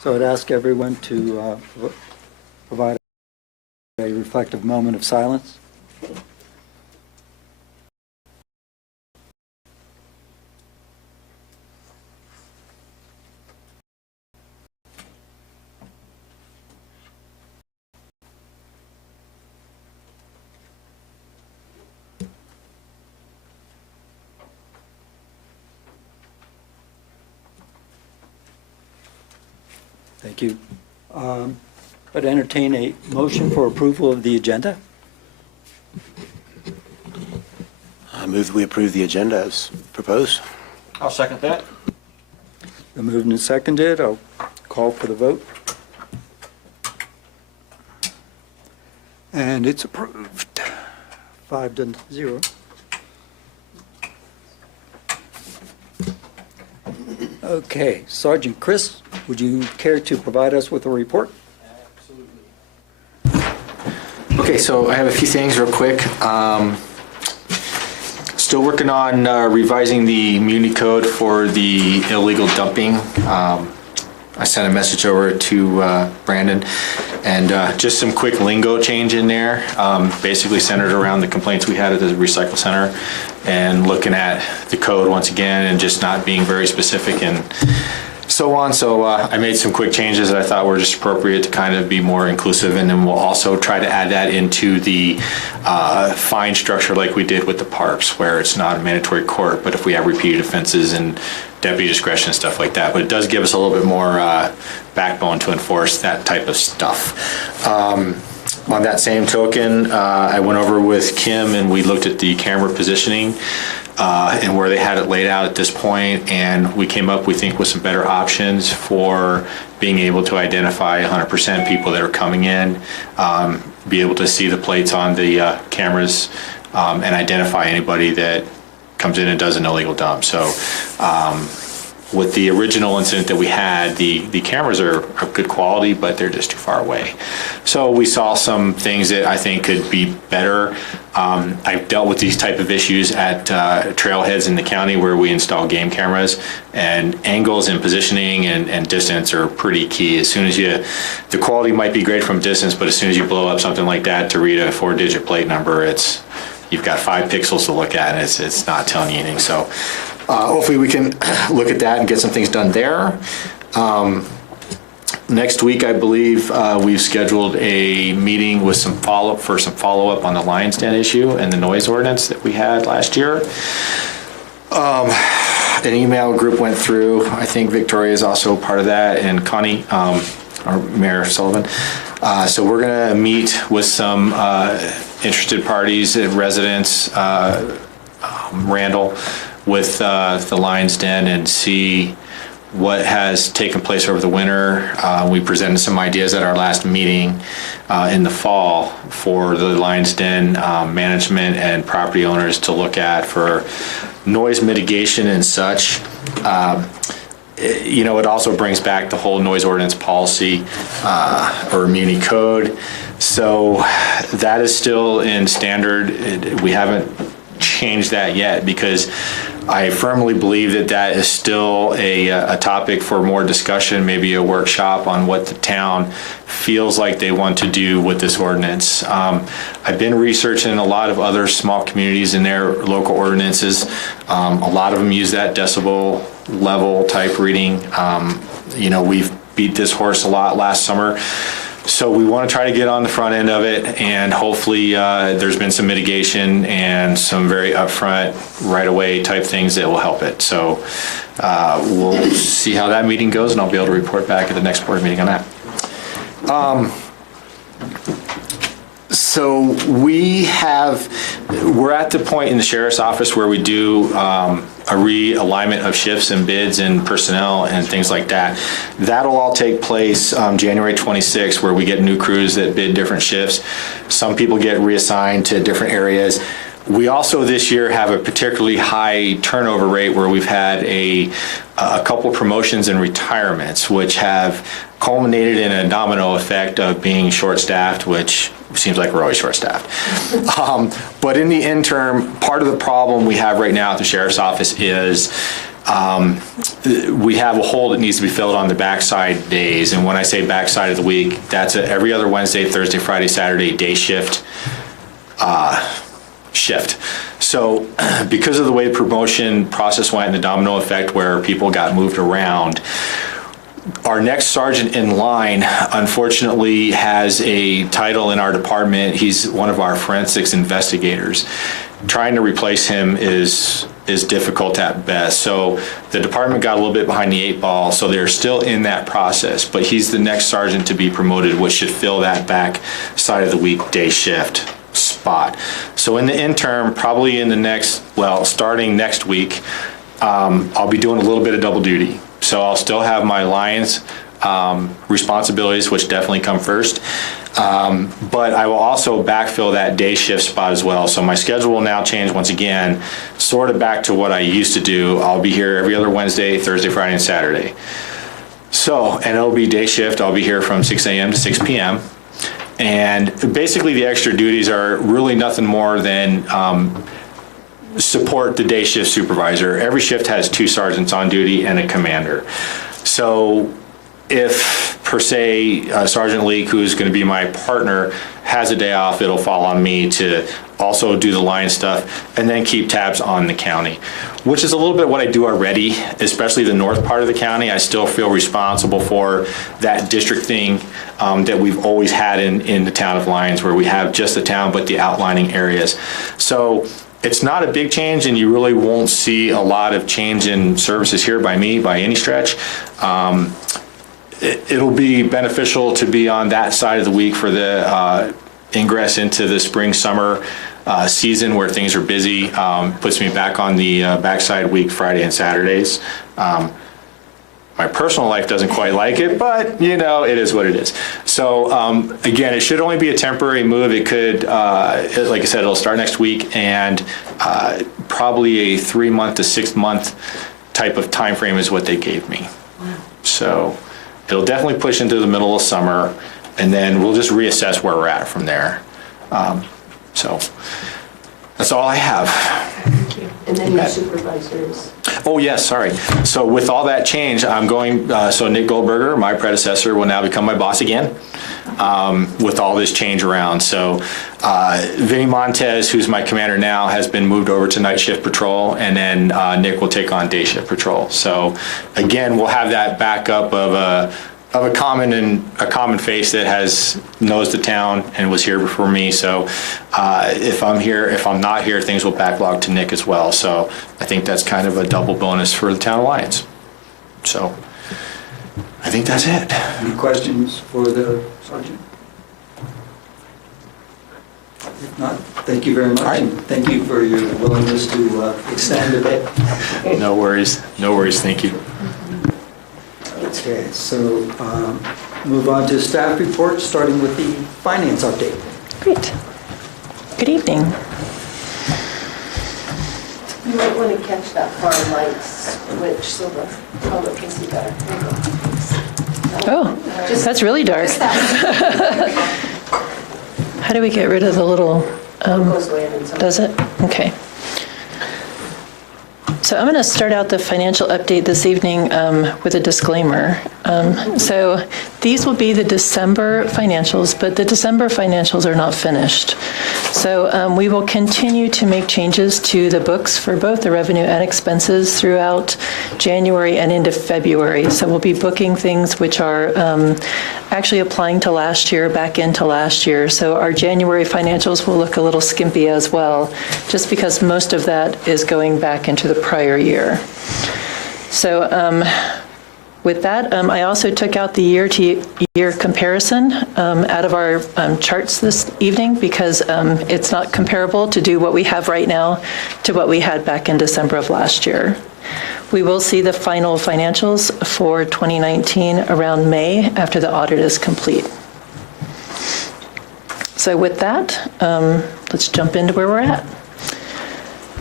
So I'd ask everyone to provide a reflective moment of silence. Thank you. I'd entertain a motion for approval of the agenda. I move that we approve the agenda as proposed. I'll second that. Been moved and seconded. I'll call for the vote. And it's approved, 5-0. Okay, Sergeant Chris, would you care to provide us with a report? Okay, so I have a few things real quick. Still working on revising the Muni Code for the illegal dumping. I sent a message over to Brandon, and just some quick lingo change in there, basically centered around the complaints we had at the recycle center, and looking at the code once again and just not being very specific and so on. So I made some quick changes that I thought were just appropriate to kind of be more inclusive, and then we'll also try to add that into the fine structure like we did with the parks, where it's not a mandatory court, but if we have repeated offenses and deputy discretion and stuff like that. But it does give us a little bit more backbone to enforce that type of stuff. On that same token, I went over with Kim and we looked at the camera positioning and where they had it laid out at this point, and we came up, we think, with some better options for being able to identify 100% people that are coming in, be able to see the plates on the cameras, and identify anybody that comes in and does an illegal dump. So with the original incident that we had, the cameras are of good quality, but they're just too far away. So we saw some things that I think could be better. I've dealt with these type of issues at trailheads in the county where we install game cameras, and angles and positioning and distance are pretty key. As soon as the quality might be great from distance, but as soon as you blow up something like that to read a 4-digit plate number, you've got 5 pixels to look at, and it's not telling you anything. So hopefully we can look at that and get some things done there. Next week, I believe we've scheduled a meeting with some follow-up on the Lions Den issue and the noise ordinance that we had last year. An email group went through. I think Victoria is also part of that, and Connie, our Mayor Sullivan. So we're going to meet with some interested parties, residents, Randall, with the Lions Den, and see what has taken place over the winter. We presented some ideas at our last meeting in the fall for the Lions Den management and property owners to look at for noise mitigation and such. It also brings back the whole noise ordinance policy or Muni Code. So that is still in standard. We haven't changed that yet, because I firmly believe that is still a topic for more discussion, maybe a workshop on what the town feels like they want to do with this ordinance. I've been researching a lot of other small communities and their local ordinances. A lot of them use that decibel level type reading. We've beat this horse a lot last summer. So we want to try to get on the front end of it, and hopefully there's been some mitigation and some very upfront, right away type things that will help it. So we'll see how that meeting goes, and I'll be able to report back at the next board meeting on that. So we're at the point in the sheriff's office where we do a realignment of shifts and bids and personnel and things like that. That'll all take place January 26th, where we get new crews that bid different shifts. Some people get reassigned to different areas. We also this year have a particularly high turnover rate, where we've had a couple promotions and retirements, which have culminated in a domino effect of being short-staffed, which seems like we're always short-staffed. But in the interim, part of the problem we have right now at the sheriff's office is we have a hole that needs to be filled on the backside days. And when I say backside of the week, that's every other Wednesday, Thursday, Friday, Saturday day shift. So because of the way the promotion process went and the domino effect where people got moved around, our next sergeant in line, unfortunately, has a title in our department. He's one of our forensics investigators. Trying to replace him is difficult at best. So the department got a little bit behind the 8 ball, so they're still in that process. But he's the next sergeant to be promoted, which should fill that back side of the week day shift spot. So in the interim, probably in the next, starting next week, I'll be doing a little bit of double duty. So I'll still have my Lions responsibilities, which definitely come first. But I will also backfill that day shift spot as well. So my schedule will now change once again, sort of back to what I used to do. I'll be here every other Wednesday, Thursday, Friday, and Saturday. So, and it'll be day shift. I'll be here from 6 a.m. to 6 p.m. And basically the extra duties are really nothing more than support the day shift supervisor. Every shift has 2 sergeants on duty and a commander. So if, per se, Sergeant Leak, who's going to be my partner, has a day off, it'll fall on me to also do the line stuff and then keep tabs on the county, which is a little bit what I do already, especially the north part of the county. I still feel responsible for that district thing that we've always had in the town of Lyons, where we have just the town, but the outlining areas. So it's not a big change, and you really won't see a lot of change in services here by me by any stretch. It'll be beneficial to be on that side of the week for the ingress into the spring, summer season where things are busy. Puts me back on the backside week, Friday and Saturdays. My personal life doesn't quite like it, but you know, it is what it is. So again, it should only be a temporary move. It could, like I said, it'll start next week, and probably a 3-month to 6-month type of time frame is what they gave me. So it'll definitely push into the middle of summer, and then we'll just reassess where we're at from there. So that's all I have. Thank you. And then your supervisors. Oh, yes, sorry. So with all that change, I'm going, so Nick Goldberger, my predecessor, will now become my boss again with all this change around. So Vinny Montez, who's my commander now, has been moved over to night shift patrol, and then Nick will take on day shift patrol. So again, we'll have that backup of a common face that knows the town and was here before me. So if I'm not here, things will backlog to Nick as well. So I think that's kind of a double bonus for the town of Lyons. So I think that's it. Any questions for the sergeant? If not, thank you very much. All right. And thank you for your willingness to extend a bit. No worries. No worries. Thank you. Okay, so move on to staff reports, starting with the finance update. Great. Good evening. You might want to catch that far light switch so the public can see better. There you go. Oh, Just- that's really dark. Just that. How do we get rid of the little, Goes away in some- does it? Okay. So I'm going to start out the financial update this evening with a disclaimer. So these will be the December financials, but the December financials are not finished. So we will continue to make changes to the books for both the revenue and expenses throughout January and into February. So we'll be booking things which are actually applying to last year back into last year. So our January financials will look a little skimpy as well, just because most of that is going back into the prior year. So with that, I also took out the year-to-year comparison out of our charts this evening, because it's not comparable to do what we have right now to what we had back in December of last year. We will see the final financials for 2019 around May after the audit is complete. So with that, let's jump into where we're at.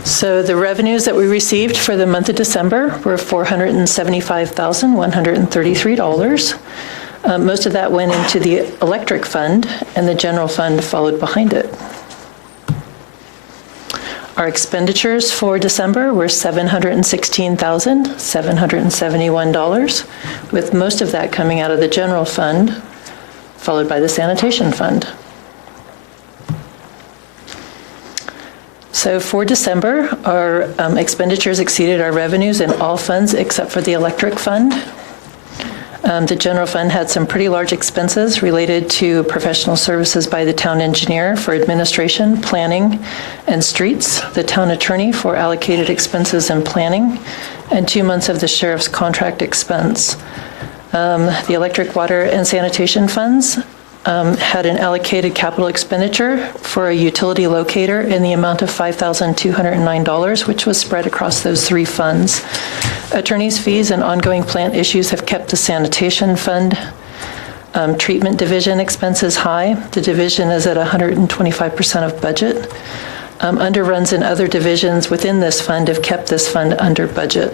So the revenues that we received for the month of December were $475,133. Most of that went into the electric fund, and the general fund followed behind it. Our expenditures for December were $716,771, with most of that coming out of the general fund, followed by the sanitation fund. So for December, our expenditures exceeded our revenues in all funds except for the electric fund. The general fund had some pretty large expenses related to professional services by the town engineer for administration, planning, and streets, the town attorney for allocated expenses and planning, and 2 months of the sheriff's contract expense. The electric, water, and sanitation funds had an allocated capital expenditure for a utility locator in the amount of $5,209, which was spread across those 3 funds. Attorney's fees and ongoing plant issues have kept the sanitation fund treatment division expenses high. The division is at 125% of budget. Underruns in other divisions within this fund have kept this fund under budget.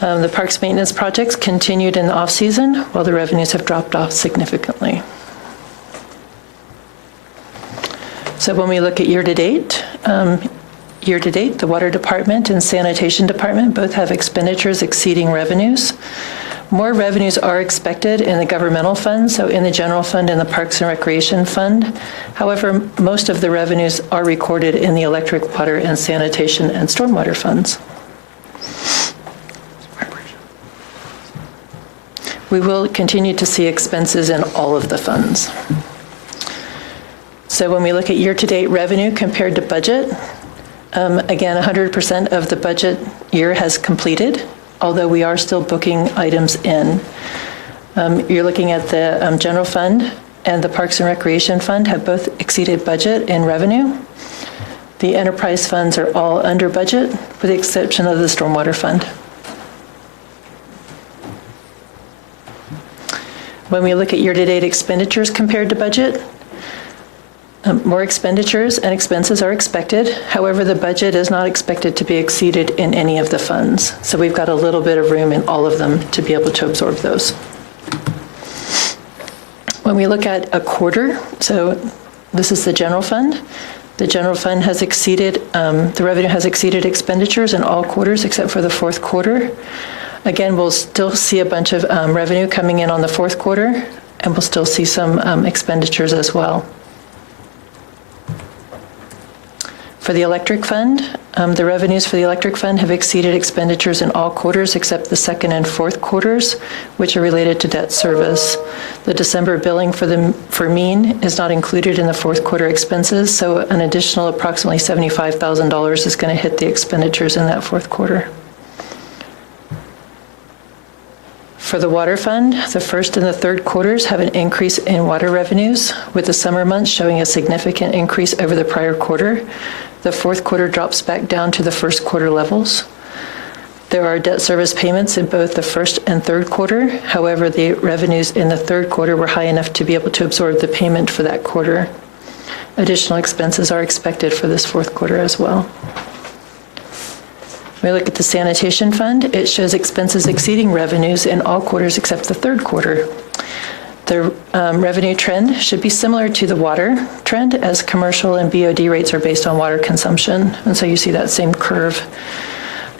The parks maintenance projects continued in the off-season, while the revenues have dropped off significantly. So when we look at year-to-date, the water department and sanitation department both have expenditures exceeding revenues. More revenues are expected in the governmental fund, so in the general fund and the Parks and Recreation Fund. However, most of the revenues are recorded in the electric, water, and sanitation and stormwater funds. We will continue to see expenses in all of the funds. So when we look at year-to-date revenue compared to budget, again, 100% of the budget year has completed, although we are still booking items in. You're looking at the general fund and the Parks and Recreation Fund have both exceeded budget in revenue. The enterprise funds are all under budget, with the exception of the stormwater fund. When we look at year-to-date expenditures compared to budget, more expenditures and expenses are expected. However, the budget is not expected to be exceeded in any of the funds. So we've got a little bit of room in all of them to be able to absorb those. When we look at a quarter, so this is the general fund. The general fund has exceeded, the revenue has exceeded expenditures in all quarters except for the fourth quarter. Again, we'll still see a bunch of revenue coming in on the fourth quarter, and we'll still see some expenditures as well. For the electric fund, the revenues for the electric fund have exceeded expenditures in all quarters except the second and fourth quarters, which are related to debt service. The December billing for MEAN is not included in the fourth quarter expenses, so an additional approximately $75,000 is going to hit the expenditures in that fourth quarter. For the water fund, the first and the third quarters have an increase in water revenues, with the summer months showing a significant increase over the prior quarter. The fourth quarter drops back down to the first quarter levels. There are debt service payments in both the first and third quarter. However, the revenues in the third quarter were high enough to be able to absorb the payment for that quarter. Additional expenses are expected for this fourth quarter as well. When we look at the sanitation fund, it shows expenses exceeding revenues in all quarters except the third quarter. The revenue trend should be similar to the water trend, as commercial and BOD rates are based on water consumption, and so you see that same curve.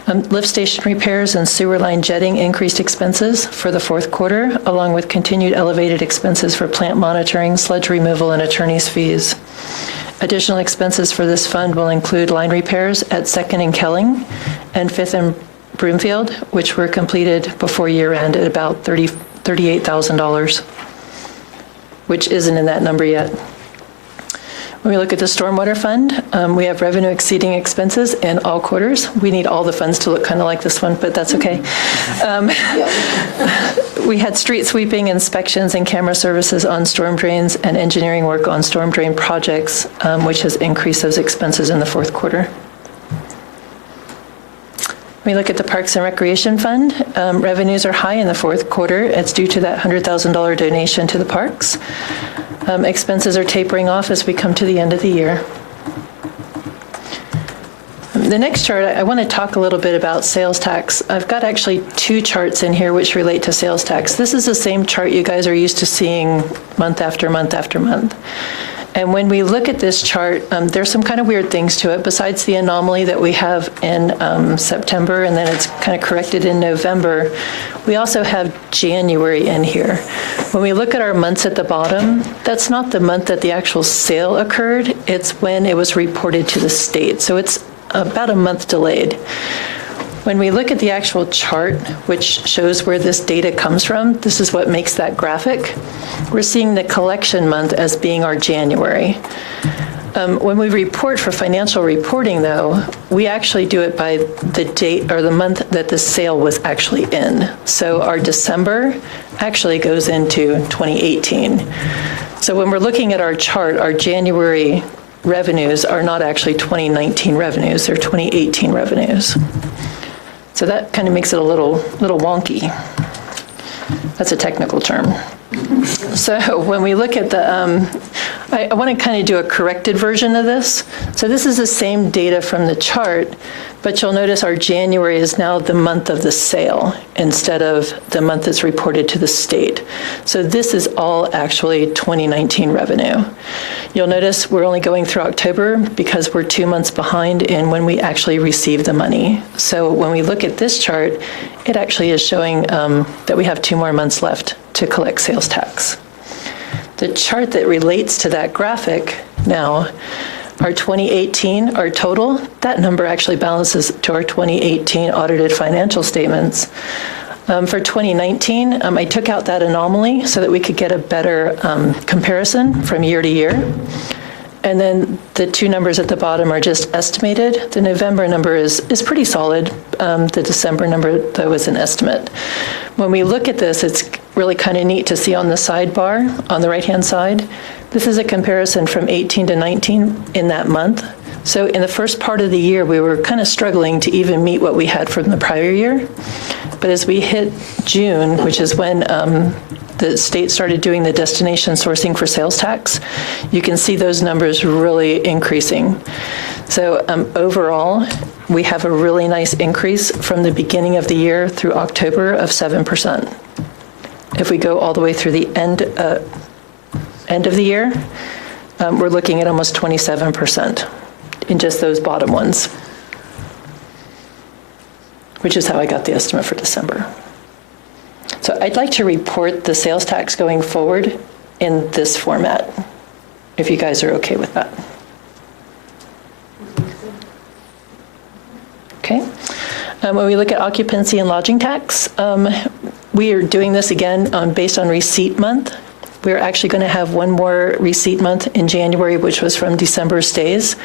Lift station repairs and sewer line jetting increased expenses for the fourth quarter, along with continued elevated expenses for plant monitoring, sludge removal, and attorney's fees. Additional expenses for this fund will include line repairs at 2nd and Kelling and 5th and Broomfield, which were completed before year-end at about $38,000, which isn't in that number yet. When we look at the stormwater fund, we have revenue exceeding expenses in all quarters. We need all the funds to look kind of like this one, but that's okay. We had street sweeping, inspections, and camera services on storm drains and engineering work on storm drain projects, which has increased those expenses in the fourth quarter. When we look at the Parks and Recreation Fund, revenues are high in the fourth quarter. It's due to that $100,000 donation to the parks. Expenses are tapering off as we come to the end of the year. The next chart, I want to talk a little bit about sales tax. I've got actually 2 charts in here which relate to sales tax. This is the same chart you guys are used to seeing month after month after month. And when we look at this chart, there's some kind of weird things to it. Besides the anomaly that we have in September, and then it's kind of corrected in November, we also have January in here. When we look at our months at the bottom, that's not the month that the actual sale occurred. It's when it was reported to the state. So it's about a month delayed. When we look at the actual chart, which shows where this data comes from, this is what makes that graphic. We're seeing the collection month as being our January. When we report for financial reporting, though, we actually do it by the date or the month that the sale was actually in. So our December actually goes into 2018. So when we're looking at our chart, our January revenues are not actually 2019 revenues, they're 2018 revenues. So that kind of makes it a little wonky. That's a technical term. So when we look at the, I want to kind of do a corrected version of this. So this is the same data from the chart, but you'll notice our January is now the month of the sale instead of the month that's reported to the state. So this is all actually 2019 revenue. You'll notice we're only going through October because we're 2 months behind in when we actually receive the money. So when we look at this chart, it actually is showing that we have 2 more months left to collect sales tax. The chart that relates to that graphic now, our 2018, our total, that number actually balances to our 2018 audited financial statements. For 2019, I took out that anomaly so that we could get a better comparison from year to year. And then the 2 numbers at the bottom are just estimated. The November number is pretty solid. The December number, though, was an estimate. When we look at this, it's really kind of neat to see on the sidebar, on the right-hand side, this is a comparison from 18 to 19 in that month. So in the first part of the year, we were kind of struggling to even meet what we had from the prior year. But as we hit June, which is when the state started doing the destination sourcing for sales tax, you can see those numbers really increasing. So overall, we have a really nice increase from the beginning of the year through October of 7%. If we go all the way through the end of the year, we're looking at almost 27% in just those bottom ones, which is how I got the estimate for December. So I'd like to report the sales tax going forward in this format, if you guys are okay with that. Okay. When we look at occupancy and lodging tax, we are doing this again based on receipt month. We're actually going to have one more receipt month in January, which was from December stays,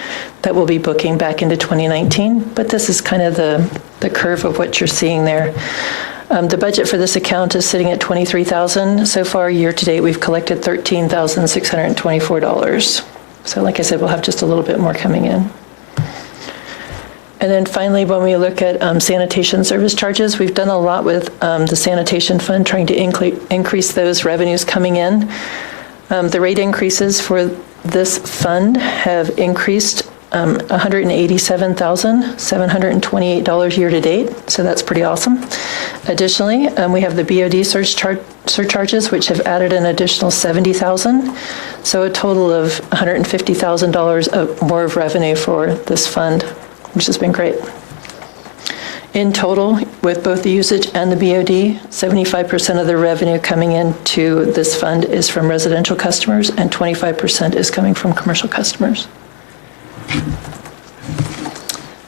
that we'll be booking back into 2019. But this is kind of the curve of what you're seeing there. The budget for this account is sitting at $23,000. So far, year to date, we've collected $13,624. So like I said, we'll have just a little bit more coming in. And then finally, when we look at sanitation service charges, we've done a lot with the sanitation fund, trying to increase those revenues coming in. The rate increases for this fund have increased $187,728 year to date, so that's pretty awesome. Additionally, we have the BOD surcharges, which have added an additional $70,000, so a total of $150,000 more of revenue for this fund, which has been great. In total, with both the usage and the BOD, 75% of the revenue coming into this fund is from residential customers, and 25% is coming from commercial customers.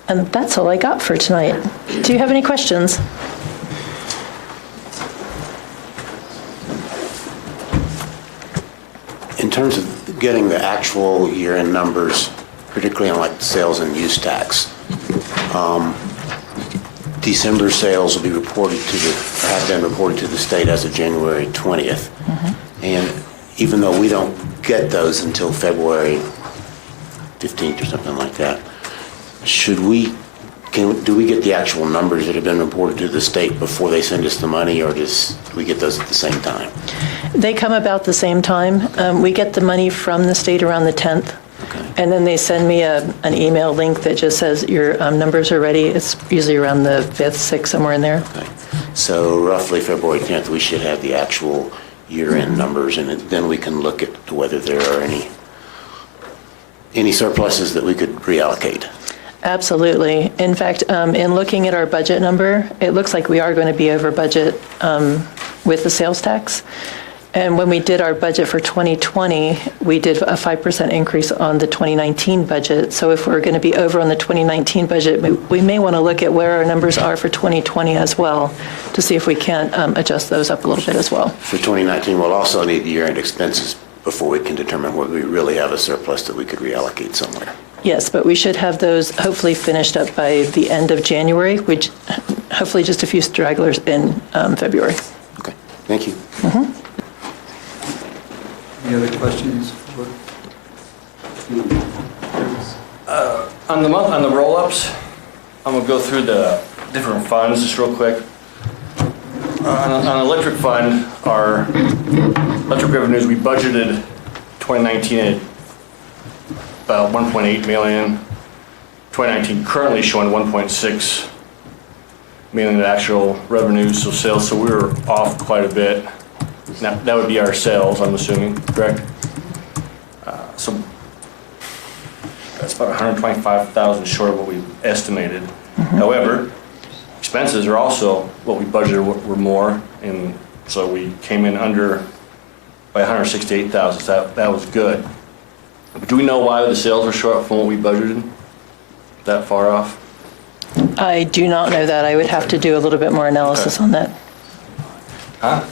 And that's all I got for tonight. Do you have any questions? In terms of getting the actual year-end numbers, particularly on like sales and use tax, December sales will be reported to have been reported to the state as of January 20th. Mm-hmm. And even though we don't get those until February 15th or something like that, do we get the actual numbers that have been reported to the state before they send us the money, or do we get those at the same time? They come about the same time. We get the money from the state around the 10th. Okay. And then they send me an email link that just says your numbers are ready. It's usually around the 5th, 6th, somewhere in there. Okay. So roughly February 10th, we should have the actual year-end numbers, and then we can look at whether there are any any surpluses that we could reallocate. Absolutely. In fact, in looking at our budget number, it looks like we are going to be over budget with the sales tax. And when we did our budget for 2020, we did a 5% increase on the 2019 budget. So if we're going to be over on the 2019 budget, we may want to look at where our numbers are for 2020 as well to see if we can't adjust those up a little bit as well. For 2019, we'll also need year-end expenses before we can determine whether we really have a surplus that we could reallocate somewhere. Yes, but we should have those hopefully finished up by the end of January, which hopefully just a few stragglers in February. Okay, thank you. Any other questions? On the roll-ups, I'm gonna go through the different funds just real quick. On the electric fund, our electric revenues, we budgeted 2019 at about 1.8 million. 2019 currently showing 1.6 million in actual revenues, so sales, so we were off quite a bit. Now, that would be our sales, I'm assuming, correct? So that's about 125,000 short of what we estimated. However, expenses are also what we budgeted were more, and so we came in under by 168,000. So that was good. Do we know why the sales were short from what we budgeted? That far off? I do not know that. I would have to do a little bit more analysis Okay. on that. Huh?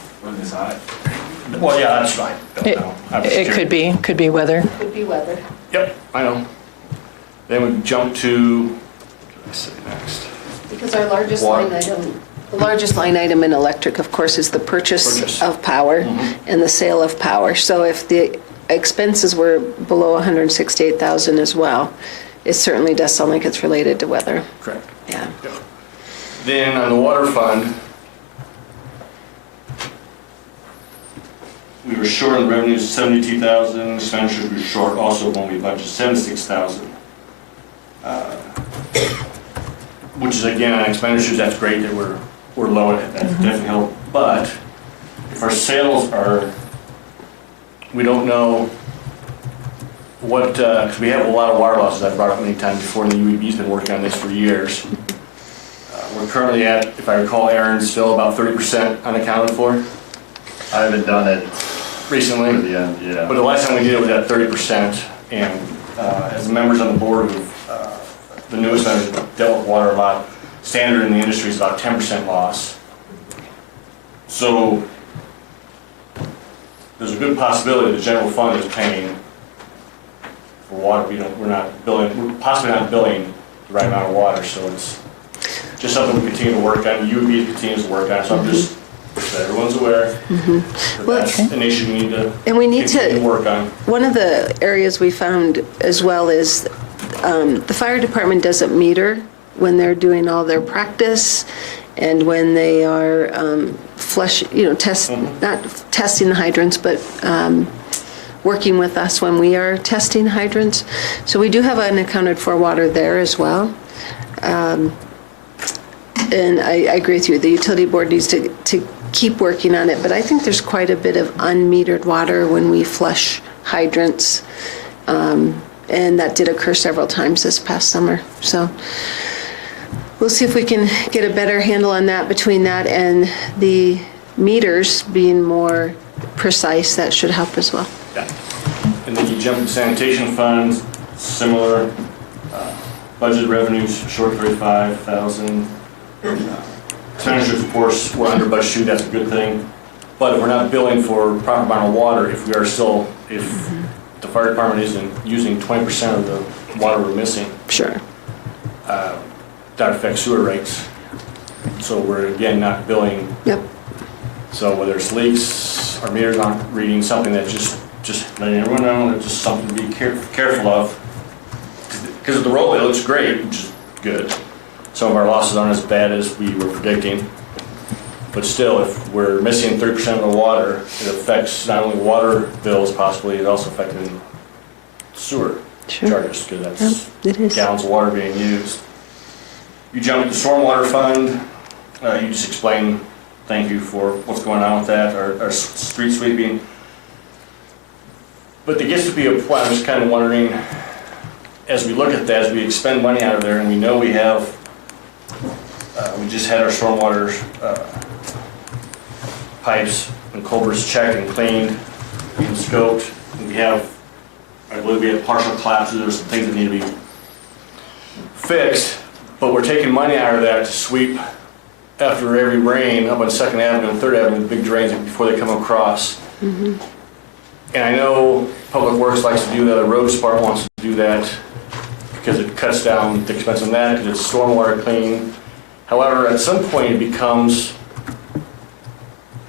Well, yeah, that's right. Don't know. I'm just It curious. could be weather. Could be weather. Yep, I know. Then we jump to, what did I say next? Because our largest Water. line item, the largest line item in electric, of course, is the purchase Purchase. of power and the sale of power. So if the expenses were below 168,000 as well, it certainly does sound like it's related to weather. Correct. Yeah. Yep. Then on the water fund, we were short on revenues 72,000, expenditures were short also when we budgeted 76,000. Which is again, on expenditures, that's great that we're low at it, that definitely helped. But if our sales are, we don't know what, because we have a lot of water losses I've brought up many times before, and the UEB's been working on this for years. We're currently at, if I recall, Aaron, still about 30% unaccounted for I haven't done it recently. for the end, yeah. But the last time we did it was at 30%, and as the members on the board, the newest members dealt with water a lot, standard in the industry is about 10% loss. So there's a good possibility the general fund is paying for water. We're not billing, we're possibly not billing the right amount of water, so it's just something we continue to work on. UB continues to work on, so I'm just, so everyone's aware that that's an issue we need to And we need continue to, to work on. one of the areas we found as well is the fire department doesn't meter when they're doing all their practice and when they are not testing the hydrants, but working with us when we are testing hydrants. So we do have unaccounted for water there as well. And I agree with you, the utility board needs to keep working on it, but I think there's quite a bit of unmetered water when we flush hydrants. And that did occur several times this past summer. So we'll see if we can get a better handle on that between that and the meters being more precise. That should help as well. Yeah. And then you jump to sanitation funds, similar budget revenues, short 35,000. Expenditures, of course, we're under budget too, that's a good thing. But if we're not billing for proper amount of water, if the fire department isn't using 20% of the water we're missing, Sure. that affects sewer rates. So we're again not billing. Yep. So whether it's leaks, our meters aren't reading, something that just letting everyone know, it's just something to be careful of. Because of the roll, it looks great, which is good. Some of our losses aren't as bad as we were predicting. But still, if we're missing 30% of the water, it affects not only water bills possibly, it also affects sewer Sure. charges, because that's Yep, it is. gallons of water being used. You jump to the stormwater fund, you just explained, thank you for what's going on with that, our street sweeping. But there gets to be a point, I'm just kind of wondering, as we look at that, as we expend money out of there, and we know we have, we just had our stormwater pipes and culverts checked and cleaned and scoped. And we have, I believe we have partial collapses, there's some things that need to be fixed, but we're taking money out of that to sweep after every rain up on 2nd Avenue and 3rd Avenue, the big drains before they come across. And I know Public Works likes to do that, the road department wants to do that because it cuts down the expense on that, because it's stormwater cleaning. However, at some point it becomes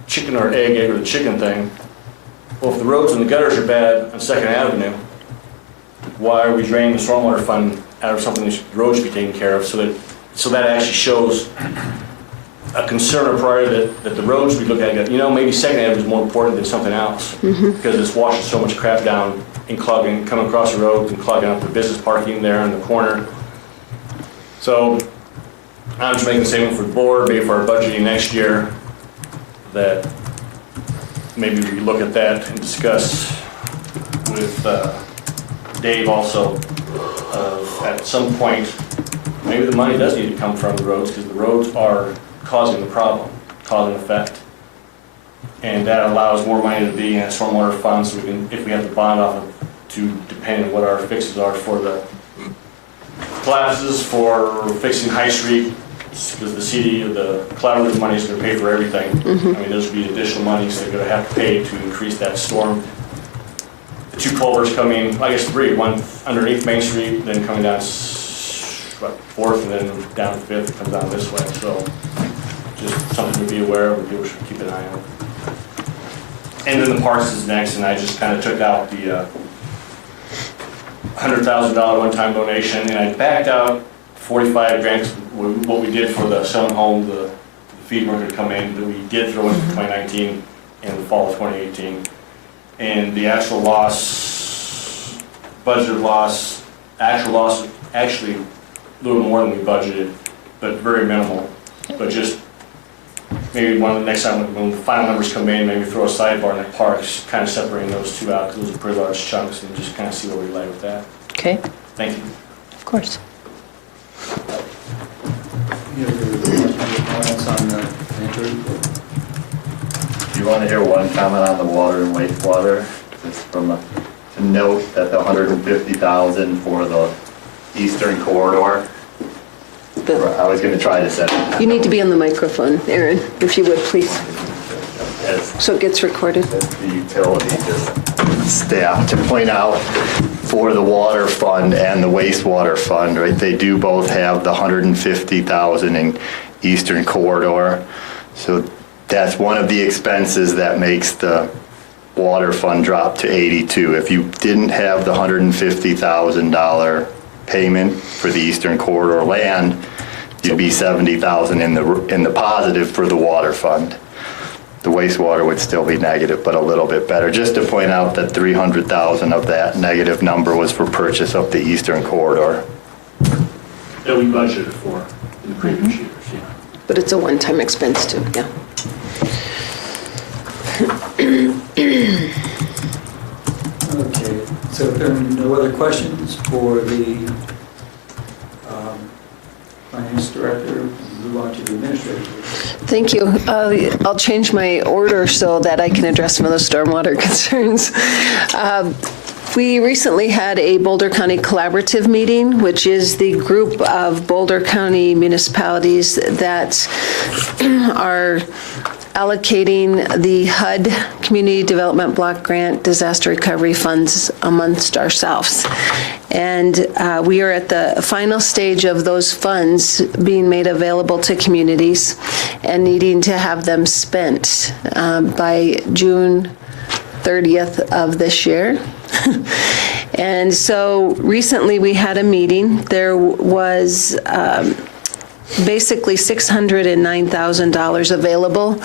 chicken or egg or the chicken thing. Well, if the roads and the gutters are bad on 2nd Avenue, why are we draining the stormwater fund out of something that the roads should be taken care of? So that actually shows a concern or priority that the roads we look at, go, you know, maybe 2nd Avenue is more important than something else, because it's washing so much crap down and clogging, coming across the road and clogging up the business parking there in the corner. So I'm just making a statement for the board, maybe for our budgeting next year, that maybe we look at that and discuss with Dave also, at some point, maybe the money does need to come from the roads, because the roads are causing the problem, cause and effect. And that allows more money to be in a stormwater fund, so we can, if we have to bond off of, to depend on what our fixes are for the collapses, for fixing High Street, because the CD, the collaborative money is going to pay for everything. I mean, there's going to be additional monies they're going to have to pay to increase that storm. The 2 culverts coming, I guess 3, one underneath Main Street, then coming down 4th, and then down 5th, it comes down this way. So just something to be aware of, and people should keep an eye on. And then the parks is next, and I just kind of took out the $100,000 one-time donation, and I backed out 45 grants, what we did for the selling home, the feed worker to come in, that we did throw in 2019 and the fall of 2018. And the actual loss, budgeted loss, actual loss, actually a little more than we budgeted, but very minimal. But just maybe one of the next time when the final numbers come in, maybe throw a sidebar in the parks, kind of separating those 2 out, because those are pretty large chunks, and just kind of see where we lay with that. Okay, Thank you. of course. Any other comments on the financial report? Do you want to hear one comment on the water and wastewater? Just from to note that the $150,000 for the eastern corridor, I was going to try to set it You need to be on the microphone, Aaron, if you would, please, as so it gets recorded. the utility just staff to point out for the water fund and the wastewater fund, right? They do both have the $150,000 in eastern corridor. So that's one of the expenses that makes the water fund drop to 82. If you didn't have the $150,000 payment for the eastern corridor land, you'd be 70,000 in the positive for the water fund. The wastewater would still be negative, but a little bit better. Just to point out that 300,000 of that negative number was for purchase of the eastern corridor. That we budgeted for in the previous years, yeah. But it's a one-time expense too, yeah. Okay, so if there are no other questions for the finance director, we'll move on to the administrator. Thank you. I'll change my order so that I can address some of those stormwater concerns. We recently had a Boulder County Collaborative meeting, which is the group of Boulder County municipalities that are allocating the HUD Community Development Block Grant disaster recovery funds amongst ourselves. And we are at the final stage of those funds being made available to communities and needing to have them spent by June 30th of this year. And so recently we had a meeting. There was basically $609,000 available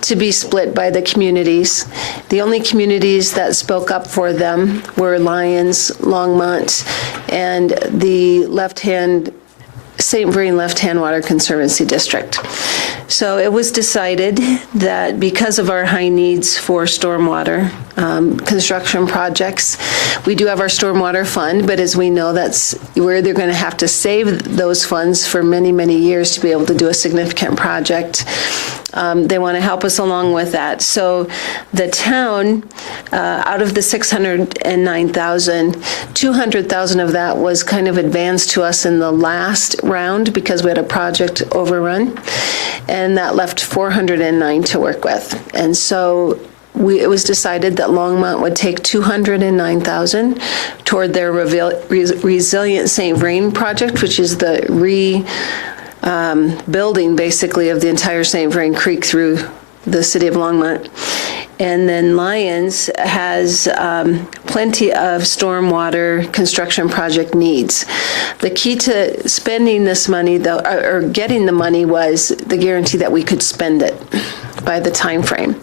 to be split by the communities. The only communities that spoke up for them were Lyons, Longmont, and the left-hand St. Vrain Left-Hand Water Conservancy District. So it was decided that because of our high needs for stormwater construction projects, we do have our stormwater fund, but as we know, we're either going to have to save those funds for many, many years to be able to do a significant project. They want to help us along with that. So the town, out of the 609,000, 200,000 of that was kind of advanced to us in the last round because we had a project overrun, and that left 409 to work with. And so it was decided that Longmont would take 209,000 toward their Resilient St. Vrain project, which is the building basically of the entire St. Vrain Creek through the city of Longmont. And then Lyons has plenty of stormwater construction project needs. The key to spending this money, though, or getting the money, was the guarantee that we could spend it by the time frame.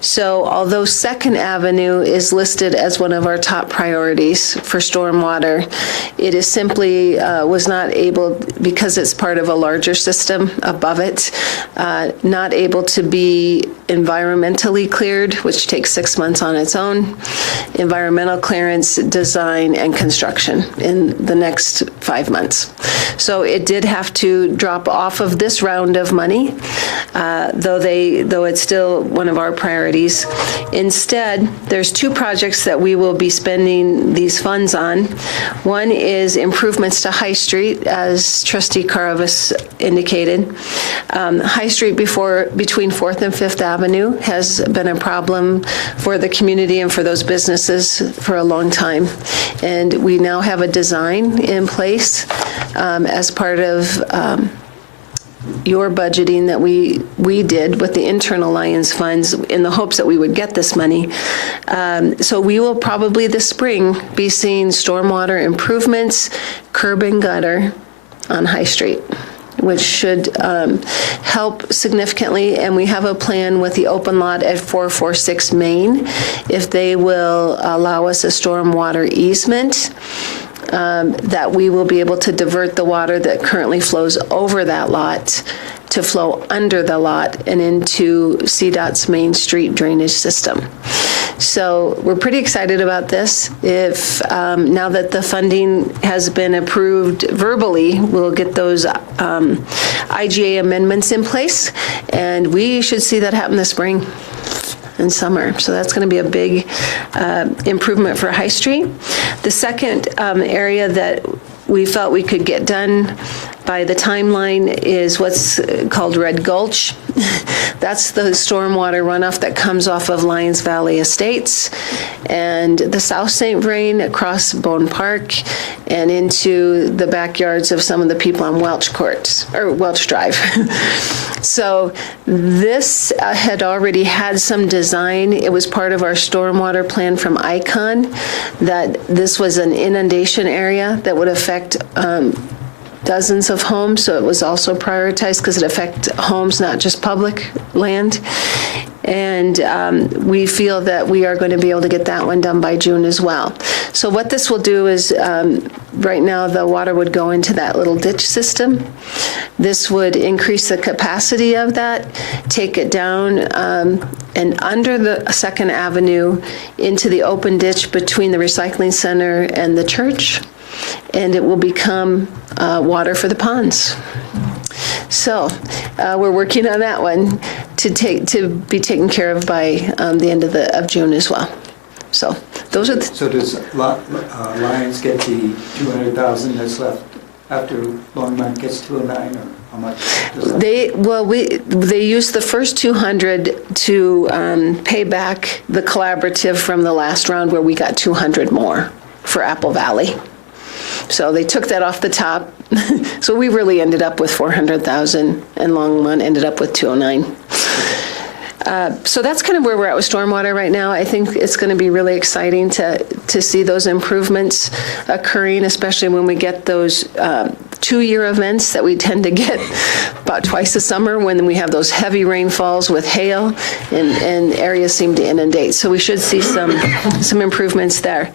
So although Second Avenue is listed as one of our top priorities for stormwater, it is simply was not able, because it's part of a larger system above it, not able to be environmentally cleared, which takes 6 months on its own, environmental clearance, design, and construction in the next 5 months. So it did have to drop off of this round of money, though it's still one of our priorities. Instead, there's 2 projects that we will be spending these funds on. One is improvements to High Street, as Trustee Caravas indicated. High Street between 4th and 5th Avenue has been a problem for the community and for those businesses for a long time. And we now have a design in place as part of your budgeting that we did with the internal Lions funds in the hopes that we would get this money. So we will probably this spring be seeing stormwater improvements, curb and gutter on High Street, which should help significantly. And we have a plan with the open lot at 446 Main, if they will allow us a stormwater easement, that we will be able to divert the water that currently flows over that lot to flow under the lot and into CDOT's Main Street drainage system. So we're pretty excited about this. If now that the funding has been approved verbally, we'll get those IGA amendments in place, and we should see that happen this spring and summer. So that's going to be a big improvement for High Street. The second area that we felt we could get done by the timeline is what's called Red Gulch. That's the stormwater runoff that comes off of Lions Valley Estates and the South St. Vrain across Bone Park and into the backyards of some of the people on Welch Drive. So this had already had some design. It was part of our stormwater plan from ICON that this was an inundation area that would affect dozens of homes, so it was also prioritized because it affects homes, not just public land. And we feel that we are going to be able to get that one done by June as well. So what this will do is, right now the water would go into that little ditch system. This would increase the capacity of that, take it down and under the 2nd Avenue into the open ditch between the recycling center and the church, and it will become water for the ponds. So we're working on that one to be taken care of by the end of June as well. So those are So does Lions get the 200,000 that's left after Longmont gets 209, or how much? They used the first 200 to pay back the collaborative from the last round where we got 200 more for Apple Valley. So they took that off the top. So we really ended up with 400,000 and Longmont ended up with 209. So that's kind of where we're at with stormwater right now. I think it's going to be really exciting to see those improvements occurring, especially when we get those 2-year events that we tend to get about twice a summer when we have those heavy rainfalls with hail and areas seem to inundate. So we should see some improvements there.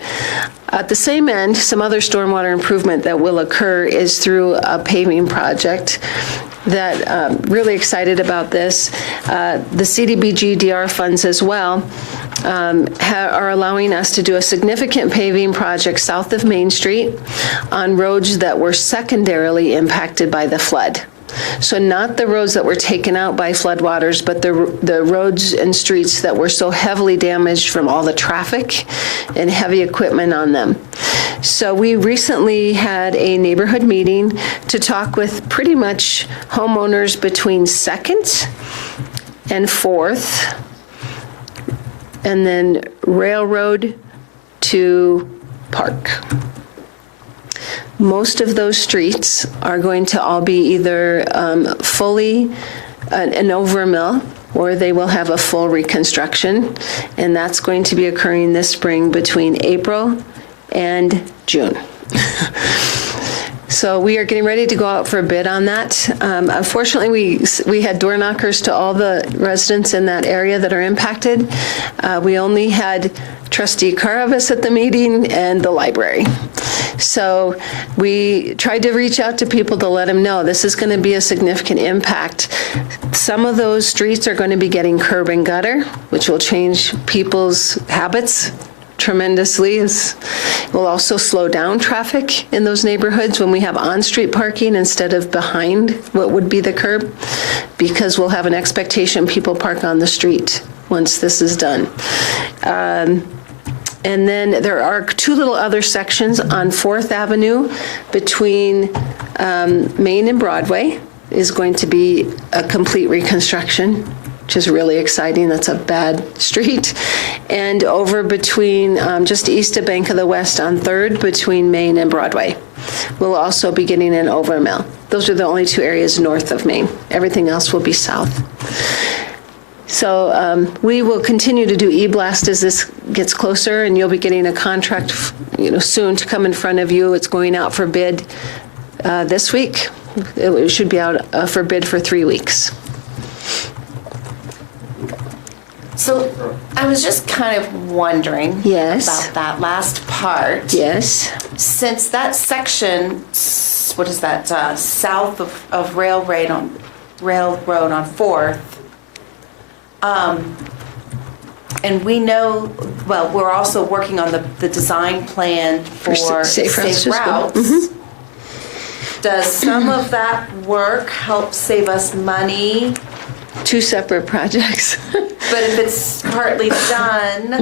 At the same end, some other stormwater improvement that will occur is through a paving project that really excited about this. The CDBG DR funds as well are allowing us to do a significant paving project south of Main Street on roads that were secondarily impacted by the flood. So not the roads that were taken out by floodwaters, but the roads and streets that were so heavily damaged from all the traffic and heavy equipment on them. So we recently had a neighborhood meeting to talk with pretty much homeowners between 2nd and 4th, and then Railroad to Park. Most of those streets are going to all be either fully an overmill, or they will have a full reconstruction, and that's going to be occurring this spring between April and June. So we are getting ready to go out for a bid on that. Unfortunately, we had door knockers to all the residents in that area that are impacted. We only had Trustee Caravas at the meeting and the library. So we tried to reach out to people to let them know this is going to be a significant impact. Some of those streets are going to be getting curb and gutter, which will change people's habits tremendously. It will also slow down traffic in those neighborhoods when we have on-street parking instead of behind what would be the curb, because we'll have an expectation people park on the street once this is done. And then there are 2 little other sections on 4th Avenue between Main and Broadway is going to be a complete reconstruction, which is really exciting. That's a bad street. And over between, just east of Bank of the West on 3rd, between Main and Broadway. We'll also be getting an overmill. Those are the only 2 areas north of Main. Everything else will be south. So we will continue to do e-blast as this gets closer, and you'll be getting a contract, soon to come in front of you. It's going out for bid this week. It should be out for bid for 3 weeks. So I was just kind of wondering Yes. about that last part. Yes. Since that section, what is that, south of Railroad on 4th, and we know, well, we're also working on the design plan for Safe Routes to School. routes. Does some of that work help save us money? 2 separate projects. But if it's partly done,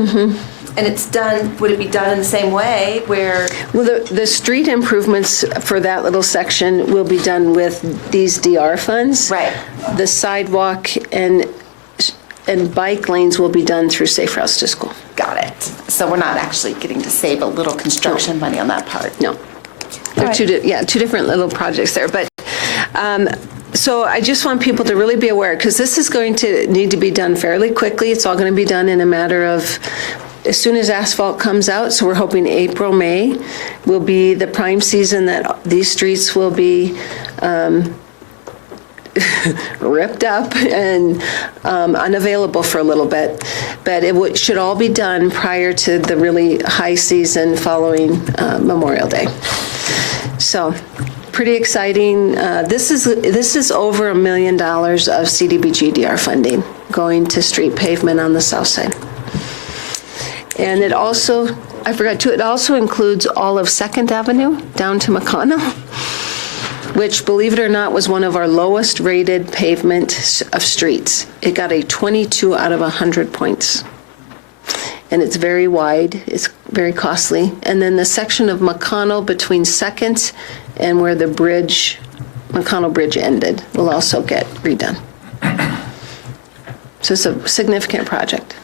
and it's done, would it be done in the same way where? Well, the street improvements for that little section will be done with these DR funds. Right. The sidewalk and bike lanes will be done through Safe Routes to School. Got it. So we're not actually getting to save a little construction money on that part? No. They're All right. 2 different little projects there. But so I just want people to really be aware, because this is going to need to be done fairly quickly. It's all going to be done in a matter of as soon as asphalt comes out. So we're hoping April, May will be the prime season that these streets will be ripped up and unavailable for a little bit. But it should all be done prior to the really high season following Memorial Day. So pretty exciting. This is over $1 million of CDBG DR funding going to street pavement on the south side. And it also, I forgot to, it also includes all of 2nd Avenue down to McConnell, which, believe it or not, was one of our lowest rated pavement of streets. It got a 22 out of 100 points. And it's very wide, it's very costly. And then the section of McConnell between 2nd and where the bridge, McConnell Bridge ended, will also get redone. So it's a significant project.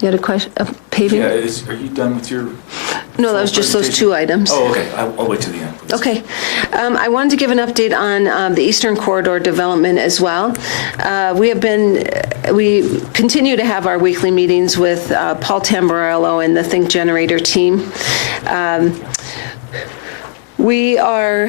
You had a question, paving? Yeah, are you done with your? No, that was just those 2 items. Oh, okay. I'll wait till the end, please. Okay. I wanted to give an update on the Eastern Corridor development as well. We continue to have our weekly meetings with Paul Tamburello and the Think Generator team. We are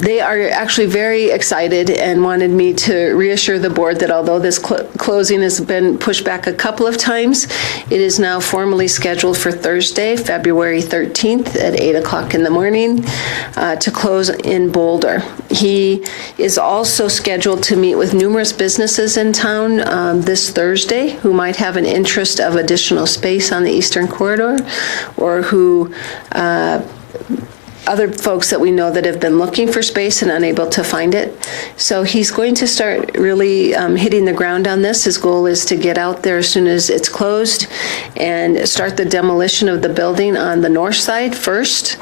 They are actually very excited and wanted me to reassure the board that although this closing has been pushed back a couple of times, it is now formally scheduled for Thursday, February 13th at 8 o'clock in the morning to close in Boulder. He is also scheduled to meet with numerous businesses in town this Thursday who might have an interest of additional space on the Eastern Corridor, or who other folks that we know that have been looking for space and unable to find it. So he's going to start really hitting the ground on this. His goal is to get out there as soon as it's closed and start the demolition of the building on the north side first,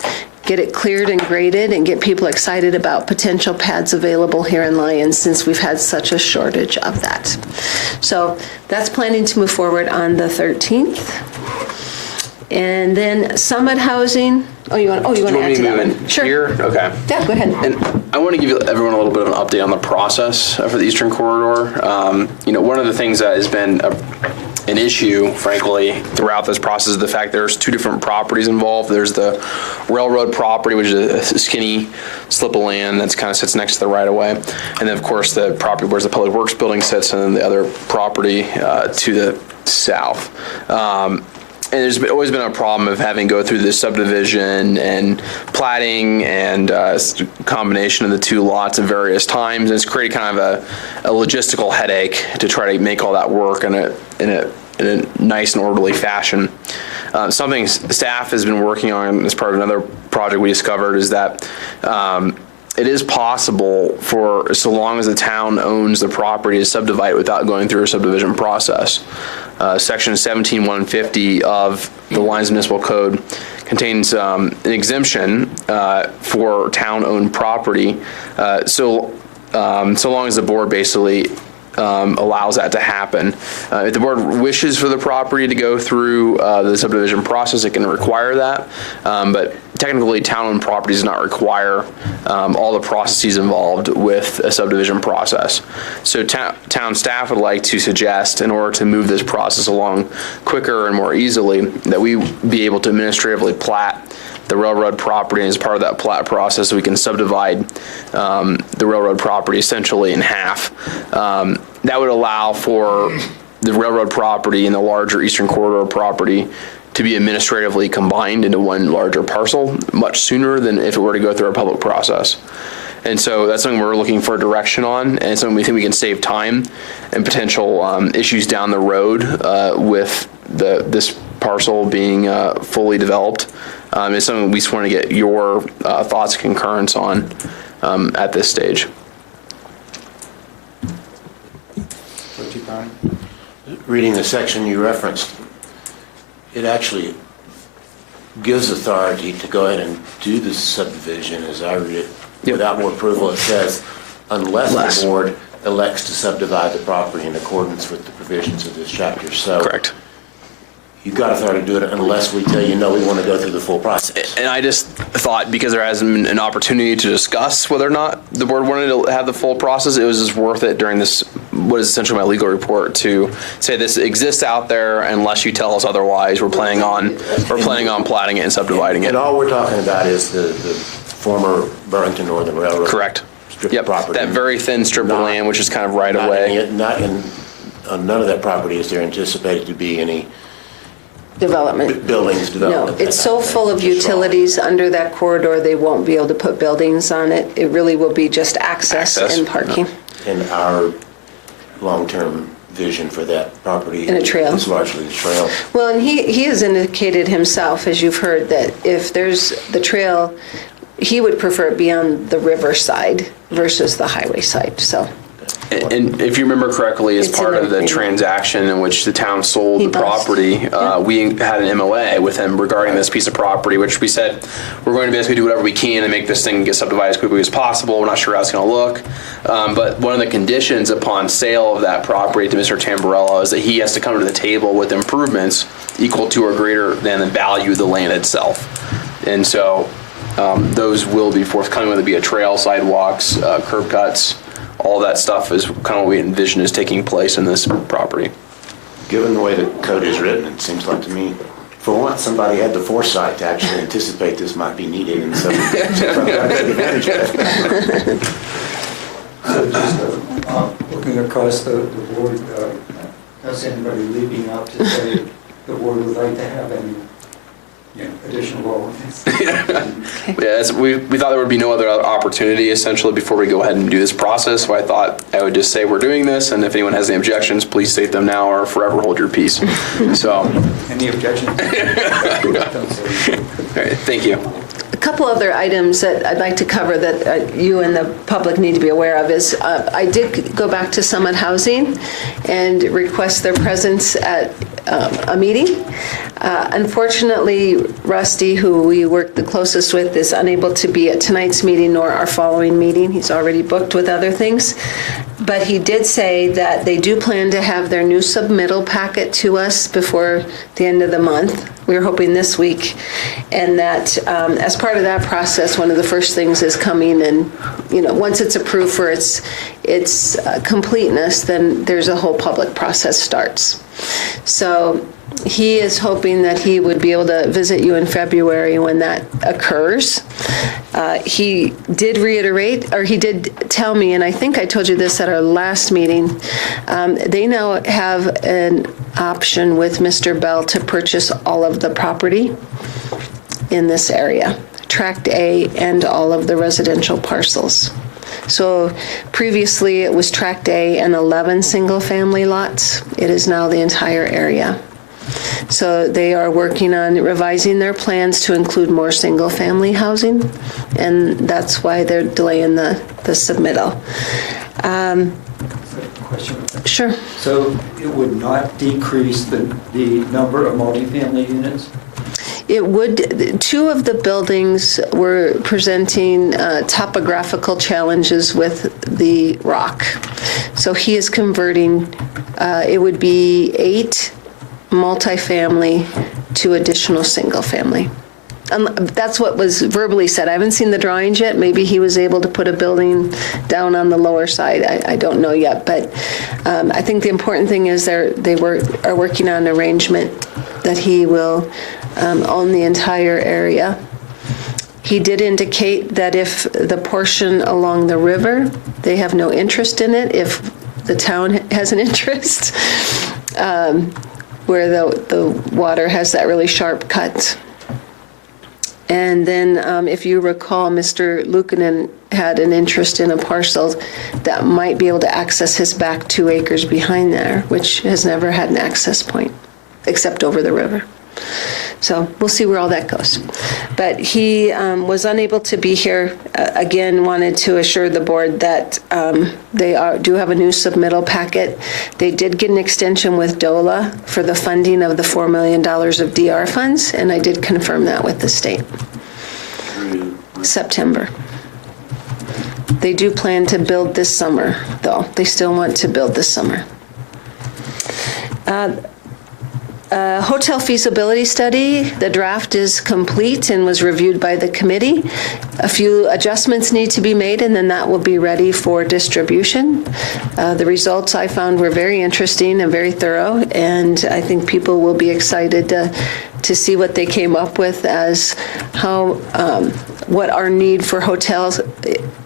get it cleared and graded, and get people excited about potential pads available here in Lyons since we've had such a shortage of that. So that's planning to move forward on the 13th. And then Summit Housing, you want to add to that one? Sure. Here? Okay. Yeah, go ahead. And I want to give everyone a little bit of an update on the process for the Eastern Corridor. One of the things that has been an issue, frankly, throughout this process is the fact there's two different properties involved. There's the railroad property, which is a skinny slip of land that kind of sits next to the right-of-way. And then, of course, the property where the Public Works building sits, and then the other property to the south. And there's always been a problem of having to go through this subdivision and platting and combination of the two lots at various times. And it's created kind of a logistical headache to try to make all that work in a nice and orderly fashion. Something staff has been working on as part of another project we discovered is that it is possible for, so long as the town owns the property, to subdivide it without going through a subdivision process. Section 17150 of the Lyons Municipal Code contains an exemption for town-owned property, so long as the board basically allows that to happen. If the board wishes for the property to go through the subdivision process, it can require that, but technically town-owned property does not require all the processes involved with a subdivision process. So town staff would like to suggest, in order to move this process along quicker and more easily, that we be able to administratively plat the railroad property, and as part of that plat process, we can subdivide the railroad property essentially in half. That would allow for the railroad property and the larger Eastern Corridor property to be administratively combined into one larger parcel much sooner than if it were to go through a public process. And so that's something we're looking for direction on, and something we think we can save time and potential issues down the road with this parcel being fully developed. It's something we just want to get your thoughts and concurrence on at this stage. Reading the section you referenced, it actually gives authority to go ahead and do the subdivision, as I read it, without more approval. It says, unless the board elects to subdivide the property in accordance with the provisions of this chapter. So Correct. You've got authority to do it unless we tell you, no, we want to go through the full process. And I just thought, because there hasn't been an opportunity to discuss whether or not the board wanted to have the full process, it was just worth it during this, what is essentially my legal report, to say this exists out there unless you tell us otherwise. We're planning on platting it and subdividing it. And all we're talking about is the former Burlington Northern Railroad. Correct. Strip Yep. property. That very thin strip of land, which is kind of right away. On none of that property is there anticipated to be any Development. buildings No, developed. it's so full of utilities under that corridor, they won't be able to put buildings on it. It really will be just access and parking. And our long-term vision for that property And a trail. is largely the trail. Well, and he has indicated himself, as you've heard, that if there's the trail, he would prefer it be on the river side versus the highway side, so. And if you remember correctly, as It's part in of the the- transaction in which the town sold He the does. property, we had an MOA with him regarding this piece of property, which we said we're going to basically do whatever we can to make this thing get subdivided as quickly as possible. We're not sure how it's going to look. But one of the conditions upon sale of that property to Mr. Tamburello is that he has to come to the table with improvements equal to or greater than the value of the land itself. And so those will be forthcoming, whether it be a trail, sidewalks, curb cuts. All that stuff is kind of what we envision is taking place in this property. Given the way the code is written, it seems like to me For once, somebody had the foresight to actually anticipate this might be needed, and so I've got to take advantage of it. So just looking across the board, does anybody leaping up to say the board would like to have any additional volunteers? Yeah, we thought there would be no other opportunity essentially before we go ahead and do this process. So I thought I would just say we're doing this, and if anyone has any objections, please state them now or forever hold your peace. So, Any objections? Don't say anything. all right, thank you. A couple other items that I'd like to cover that you and the public need to be aware of is I did go back to Summit Housing and request their presence at a meeting. Unfortunately, Rusty, who we work the closest with, is unable to be at tonight's meeting nor our following meeting. He's already booked with other things. But he did say that they do plan to have their new submittal packet to us before the end of the month. We were hoping this week. And that as part of that process, one of the first things is coming and, once it's approved for its completeness, then there's a whole public process starts. So he is hoping that he would be able to visit you in February when that occurs. He did reiterate, or he did tell me, and I think I told you this at our last meeting, they now have an option with Mr. Bell to purchase all of the property in this area, Tract A and all of the residential parcels. So previously it was Tract A and 11 single-family lots. It is now the entire area. So they are working on revising their plans to include more single-family housing, and that's why they're delaying the submittal. Question. Sure. So it would not decrease the number of multifamily units? It would. Two of the buildings were presenting topographical challenges with the rock. So he is converting, it would be 8 multifamily to additional single family. That's what was verbally said. I haven't seen the drawings yet. Maybe he was able to put a building down on the lower side. I don't know yet, but I think the important thing is are working on an arrangement that he will own the entire area. He did indicate that if the portion along the river, they have no interest in it. If the town has an interest, where the water has that really sharp cut. And then, if you recall, Mr. Luukkonen had an interest in a parcel that might be able to access his back 2 acres behind there, which has never had an access point, except over the river. So we'll see where all that goes. But he was unable to be here. Again, wanted to assure the board that they do have a new submittal packet. They did get an extension with DOLA for the funding of the $4 million of DR funds, and I did confirm that with the state. September. They do plan to build this summer, though. They still want to build this summer. Hotel feasibility study, the draft is complete and was reviewed by the committee. A few adjustments need to be made, and then that will be ready for distribution. The results I found were very interesting and very thorough, and I think people will be excited to see what they came up with as how what our need for hotels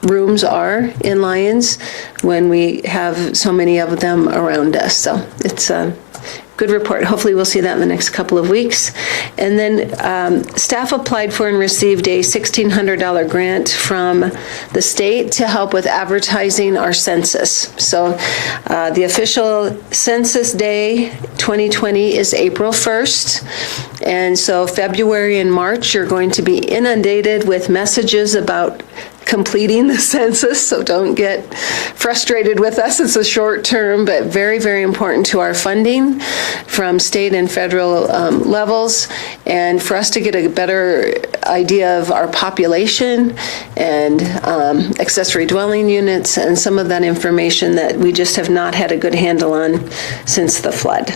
rooms are in Lyons when we have so many of them around us. So it's a good report. Hopefully we'll see that in the next couple of weeks. And then staff applied for and received a $1,600 grant from the state to help with advertising our census. So the official census day 2020 is April 1st. And so February and March, you're going to be inundated with messages about completing the census, so don't get frustrated with us. It's a short term, but very, very important to our funding from state and federal levels, and for us to get a better idea of our population and accessory dwelling units and some of that information that we just have not had a good handle on since the flood.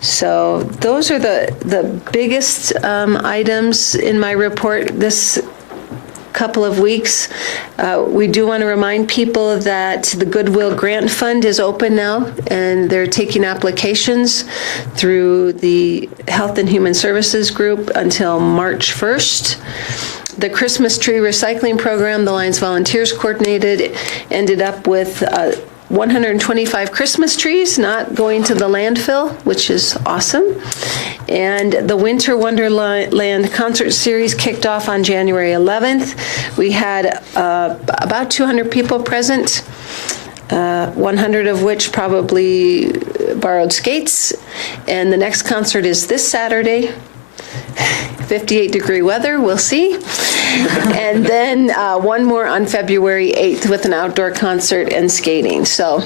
So those are the biggest items in my report. This couple of weeks. We do want to remind people that the Goodwill Grant Fund is open now, and they're taking applications through the Health and Human Services Group until March 1st. The Christmas tree recycling program, the Lions Volunteers coordinated, ended up with 125 Christmas trees not going to the landfill, which is awesome. And the Winter Wonderland concert series kicked off on January 11th. We had about 200 people present, 100 of which probably borrowed skates. And the next concert is this Saturday. 58-degree weather, we'll see. And then one more on February 8th with an outdoor concert and skating. So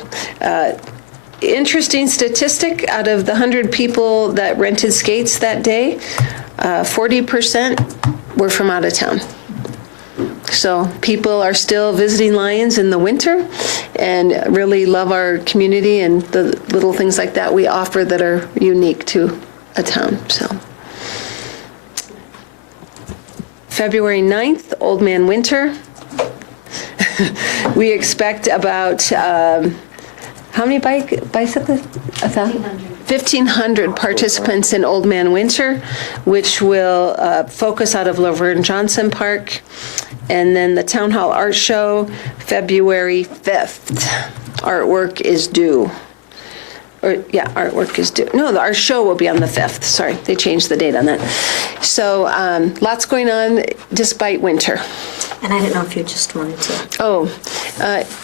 interesting statistic, out of the 100 people that rented skates that day, 40% were from out of town. So people are still visiting Lions in the winter and really love our community and the little things like that we offer that are unique to a town. So February 9th, Old Man Winter. We expect about, how many bicyclists? 1,500 participants in Old Man Winter, which will focus out of Laverne Johnson Park. And then the Town Hall Art Show, February 5th. Artwork is due. Artwork is due. No, our show will be on the 5th. Sorry, they changed the date on that. So lots going on despite winter. And I didn't know if you just wanted to. Oh,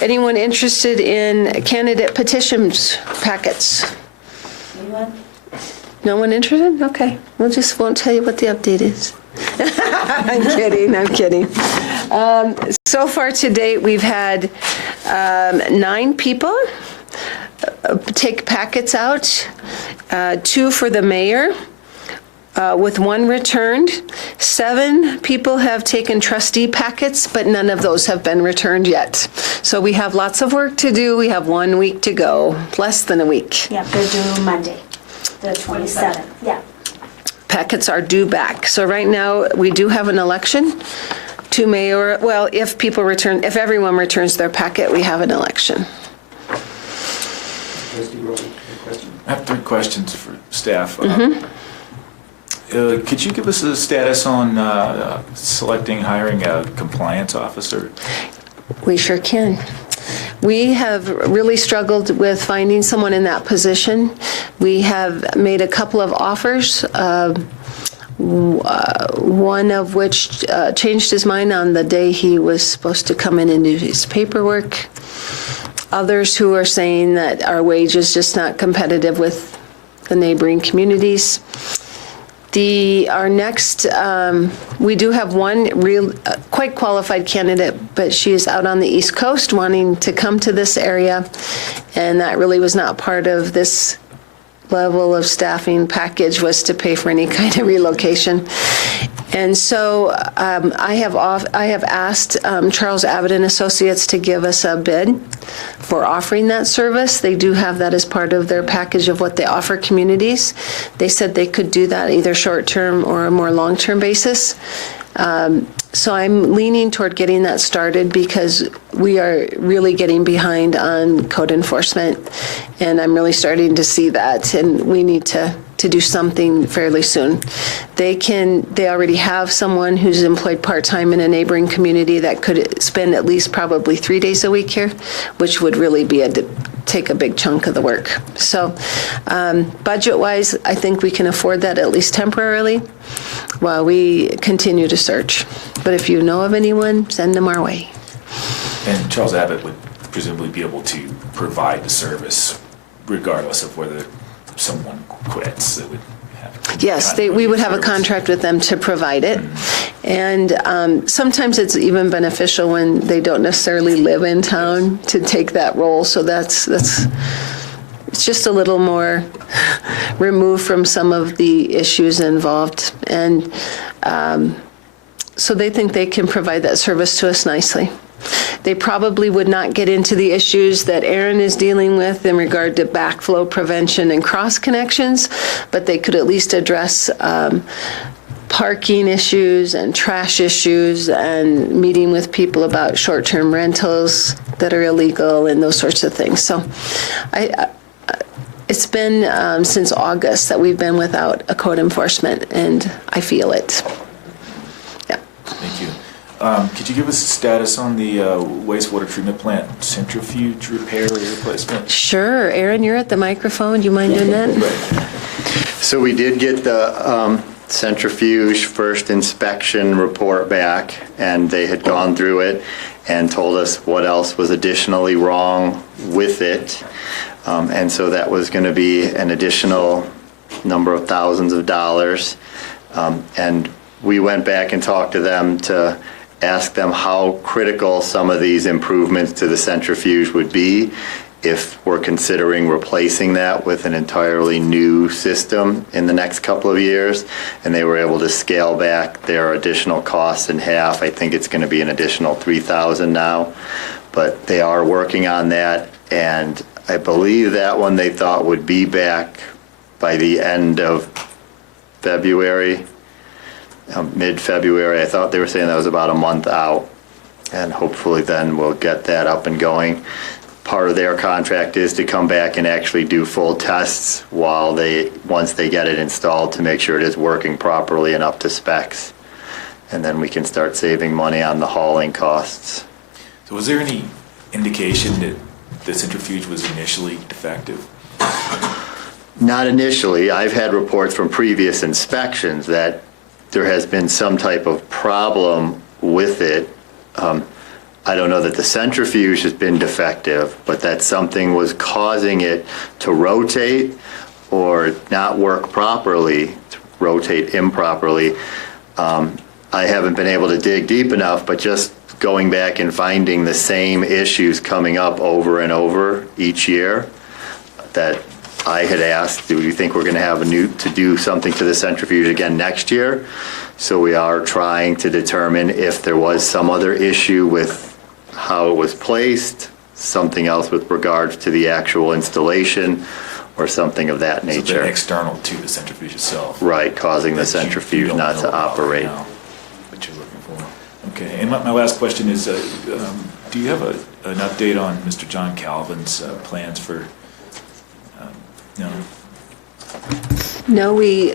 anyone interested in candidate petitions packets? Anyone? No one interested? Okay, won't tell you what the update is. I'm kidding. So far to date, we've had 9 people take packets out, 2 for the mayor, with 1 returned. 7 people have taken trustee packets, but none of those have been returned yet. So we have lots of work to do. We have 1 week to go, less than a week. Yeah, they're due Monday, the 27th. Yeah. Packets are due back. So right now, we do have an election to mayor. Well, if everyone returns their packet, we have an election. I have 3 questions for staff. Could you give us a status on hiring a compliance officer? We sure can. We have really struggled with finding someone in that position. We have made a couple of offers, one of which changed his mind on the day he was supposed to come in and do his paperwork. Others who are saying that our wage is just not competitive with the neighboring communities. Our next, we do have one real, quite qualified candidate, but she is out on the East Coast wanting to come to this area, and that really was not part of this level of staffing package, was to pay for any kind of relocation. And so I have asked Charles Abbott and Associates to give us a bid for offering that service. They do have that as part of their package of what they offer communities. They said they could do that either short-term or a more long-term basis. So I'm leaning toward getting that started because we are really getting behind on code enforcement, and I'm really starting to see that, and we need to do something fairly soon. They already have someone who's employed part-time in a neighboring community that could spend at least probably 3 days a week here, which would really be take a big chunk of the work. So budget-wise, I think we can afford that at least temporarily while we continue to search. But if you know of anyone, send them our way. And Charles Abbott would presumably be able to provide the service regardless of whether someone quits. That would have Yes, we would have a contract with them to provide it. And sometimes it's even beneficial when they don't necessarily live in town to take that role. So it's just a little more removed from some of the issues involved. And so they think they can provide that service to us nicely. They probably would not get into the issues that Aaron is dealing with in regard to backflow prevention and cross connections, but they could at least address parking issues and trash issues and meeting with people about short-term rentals that are illegal and those sorts of things. So it's been since August that we've been without a code enforcement, and I feel it. Yeah. Thank you. Could you give us a status on the wastewater treatment plant centrifuge repair or replacement? Sure. Aaron, you're at the microphone. Do you mind doing that? So we did get the centrifuge first inspection report back, and they had gone through it and told us what else was additionally wrong with it. And so that was going to be an additional number of thousands of dollars. And we went back and talked to them to ask them how critical some of these improvements to the centrifuge would be if we're considering replacing that with an entirely new system in the next couple of years. And they were able to scale back their additional costs in half. I think it's going to be an additional $3,000 now, but they are working on that. And I believe that one they thought would be back by the end of February, mid-February. I thought they were saying that was about a month out. And hopefully then we'll get that up and going. Part of their contract is to come back and actually do full tests once they get it installed, to make sure it is working properly and up to specs. And then we can start saving money on the hauling costs. So was there any indication that the centrifuge was initially defective? Not initially. I've had reports from previous inspections that there has been some type of problem with it. I don't know that the centrifuge has been defective, but that something was causing it to rotate or not work properly, to rotate improperly. I haven't been able to dig deep enough, but just going back and finding the same issues coming up over and over each year, that I had asked, do you think we're going to have to do something to the centrifuge again next year? So we are trying to determine if there was some other issue with how it was placed, something else with regards to the actual installation, or something of that nature. So they're external to the centrifuge itself. Right, causing the centrifuge not to operate. Right now, what you're looking for. Okay, and my last question is, do you have an update on Mr. John Calvin's plans for, No, we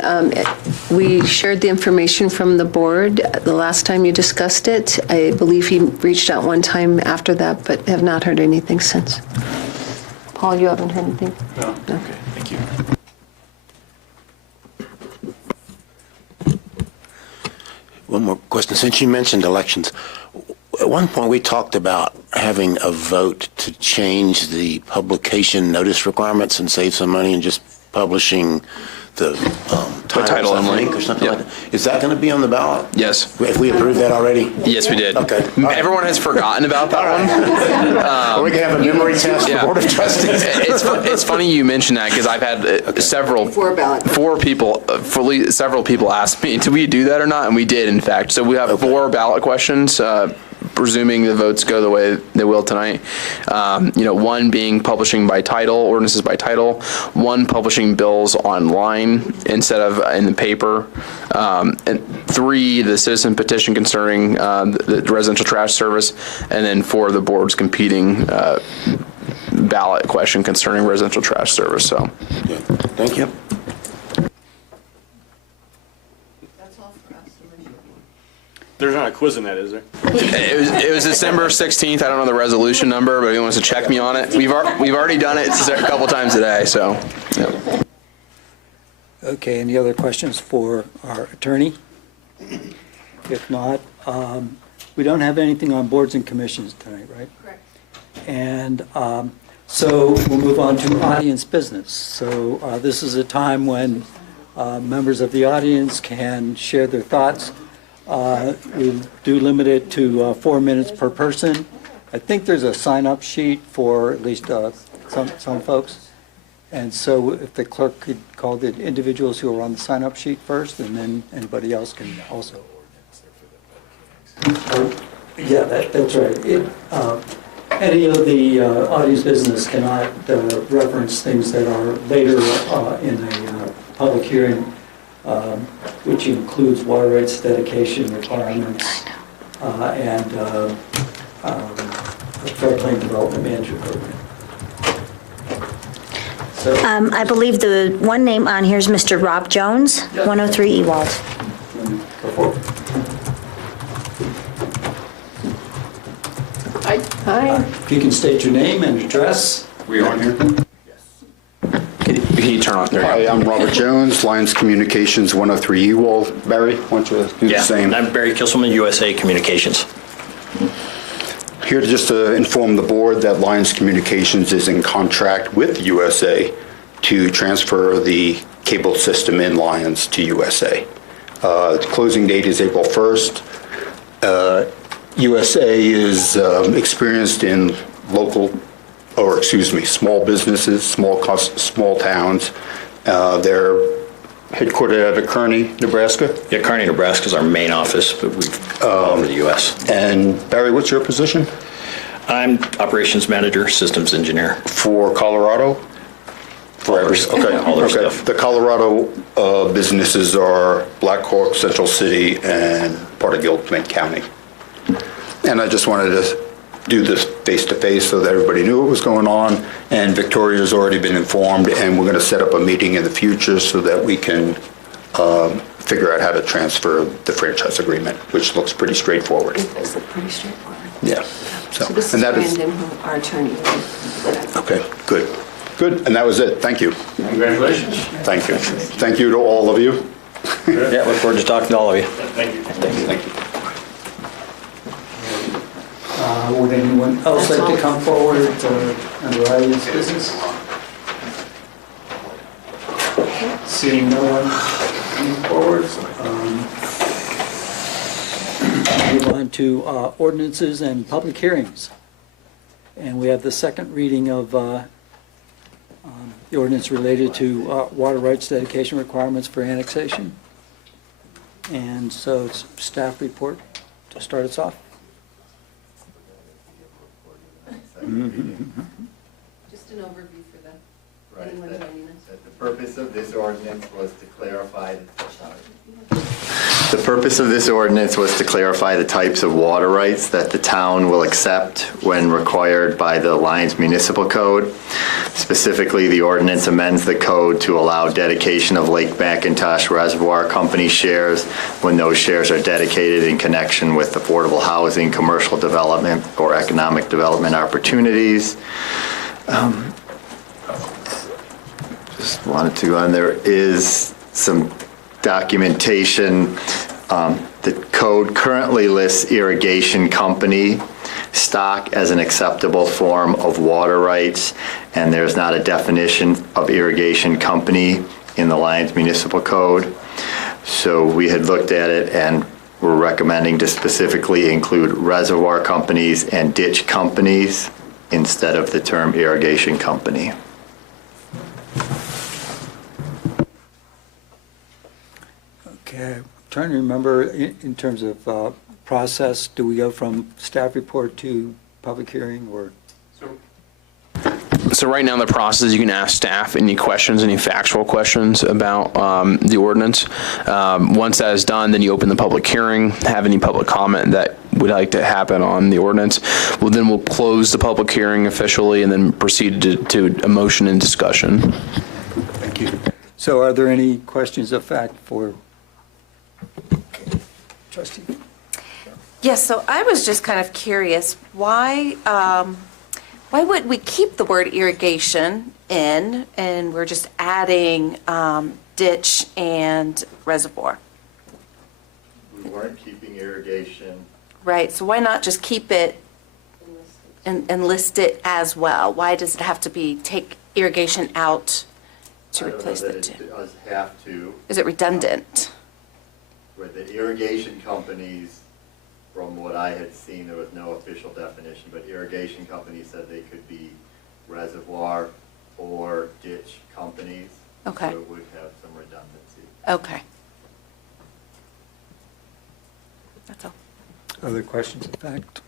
shared the information from the board the last time you discussed it. I believe he reached out one time after that, but have not heard anything since. Paul, you haven't heard anything? No. Okay, thank you. One more question. Since you mentioned elections, at one point we talked about having a vote to change the publication notice requirements and save some money and just publishing the title I only. think, or something Yep. like that. Is that going to be on the ballot? Yes. If we approved that already? Yes, we did. Okay. All right. Everyone has forgotten about that one. Or we can have a memory test yeah. for Board of Trustees. It's funny you mention that, because I've had several people ask me, did we do that or not? And we did, in fact. So we have 4 ballot questions, presuming the votes go the way they will tonight. 1 being publishing by title, ordinances by title. 1 publishing bills online instead of in the paper. And 3, the citizen petition concerning the residential trash service. And then 4, the board's competing ballot question concerning residential trash service. So, Okay. Thank you. There's not a quiz in that, is there? it was December 16th. I don't know the resolution number, but if anyone wants to check me on it, we've already done it a couple times today. So, yeah. Okay, any other questions for our attorney? If not, we don't have anything on boards and commissions tonight, right? Correct. And so we'll move on to audience business. So this is a time when members of the audience can share their thoughts. We do limit it to 4 minutes per person. I think there's a sign-up sheet for at least some folks. And so if the clerk could call the individuals who are on the sign-up sheet first, and then anybody else can also. Yeah, that's right. Any of the audience business cannot reference things that are later in a public hearing which includes water rights dedication requirements and the floodplain development management program. So, I believe the one name on here is Mr. Rob Jones, 103 Ewald. go forward. Hi. If you can state your name and address. We on here? Can you turn on there? Hi, I'm Robert Jones, Lions Communications, 103 Ewald. Barry, why don't you do the same? I'm Barry Kisselman, USA Communications. Here just to inform the board that Lions Communications is in contract with USA to transfer the cable system in Lions to USA. The closing date is April 1st. USA is experienced in small businesses, small towns. They're headquartered out of Kearney, Nebraska. Yeah, Kearney, Nebraska is our main office, but we've all over the U.S. And Barry, what's your position? I'm Operations Manager, Systems Engineer. For Colorado? For every, okay. All their Okay. stuff. The Colorado businesses are Black Hawk, Central City, and part of Gilpin County. And I just wanted to do this face-to-face so that everybody knew what was going on. And Victoria's already been informed, and we're going to set up a meeting in the future so that we can figure out how to transfer the franchise agreement, which looks pretty straightforward. It's pretty straightforward. Yeah. So this is and that Brandon, our attorney. Okay, good. Good, and that was it. Thank you. Congratulations. Thank you. Thank you to all of you. Yeah, look forward to talking to all of you. Thank you. Thank you. Would anyone else like to come forward under audience business? Seeing no one coming forward, move on to ordinances and public hearings. And we have the second reading of the ordinance related to water rights dedication requirements for annexation. And so it's staff report to start us off. Just an overview for anyone Right, joining us. that the purpose of this ordinance was to clarify the types of water rights that the town will accept when required by the Lions Municipal Code. Specifically, the ordinance amends the code to allow dedication of Lake McIntosh Reservoir Company shares when those shares are dedicated in connection with affordable housing, commercial development, or economic development opportunities. Just wanted to go on, there is some documentation. The code currently lists irrigation company stock as an acceptable form of water rights, and there's not a definition of irrigation company in the Lions Municipal Code. So we had looked at it and we're recommending to specifically include reservoir companies and ditch companies instead of the term irrigation company. Okay, I'm trying to remember in terms of process, do we go from staff report to public hearing or? So right now, the process, you can ask staff any questions, any factual questions about the ordinance. Once that is done, then you open the public hearing, have any public comment that would like to happen on the ordinance. Well, then we'll close the public hearing officially and then proceed to a motion and discussion. Thank you. So are there any questions of fact for trustee? Yes, so I was just kind of curious, why would we keep the word irrigation in, and we're just adding ditch and reservoir? We weren't keeping irrigation. Right, so why not just keep it and list it as well? Why does it have to be, take irrigation out to replace the two? It does have to. Is it redundant? With the irrigation companies, from what I had seen, there was no official definition, but irrigation companies said they could be reservoir or ditch companies. Okay. So it would have some redundancy. Okay. That's all. Other questions of fact?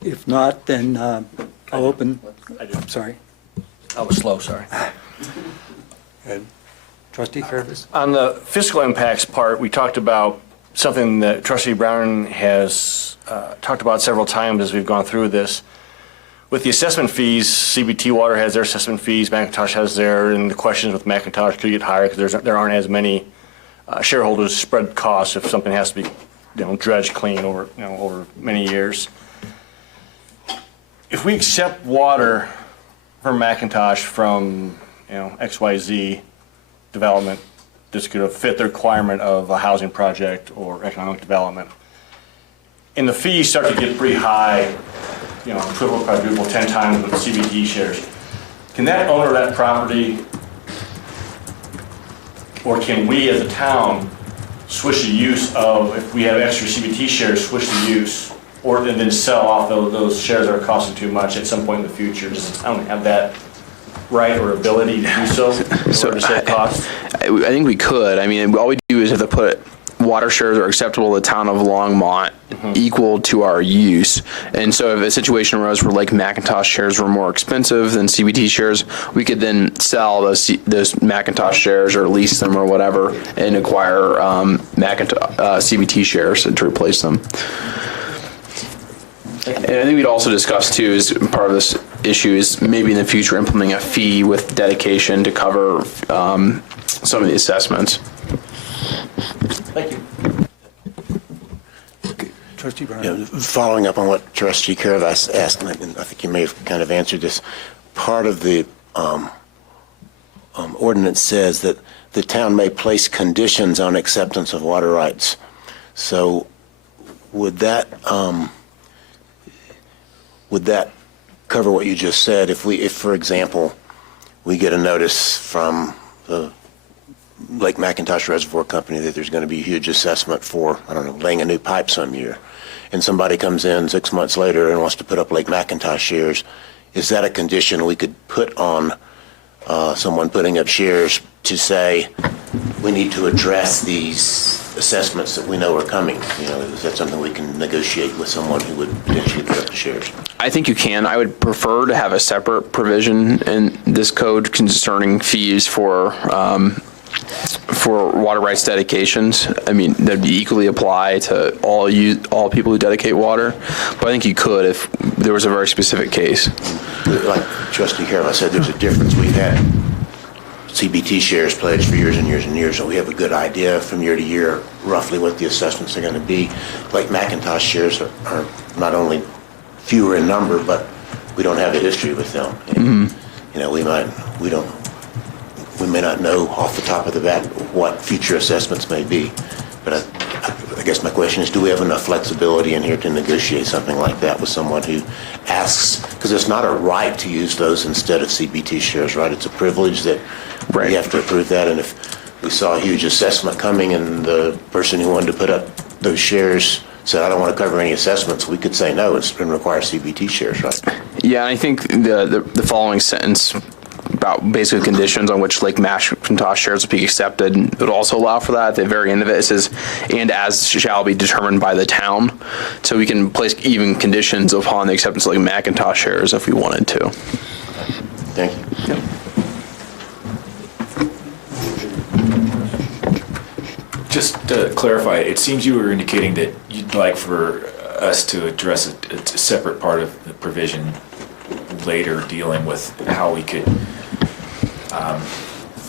If not, then I'll open. I do. I'm sorry. I was slow, sorry. Ed. Trustee Curtis? On the fiscal impacts part, we talked about something that Trustee Brown has talked about several times as we've gone through this. With the assessment fees, CBT Water has their assessment fees, McIntosh has their, and the questions with McIntosh could get higher because there aren't as many shareholders spread costs if something has to be, dredged clean over many years. If we accept water from McIntosh from XYZ development that's going to fit the requirement of a housing project or economic development, and the fees start to get pretty high, triple, quadruple, 10 times with CBT shares, can that owner of that property, or can we as a town switch the use of, if we have extra CBT shares, switch the use, or and then sell off those shares that are costing too much at some point in the future? Does the town have that right or ability to do so in order to save costs? I think we could. I mean, all we do is have to put water shares are acceptable to the town of Longmont equal to our use. And so if a situation arose where Lake McIntosh shares were more expensive than CBT shares, we could then sell those McIntosh shares or lease them or whatever and acquire CBT shares to replace them. And I think we'd also discuss too, as part of this issue, is maybe in the future implementing a fee with dedication to cover some of the assessments. Thank you. Trustee Brown? Yeah, following up on what Trustee Curtis asked, and I think you may have kind of answered this, part of the ordinance says that the town may place conditions on acceptance of water rights. So would that cover what you just said? If, for example, we get a notice from the Lake McIntosh Reservoir Company that there's going to be a huge assessment for, laying a new pipe some year, and somebody comes in 6 months later and wants to put up Lake McIntosh shares, is that a condition we could put on someone putting up shares to say, we need to address these assessments that we know are coming? Is that something we can negotiate with someone who would potentially put up the shares? I think you can. I would prefer to have a separate provision in this code concerning fees for water rights dedications. I mean, that'd be equally apply to all people who dedicate water. But I think you could if there was a very specific case. Like Trustee Carroll said, there's a difference. We've had CBT shares pledged for years and years and years, and we have a good idea from year to year roughly what the assessments are going to be. Like McIntosh shares are not only fewer in number, but we don't have a history with them. And, we may not know off the top of the bat what future assessments may be. But I guess my question is, do we have enough flexibility in here to negotiate something like that with someone who asks? Because it's not a right to use those instead of CBT shares, right? It's a privilege that we have to approve that. And if we saw a huge assessment coming and the person who wanted to put up those shares said, I don't want to cover any assessments, we could say no and require CBT shares, right? Yeah, I think the following sentence about basically conditions on which Lake McIntosh shares will be accepted would also allow for that. At the very end of it, it says, and as shall be determined by the town. So we can place even conditions upon the acceptance of Lake McIntosh shares if we wanted to. Thank you. Yep. Just to clarify, it seems you were indicating that you'd like for us to address a separate part of the provision later, dealing with how we could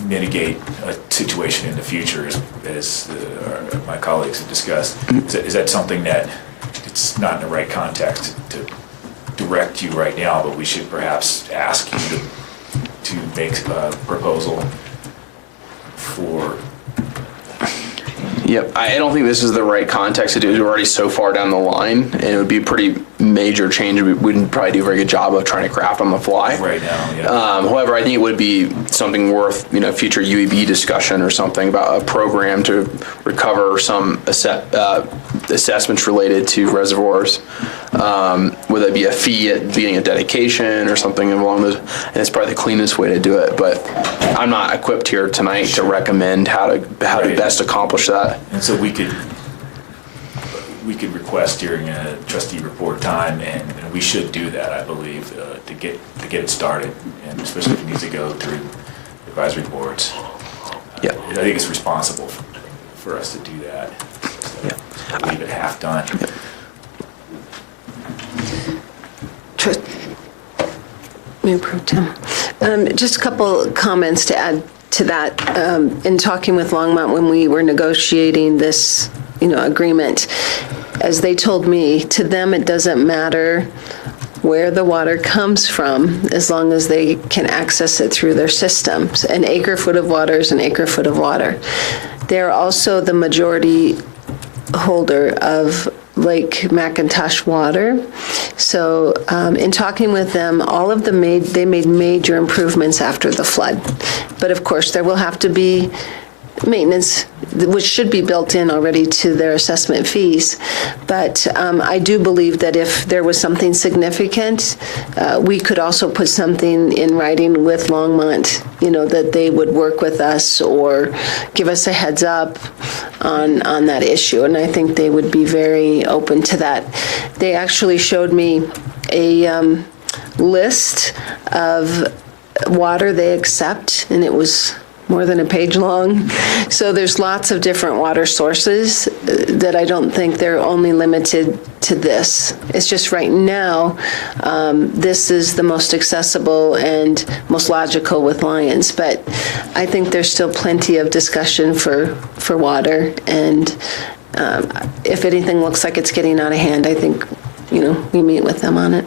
mitigate a situation in the future, as my colleagues have discussed. Is that something that it's not in the right context to direct you right now, but we should perhaps ask you to make a proposal for? Yep, I don't think this is the right context to do. We're already so far down the line, and it would be a pretty major change. We wouldn't probably do a very good job of trying to craft on the fly. Right now, yeah. However, I think it would be something worth, future UEB discussion or something about a program to recover some assessments related to reservoirs. Whether it be a fee at the beginning of dedication or something along those, and it's probably the cleanest way to do it. But I'm not equipped here tonight to recommend how to best accomplish that. And so we could request during a trustee report time, and we should do that, I believe, to get it started, and especially if it needs to go through advisory boards. Yeah. I think it's responsible for us to do that. Yeah. Leave it half done. Mayor Pro Tem. Just a couple comments to add to that. In talking with Longmont when we were negotiating this, agreement, as they told me, to them it doesn't matter where the water comes from as long as they can access it through their systems. An acre foot of water is an acre foot of water. They're also the majority holder of Lake McIntosh water. So in talking with them, all of them they made major improvements after the flood. But of course, there will have to be maintenance, which should be built in already to their assessment fees. But I do believe that if there was something significant, we could also put something in writing with Longmont, that they would work with us or give us a heads up on that issue. And I think they would be very open to that. They actually showed me a list of water they accept, and it was more than a page long. So there's lots of different water sources that I don't think they're only limited to this. It's just right now, this is the most accessible and most logical with Lions, but I think there's still plenty of discussion for water. And if anything looks like it's getting out of hand, I think, we meet with them on it.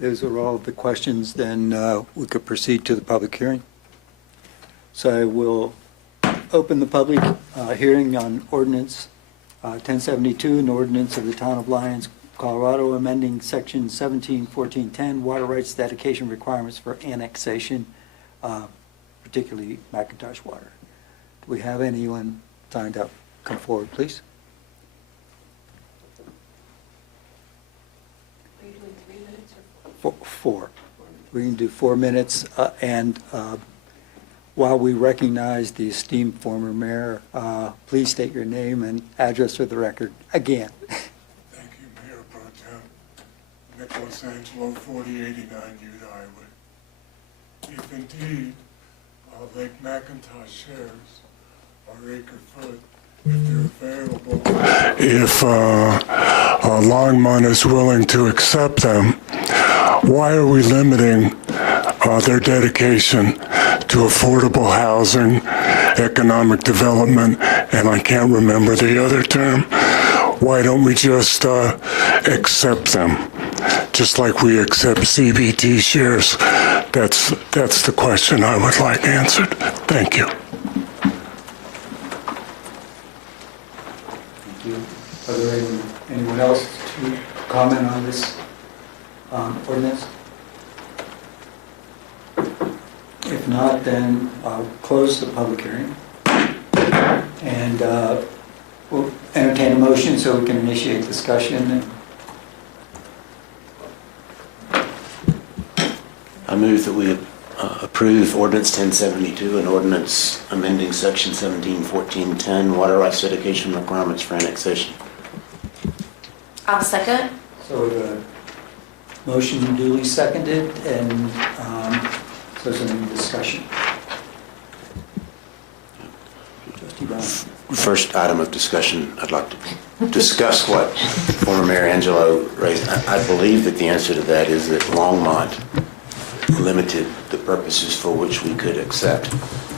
Those are all the questions, then we could proceed to the public hearing. So I will open the public hearing on ordinance 1072, an ordinance of the Town of Lyons, Colorado, amending section 171410, water rights dedication requirements for annexation, particularly McIntosh water. Do we have anyone signed up? Come forward, please. Four. We can do 4 minutes, and while we recognize the esteemed former mayor, please state your name and address for the record again. Thank you, Mayor Pro Tem. Nicholas Angelo, 4089 Ute, Iowa. If indeed Lake McIntosh shares are acre foot, if they're available, if Longmont is willing to accept them, why are we limiting their dedication to affordable housing, economic development, and I can't remember the other term? Why don't we just accept them, just like we accept CBT shares? That's the question I would like answered. Thank you. Thank you. Are there anyone else to comment on this ordinance? If not, then I'll close the public hearing. And we'll entertain a motion so we can initiate discussion. I move that we approve ordinance 1072, an ordinance amending section 171410, water rights dedication requirements for annexation. I'll second. So the motion duly seconded, and so there's any discussion. Trustee Brown. First item of discussion, I'd like to discuss what former Mayor Angelo raised. I believe that the answer to that is that Longmont limited the purposes for which we could accept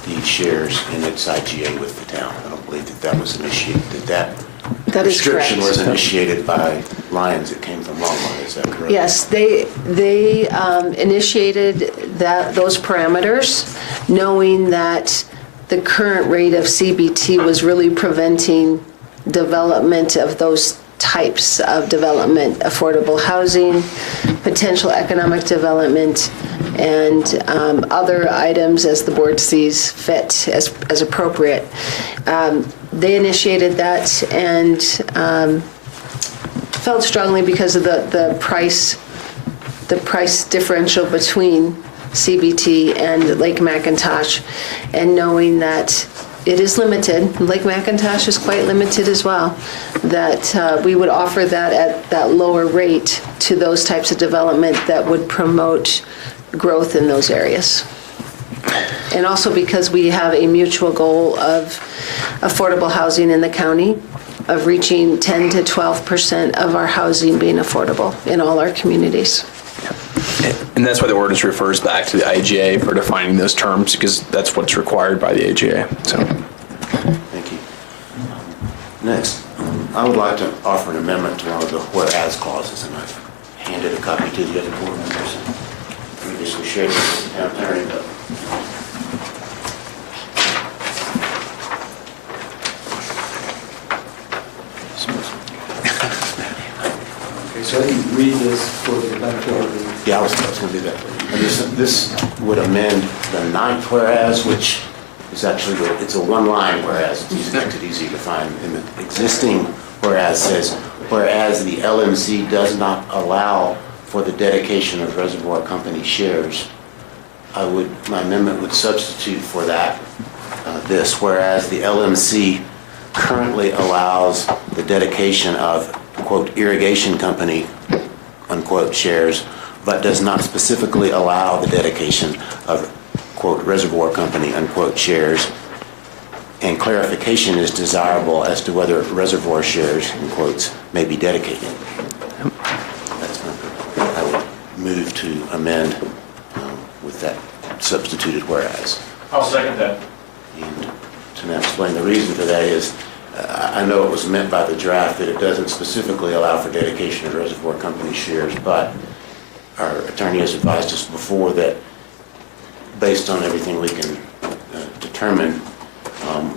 these shares in its IGA with the town. I don't believe that was initiated, that is correct. restriction was initiated by Lions. It came from Longmont, is that correct? Yes, they initiated those parameters, knowing that the current rate of CBT was really preventing development of those types of development, affordable housing, potential economic development, and other items as the board sees fit as appropriate. They initiated that and felt strongly because of the price differential between CBT and Lake McIntosh, and knowing that it is limited. Lake McIntosh is quite limited as well, that we would offer that at that lower rate to those types of development that would promote growth in those areas. And also because we have a mutual goal of affordable housing in the county, of reaching 10 to 12% of our housing being affordable in all our communities. And that's why the ordinance refers back to the IGA for defining those terms, because that's what's required by the IGA. So, Thank you. Next, I would like to offer an amendment to one of the whereas clauses, and I've handed a copy to the other board members and previously shared with the town attorney. Okay, so I can read this for the benefit of the... Yeah, I was going to do that. And this would amend the ninth whereas, which is actually, it's a one-line whereas. It makes it easy to find. And the existing whereas says, whereas the LMC does not allow for the dedication of reservoir company shares, my amendment would substitute for that this, whereas the LMC currently allows the dedication of, quote, irrigation company, unquote, shares, but does not specifically allow the dedication of, quote, reservoir company, unquote, shares. And clarification is desirable as to whether reservoir shares, in quotes, may be dedicated. That's I would move to amend with that substituted whereas. I'll second that. And to now explain the reason for that is, I know it was meant by the draft that it doesn't specifically allow for dedication of reservoir company shares, but our attorney has advised us before that based on everything we can determine,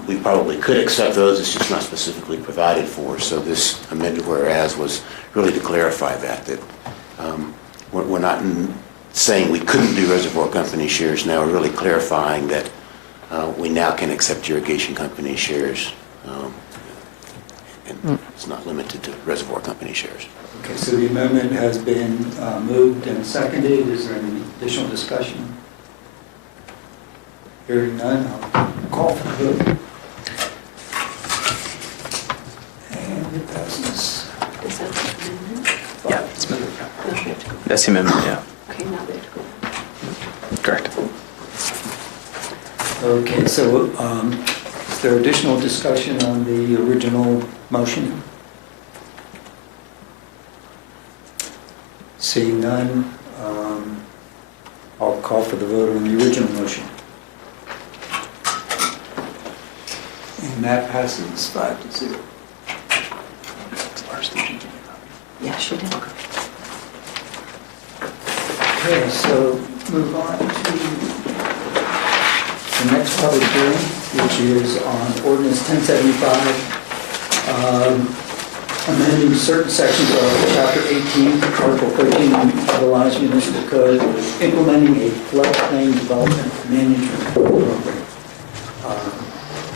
we probably could accept those, it's just not specifically provided for. So this amended whereas was really to clarify that we're not saying we couldn't do reservoir company shares now, we're really clarifying that we now can accept irrigation company shares. And it's not limited to reservoir company shares. Okay, so the amendment has been moved and seconded. Is there any additional discussion? Hearing none, I'll call for the vote. And it passes. Is that the amendment? yeah, it's been, No, we have to go. that's the amendment, yeah. Okay, now we have to go. Correct. Okay, so is there additional discussion on the original motion? Seeing none, I'll call for the vote on the original motion. And that passes 5-0. Yeah, she did. Okay, so move on to the next public hearing, which is on ordinance 1075, amending certain sections of Chapter 18, Article 13 of the Lawrence Municipal Code, implementing a floodplain development management program.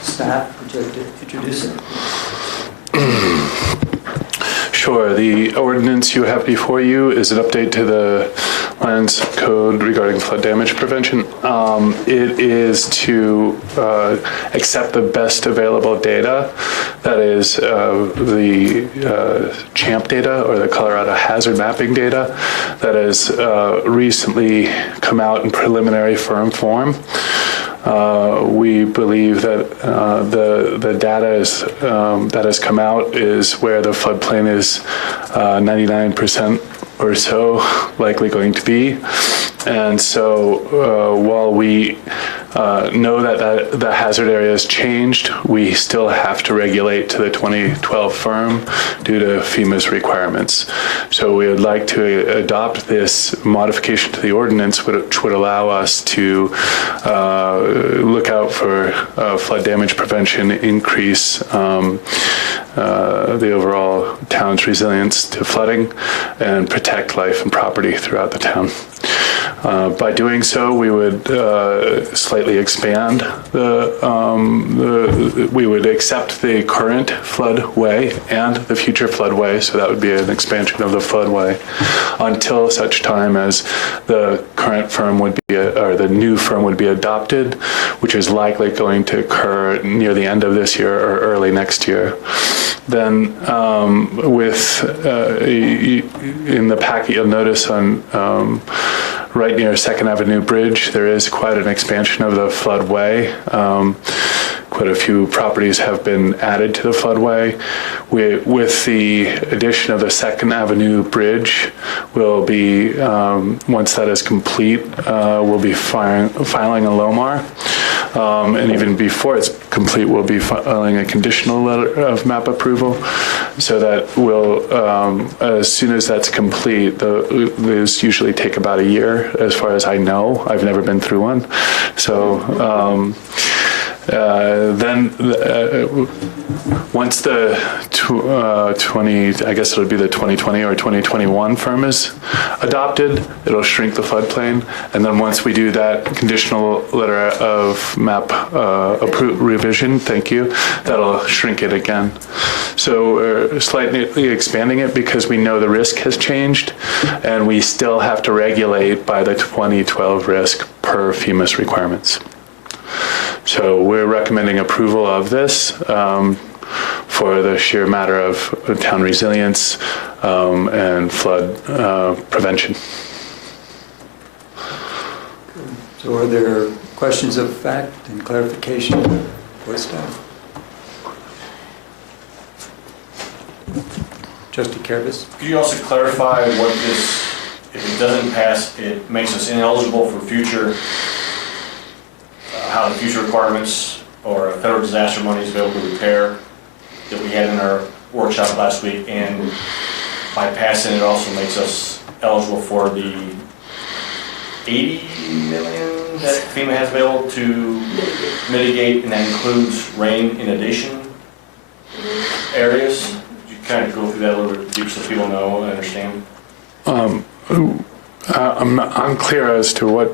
Staff, would you like to introduce it? Sure. The ordinance you have before you is an update to the Lands Code regarding flood damage prevention. It is to accept the best available data, that is the CHAMP data, or the Colorado Hazard Mapping data, that has recently come out in preliminary firm form. We believe that the data is, that has come out is where the floodplain is 99% or so likely going to be. And so while we know that the hazard area has changed, we still have to regulate to the 2012 firm due to FEMA's requirements. So we would like to adopt this modification to the ordinance, which would allow us to look out for flood damage prevention increase the overall town's resilience to flooding and protect life and property throughout the town. By doing so, we would slightly expand we would accept the current floodway and the future floodway, so that would be an expansion of the floodway until such time as the current firm would be, or the new firm would be adopted, which is likely going to occur near the end of this year or early next year. Then in the packet you'll notice on right near 2nd Avenue Bridge, there is quite an expansion of the floodway. Quite a few properties have been added to the floodway. With the addition of the 2nd Avenue Bridge, we'll be, once that is complete, we'll be filing a LOMAR. And even before it's complete, we'll be filing a conditional letter of map approval, so that we'll, as soon as that's complete, those usually take about a year, as far as I know. I've never been through one. So then once the I guess it'll be the 2020 or 2021 firm is adopted, it'll shrink the floodplain. And then once we do that conditional letter of map revision, thank you, that'll shrink it again. So we're slightly expanding it because we know the risk has changed, and we still have to regulate by the 2012 risk per FEMA's requirements. So we're recommending approval of this for the sheer matter of town resilience and flood prevention. So are there questions of fact and clarification for staff? Trustee Kervis? Could you also clarify what this, if it doesn't pass, it makes us ineligible for future, how the future requirements or federal disaster money is available to repair that we had in our workshop last week, and by passing it also makes us eligible for the 80 million that FEMA has available to mitigate, and that includes rain inundation areas. Could you kind of go through that a little bit deeper so people know and understand? I'm unclear as to what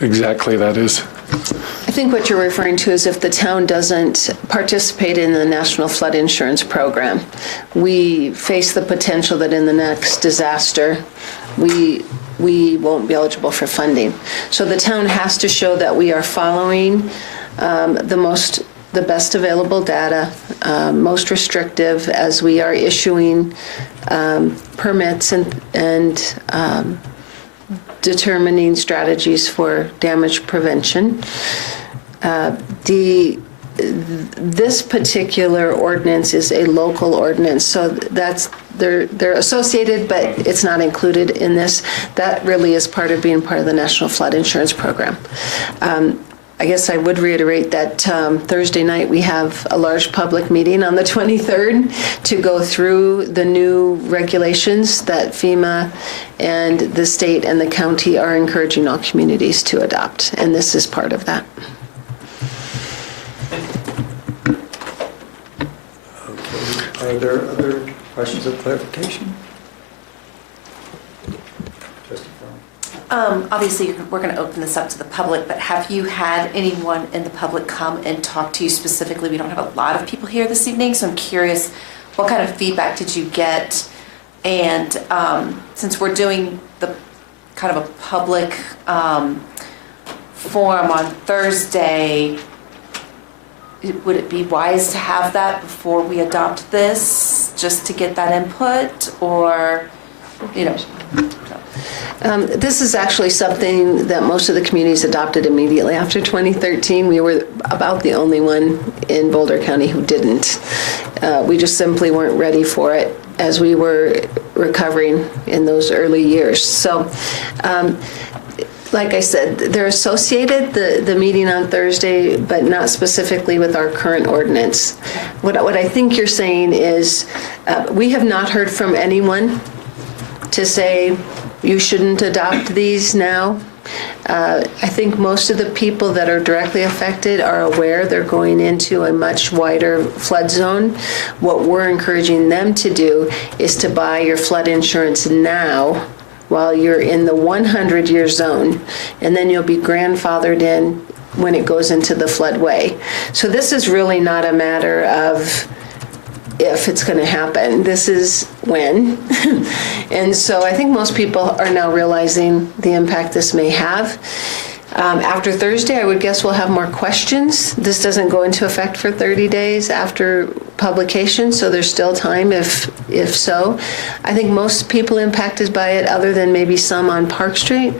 exactly that is. I think what you're referring to is if the town doesn't participate in the National Flood Insurance Program, we face the potential that in the next disaster, we won't be eligible for funding. So the town has to show that we are following the best available data, most restrictive as we are issuing permits and determining strategies for damage prevention. This particular ordinance is a local ordinance, so they're associated, but it's not included in this. That really is part of being part of the National Flood Insurance Program. I guess I would reiterate that Thursday night we have a large public meeting on the 23rd to go through the new regulations that FEMA and the state and the county are encouraging all communities to adopt, and this is part of that. Okay. Are there other questions of clarification? Obviously, we're going to open this up to the public, but have you had anyone in the public come and talk to you specifically? We don't have a lot of people here this evening, so I'm curious, what kind of feedback did you get? And since we're doing the kind of a public forum on Thursday, would it be wise to have that before we adopt this, just to get that input, or, you know? This is actually something that most of the communities adopted immediately after 2013. We were about the only one in Boulder County who didn't. We just simply weren't ready for it as we were recovering in those early years. So, like I said, they're associated, the meeting on Thursday, but not specifically with our current ordinance. What I think you're saying is we have not heard from anyone to say you shouldn't adopt these now. I think most of the people that are directly affected are aware they're going into a much wider flood zone. What we're encouraging them to do is to buy your flood insurance now while you're in the 100-year zone, and then you'll be grandfathered in when it goes into the floodway. So this is really not a matter of if it's going to happen. This is when. And so I think most people are now realizing the impact this may have. After Thursday, I would guess we'll have more questions. This doesn't go into effect for 30 days after publication, so there's still time if so. I think most people impacted by it, other than maybe some on Park Street,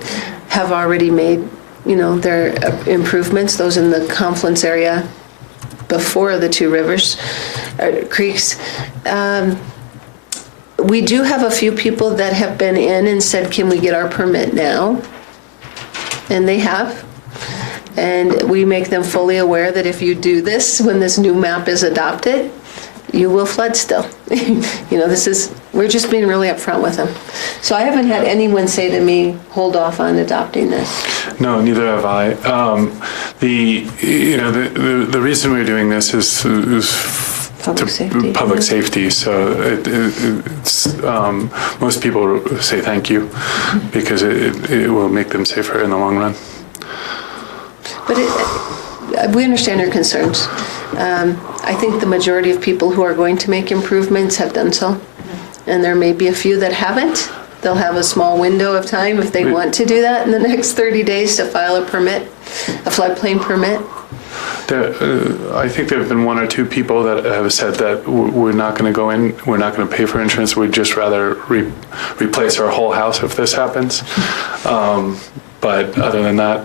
have already made, their improvements, those in the confluence area before the two creeks. We do have a few people that have been in and said, can we get our permit now? And they have. And we make them fully aware that if you do this, when this new map is adopted, you will flood still. We're just being really upfront with them. So I haven't had anyone say to me, hold off on adopting this. No, neither have I. The reason we're doing this is public safety. So it's most people say thank you because it will make them safer in the long run. But we understand your concerns. I think the majority of people who are going to make improvements have done so. And there may be a few that haven't. They'll have a small window of time if they want to do that in the next 30 days to file a permit, a floodplain permit. I think there have been one or two people that have said that we're not going to go in, we're not going to pay for insurance, we'd just rather replace our whole house if this happens. But other than that...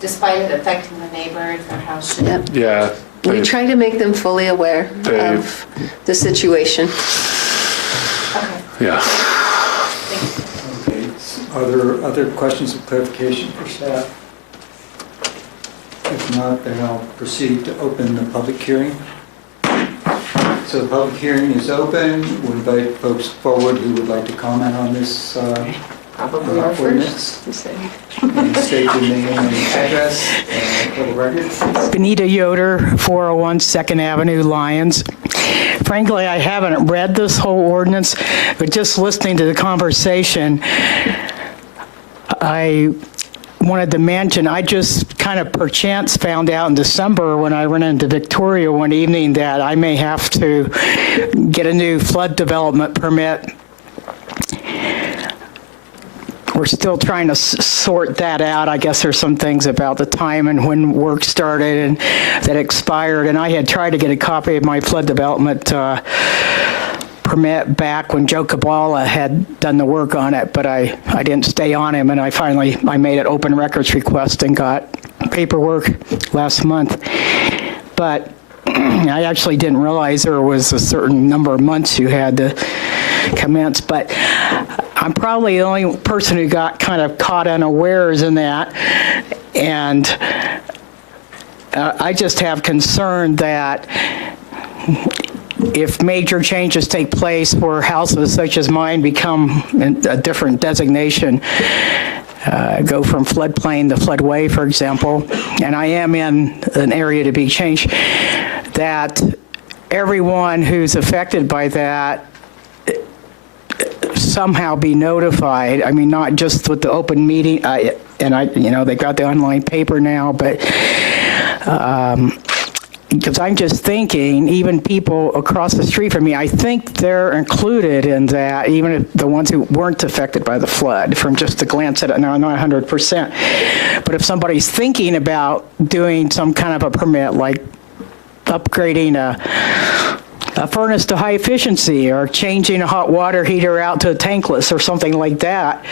Despite it affecting the neighbor, their house. Yep. Yeah. We try to make them fully aware of the situation. Okay. Yeah. Okay. Are there other questions of clarification for staff? If not, then I'll proceed to open the public hearing. So the public hearing is open. We'll invite folks forward who would like to comment on this Probably our ordinance. first. And state your name and address for the record. Benita Yoder, 401 2nd Avenue, Lyons. Frankly, I haven't read this whole ordinance, but just listening to the conversation, I wanted to mention, I just kind of perchance found out in December when I ran into Victoria one evening that I may have to get a new flood development permit. We're still trying to sort that out. I guess there's some things about the time and when work started and that expired. And I had tried to get a copy of my flood development permit back when Joe Kabbalah had done the work on it, but I didn't stay on him, and I made an open records request and got paperwork last month. But I actually didn't realize there was a certain number of months you had to commence, but I'm probably the only person who got kind of caught unawares in that, and I just have concern that if major changes take place where houses such as mine become a different designation, go from floodplain to floodway, for example, and I am in an area to be changed, that everyone who's affected by that somehow be notified. I mean, not just with the open meeting, they got the online paper now, but because I'm just thinking, even people across the street from me, I think they're included in that, even if the ones who weren't affected by the flood, from just a glance at it. Now, I'm not 100%, but if somebody's thinking about doing some kind of a permit, like upgrading a furnace to high efficiency or changing a hot water heater out to a tankless or something like that,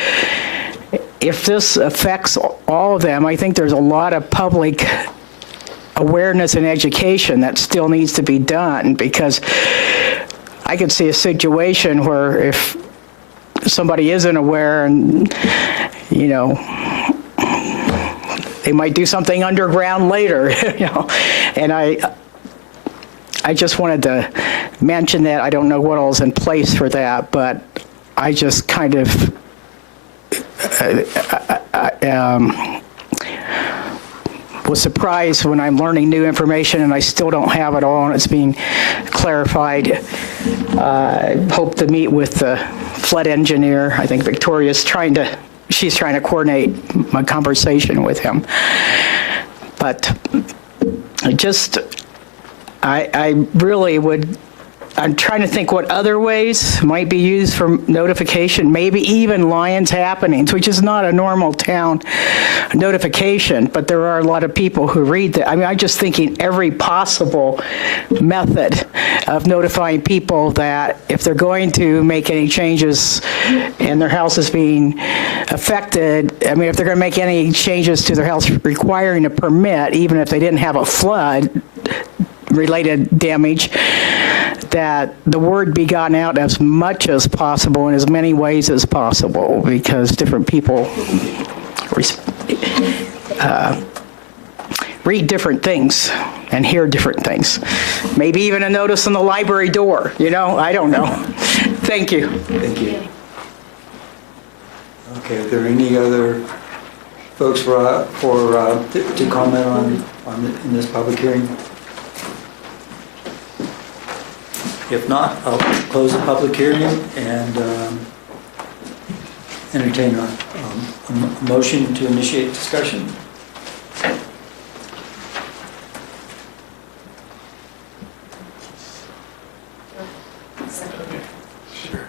if this affects all of them, I think there's a lot of public awareness and education that still needs to be done, because I could see a situation where if somebody isn't aware and, they might do something underground later, and I just wanted to mention that. I don't know what all's in place for that, but I just kind of was surprised when I'm learning new information and I still don't have it all and it's being clarified. Hope to meet with the flood engineer. I think Victoria's she's trying to coordinate my conversation with him. But I really would, I'm trying to think what other ways might be used for notification, maybe even Lions happenings, which is not a normal town notification, but there are a lot of people who read that. I mean, I'm just thinking every possible method of notifying people that if they're going to make any changes and their house is being affected, I mean, if they're going to make any changes to their house requiring a permit, even if they didn't have a flood-related damage, that the word be gotten out as much as possible in as many ways as possible, because different people read different things and hear different things. Maybe even a notice on the library door, I don't know. Thank you. Thank you. Okay, are there any other folks to comment in this public hearing? If not, I'll close the public hearing and entertain a motion to initiate discussion. Sure.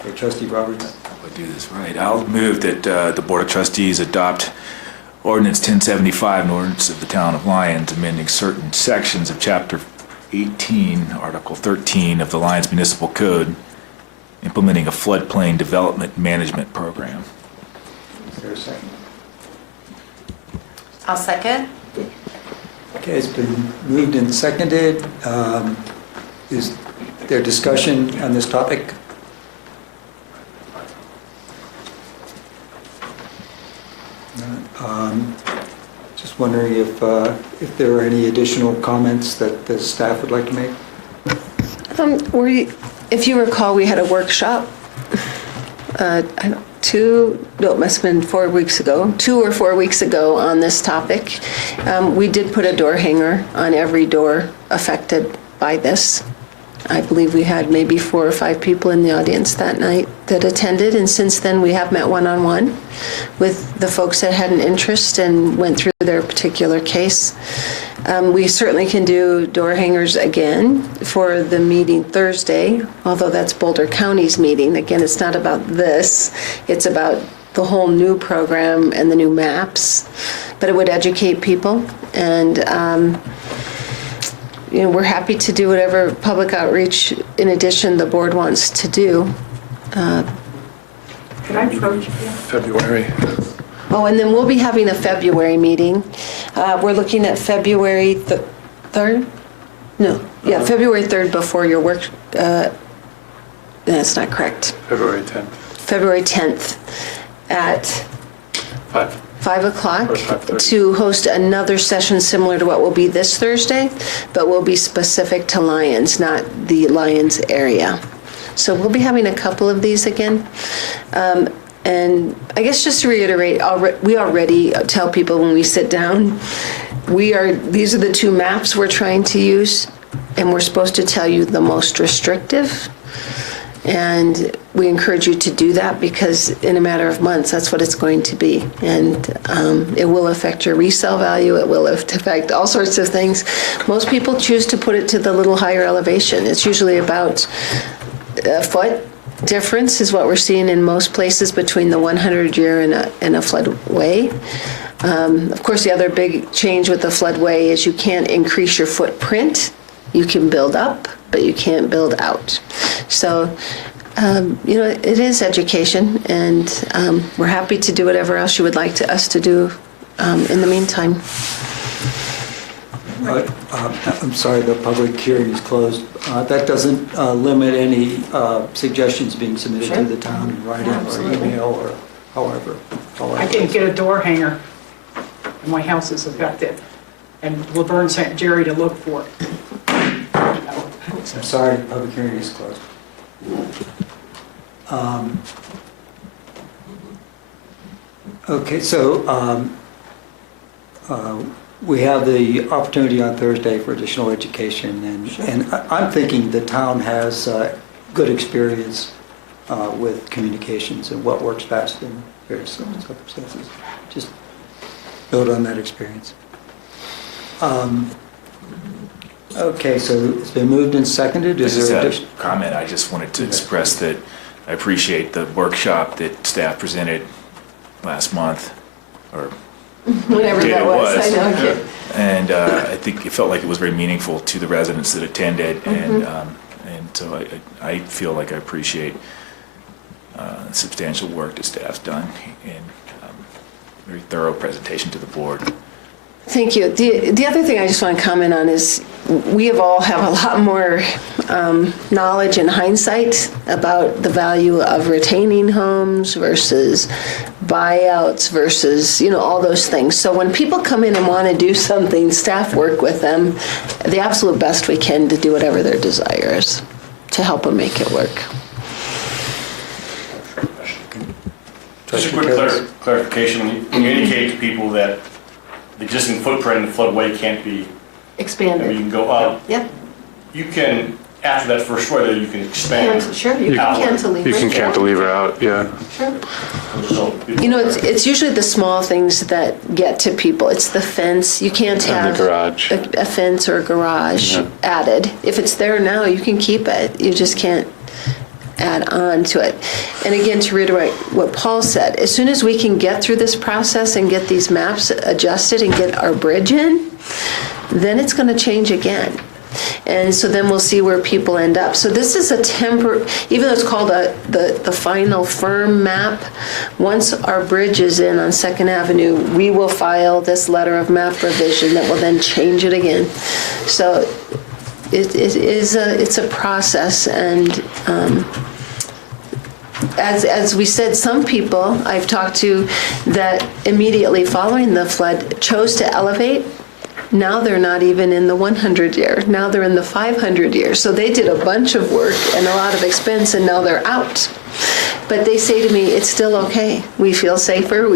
Okay, Trustee Roberts. I'll do this right. I'll move that the Board of Trustees adopt Ordinance 1075, an ordinance of the Town of Lyons, amending certain sections of Chapter 18, Article 13 of the Lyons Municipal Code, implementing a floodplain development management program. Is there a second? I'll second. Okay, it's been moved and seconded. Is there discussion on this topic? Just wondering if there are any additional comments that the staff would like to make? If you recall, we had a workshop, it must have been 4 weeks ago, 2 or 4 weeks ago on this topic. We did put a door hanger on every door affected by this. I believe we had maybe 4 or 5 people in the audience that night that attended, and since then we have met one-on-one with the folks that had an interest and went through their particular case. We certainly can do door hangers again for the meeting Thursday, although that's Boulder County's meeting. Again, it's not about this, it's about the whole new program and the new maps, but it would educate people, and we're happy to do whatever public outreach, in addition, the board wants to do. Could I approach you? February. Oh, and then we'll be having a February meeting. We're looking at February 3rd? No, yeah, February 3rd before your work. That's not correct. February 10th. February 10th at 5 o'clock Or 5:30. to host another session similar to what will be this Thursday, but will be specific to Lyons, not the Lyons area. So we'll be having a couple of these again. And I guess just to reiterate, we already tell people when we sit down, these are the 2 maps we're trying to use, and we're supposed to tell you the most restrictive. And we encourage you to do that because in a matter of months, that's what it's going to be. And it will affect your resale value. It will affect all sorts of things. Most people choose to put it to the little higher elevation. It's usually about a foot difference is what we're seeing in most places between the 100-year and a floodway. Of course, the other big change with the floodway is you can't increase your footprint. You can build up, but you can't build out. So, it is education, and we're happy to do whatever else you would like us to do in the meantime. I'm sorry, the public hearing is closed. That doesn't limit any suggestions being submitted to the town in writing or email or however. I didn't get a door hanger, and my house is affected, and Laverne sent Jerry to look for it. I'm sorry, the public hearing is closed. Okay, so we have the opportunity on Thursday for additional education, and I'm thinking the town has good experience with communications and what works best in various circumstances. Just build on that experience. Okay, so it's been moved and seconded. Is there additional comment? I just wanted to express that I appreciate the workshop that staff presented last month, or Whatever did, that it was, I know. Yeah. And I think it felt like it was very meaningful to the residents that attended, and so I feel like I appreciate substantial work that staff's done, and very thorough presentation to the board. Thank you. The other thing I just want to comment on is we have all have a lot more knowledge and hindsight about the value of retaining homes versus buyouts versus, all those things. So when people come in and want to do something, staff work with them the absolute best we can to do whatever their desire is to help them make it work. Just a quick clarification. When you indicate to people that the existing footprint in the floodway can't be Expanded. you can go up. Yep. You can, after that first floor, you can expand. Sure, you can cantilever. You can cantilever out, yeah. Sure. So, It's usually the small things that get to people. It's the fence. You can't And have the garage. a fence or a garage added. If it's there now, you can keep it. You just can't add on to it. And again, to reiterate what Paul said, as soon as we can get through this process and get these maps adjusted and get our bridge in, then it's going to change again. And so then we'll see where people end up. So this is a temporary, even though it's called the final firm map, once our bridge is in on 2nd Avenue, we will file this letter of map revision that will then change it again. So it's a process, and as we said, some people I've talked to that immediately following the flood chose to elevate. Now they're not even in the 100 year. Now they're in the 500 year. So they did a bunch of work and a lot of expense, and now they're out. But they say to me, it's still okay. We feel safer.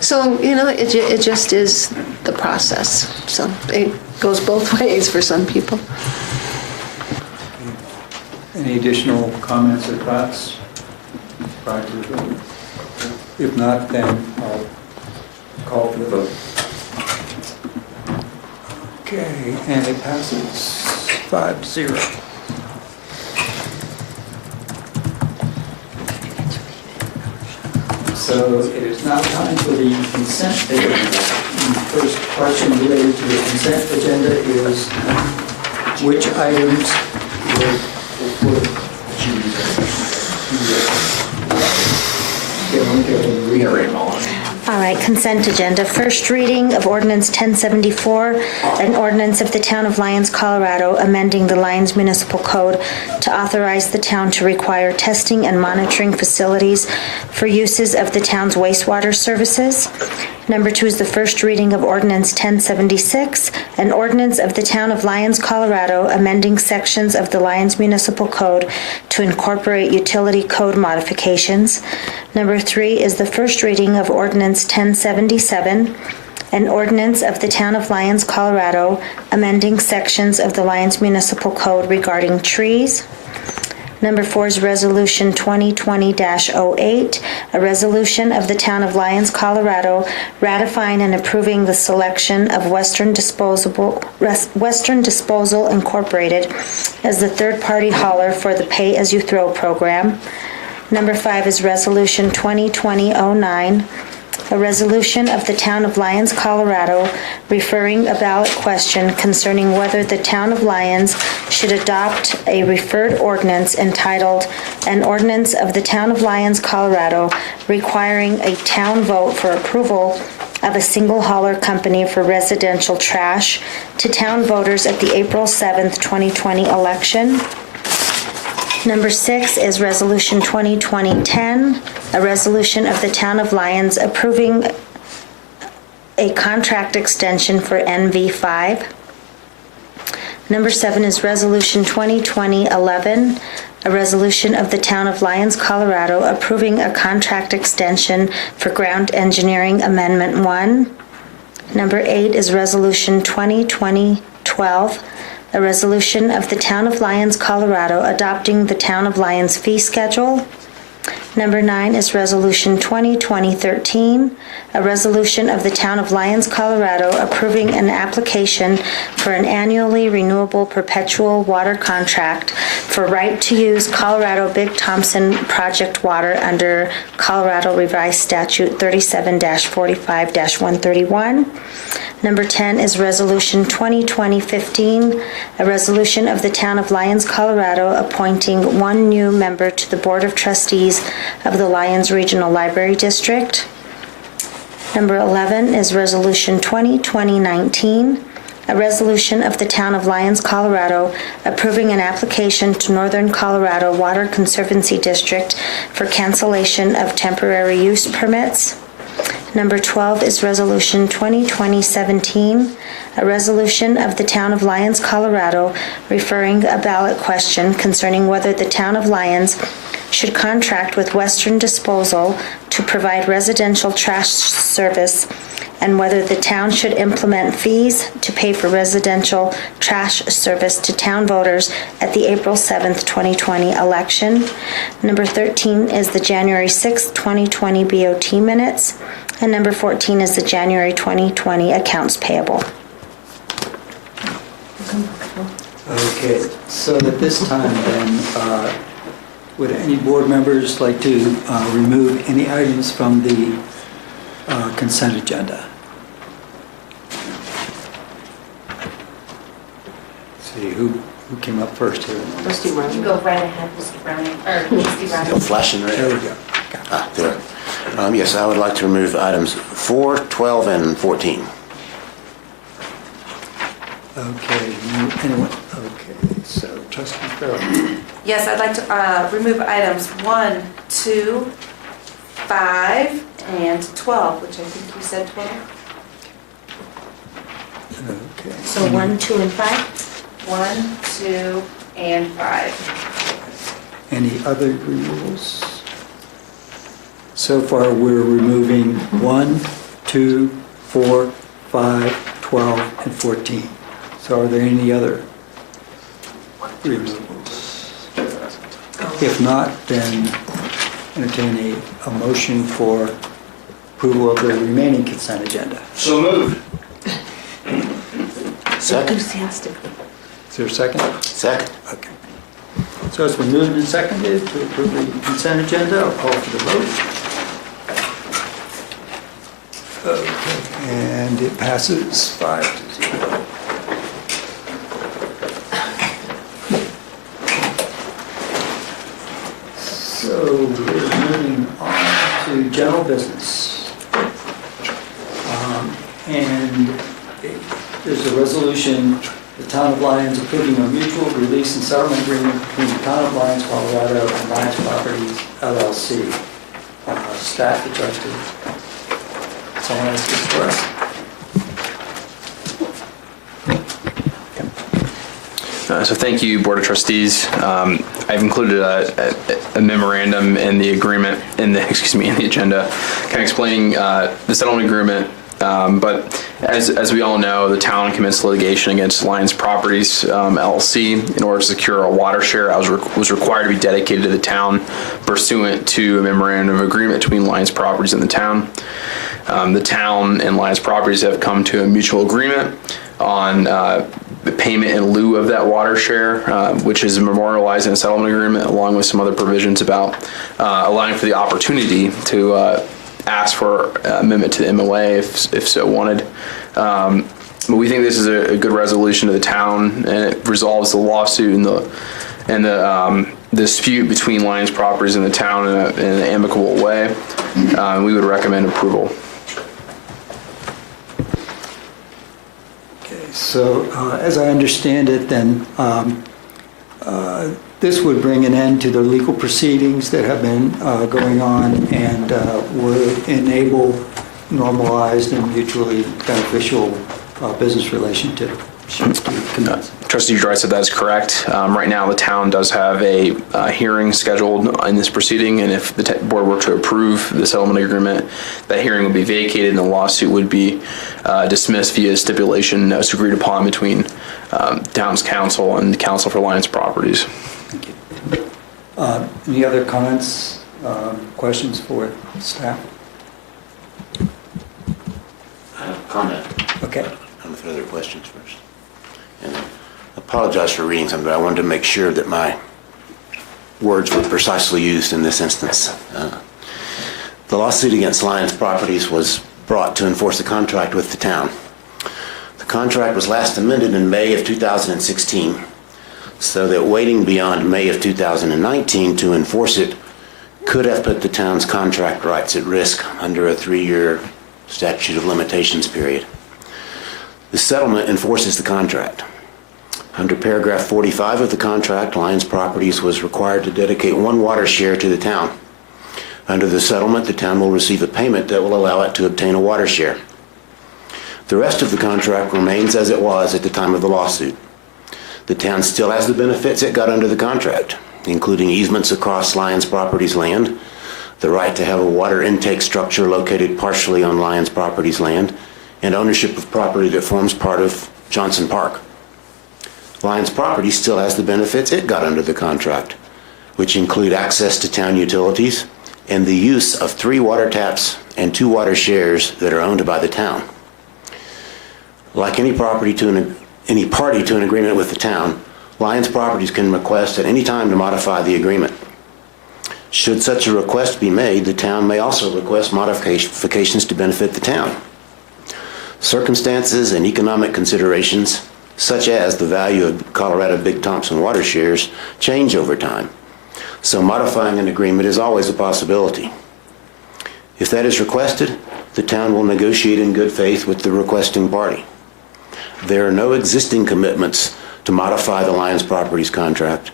So it just is the process. So it goes both ways for some people. Any additional comments or thoughts prior to the vote? If not, then I'll call for the vote. Okay, and it passes 5-0. So it is now time for the consent agenda. The first question related to the consent agenda is which items All right, consent agenda. First reading of ordinance 1074, an ordinance of the Town of Lyons, Colorado, amending the Lyons Municipal Code to authorize the town to require testing and monitoring facilities for uses of the town's wastewater services. Number 2 is the first reading of ordinance 1076, an ordinance of the Town of Lyons, Colorado, amending sections of the Lyons Municipal Code to incorporate utility code modifications. Number 3 is the first reading of ordinance 1077, an ordinance of the Town of Lyons, Colorado, amending sections of the Lyons Municipal Code regarding trees. Number 4 is Resolution 2020-08, a resolution of the Town of Lyons, Colorado, ratifying and approving the selection of Western Disposal Incorporated as the third-party hauler for the Pay-As-You-Throw program. Number 5 is Resolution 2020-09, a resolution of the Town of Lyons, Colorado, referring a ballot question concerning whether the Town of Lyons should adopt a referred ordinance entitled, An Ordinance of the Town of Lyons, Colorado, requiring a town vote for approval of a single hauler company for residential trash to town voters at the April 7th, 2020 election. Number 6 is Resolution 2020-10, a resolution of the Town of Lyons approving a contract extension for NV5. Number 7 is Resolution 2020-11, a resolution of the Town of Lyons, Colorado, approving a contract extension for ground engineering amendment 1. Number 8 is Resolution 2020-12, a resolution of the Town of Lyons, Colorado, adopting the Town of Lyons fee schedule. Number 9 is Resolution 2020-13, a resolution of the Town of Lyons, Colorado, approving an application for an annually renewable perpetual water contract for right to use Colorado Big Thompson project water under Colorado Revised Statute 37-45-131. Number 10 is Resolution 2020-15, a resolution of the Town of Lyons, Colorado, appointing one new member to the Board of Trustees of the Lyons Regional Library District. Number 11 is Resolution 2020-19, a resolution of the Town of Lyons, Colorado, approving an application to Northern Colorado Water Conservancy District for cancellation of temporary use permits. Number 12 is Resolution 2020-17, a resolution of the Town of Lyons, Colorado, referring a ballot question concerning whether the Town of Lyons should contract with Western Disposal to provide residential trash service and whether the town should implement fees to pay for residential trash service to town voters at the April 7th, 2020 election. Number 13 is the January 6th, 2020 BOT minutes. And number 14 is the January 2020 accounts payable. Okay, so at this time then, would any board members like to remove any items from the consent agenda? Let's see, who came up first here? You can go right ahead, Mr. Browning, or Trustee Browning. No flashing red. There we go. There. Yes, I would like to remove items 4, 12, and 14. Okay, anyone? Okay, so Trustee Farrell. Yes, I'd like to remove items 1, 2, 5, and 12, which I think you said 12. Okay. So 1, 2, and 5? 1, 2, and 5. Any other removals? So far, we're removing 1, 2, 4, 5, 12, and 14. So are there any other removals? If not, then entertain a motion for approval of the remaining consent agenda. So moved. Second? Enthusiastically. Is there a second? Second. Okay. So it's been moved and seconded to approve the consent agenda. I'll call for the vote. Okay, and it passes 5-0. So we're moving on to general business. And there's a resolution, the Town of Lyons approving a mutual release and settlement agreement between the Town of Lyons, Colorado and Lyons Properties LLC. Staff adjusted. Someone else gets for us. So thank you, Board of Trustees. I've included a memorandum in the agreement, in the agenda, kind of explaining the settlement agreement. But as we all know, the town commenced litigation against Lyons Properties LLC in order to secure a water share that was required to be dedicated to the town pursuant to a memorandum of agreement between Lyons Properties and the town. The town and Lyons Properties have come to a mutual agreement on the payment in lieu of that water share, which is memorialized in a settlement agreement, along with some other provisions about allowing for the opportunity to ask for amendment to the MOA if so wanted. But we think this is a good resolution to the town, and it resolves the lawsuit and the dispute between Lyons Properties and the town in an amicable way. We would recommend approval. Okay, so as I understand it, then this would bring an end to the legal proceedings that have been going on and would enable normalized and mutually beneficial business relationship should commence. Trustee Dry said that is correct. Right now, the town does have a hearing scheduled in this proceeding, and if the board were to approve the settlement agreement, that hearing would be vacated and the lawsuit would be dismissed via stipulation as agreed upon between town's council and the Council for Alliance Properties. Any other comments, questions for staff? Comment. Okay. On the further questions first. And I apologize for reading something, but I wanted to make sure that my words were precisely used in this instance. The lawsuit against Lions Properties was brought to enforce a contract with the town. The contract was last amended in May of 2016, so that waiting beyond May of 2019 to enforce it could have put the town's contract rights at risk under a 3-year statute of limitations period. The settlement enforces the contract. Under paragraph 45 of the contract, Lions Properties was required to dedicate 1 water share to the town. Under the settlement, the town will receive a payment that will allow it to obtain a water share. The rest of the contract remains as it was at the time of the lawsuit. The town still has the benefits it got under the contract, including easements across Lions Properties land, the right to have a water intake structure located partially on Lions Properties land, and ownership of property that forms part of Johnson Park. Lions Properties still has the benefits it got under the contract, which include access to town utilities and the use of 3 water taps and 2 water shares that are owned by the town. Like any party to an agreement with the town, Lions Properties can request at any time to modify the agreement. Should such a request be made, the town may also request modifications to benefit the town. Circumstances and economic considerations, such as the value of Colorado Big Thompson water shares, change over time, so modifying an agreement is always a possibility. If that is requested, the town will negotiate in good faith with the requesting party. There are no existing commitments to modify the Lions Properties contract,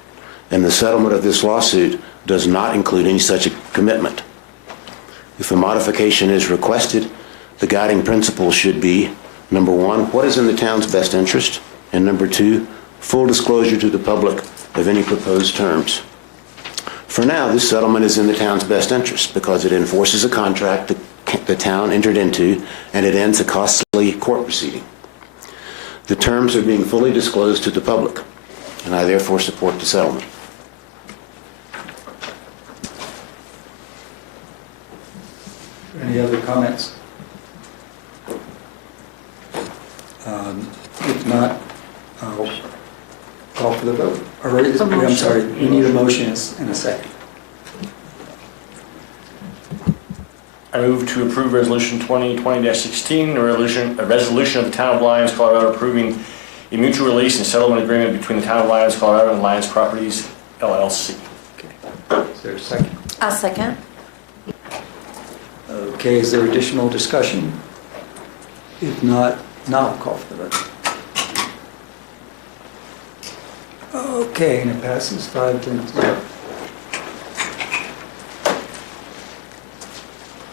and the settlement of this lawsuit does not include any such a commitment. If a modification is requested, the guiding principle should be, number 1, what is in the town's best interest, and number 2, full disclosure to the public of any proposed terms. For now, this settlement is in the town's best interest because it enforces a contract the town entered into, and it ends a costly court proceeding. The terms are being fully disclosed to the public, and I therefore support the settlement. Any other comments? If not, I'll call for the vote. I'm sorry, we need a motion and a second. I move to approve Resolution 2020-16, a resolution of the Town of Lyons, Colorado, approving a mutual release and settlement agreement between the Town of Lyons, Colorado and Lyons Properties, LLC. Okay. Is there a second? I'll second. Okay, is there additional discussion? If not, now I'll call for the vote. Okay, and it passes 5-0.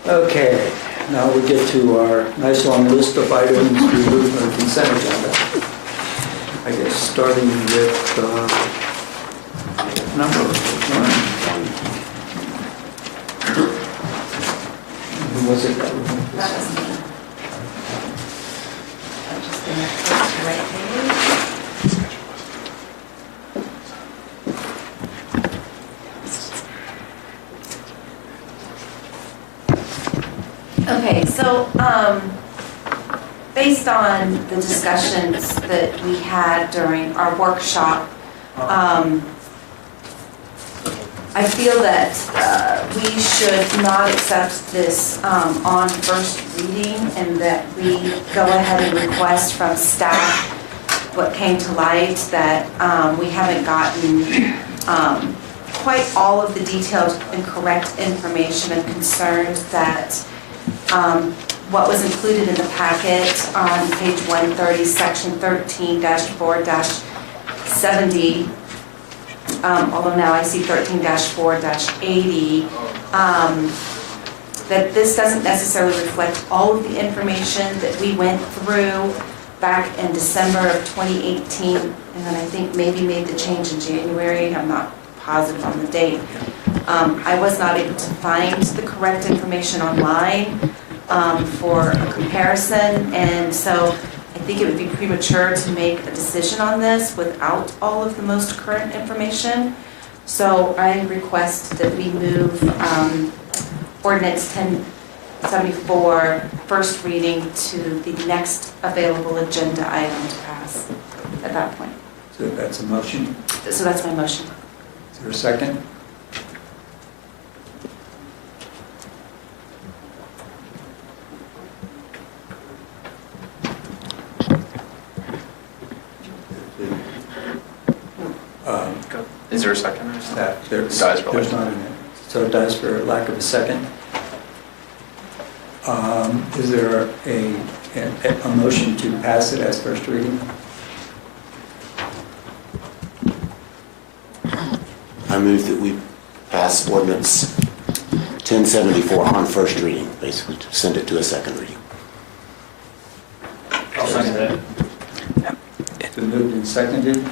Okay, now we get to our nice long list of items removed from the consent agenda. I guess starting with number 1. Who was it that removed this? That was me. I'm just going to flip to the right page. Okay, so based on the discussions that we had during our workshop, I feel that we should not accept this on first reading, and that we go ahead and request from staff what came to light, that we haven't gotten quite all of the detailed and correct information and concerns that what was included in the packet on page 130, section 13-4-70, although now I see 13-4-80, that this doesn't necessarily reflect all of the information that we went through back in December of 2018, and then I think maybe made the change in January. I'm not positive on the date. I was not able to find the correct information online for a comparison, and so I think it would be premature to make a decision on this without all of the most current information. So I request that we move ordinance 1074 first reading to the next available agenda item to pass at that point. So that's a motion. So that's my motion. Is there a second? Is there a second? There's Dies for there's lack. not a, so it dies for lack of a second. Is there a motion to pass it as first reading? I move that we pass ordinance 1074 on first reading, basically to send it to a second reading. I'll second that. It's been moved and seconded.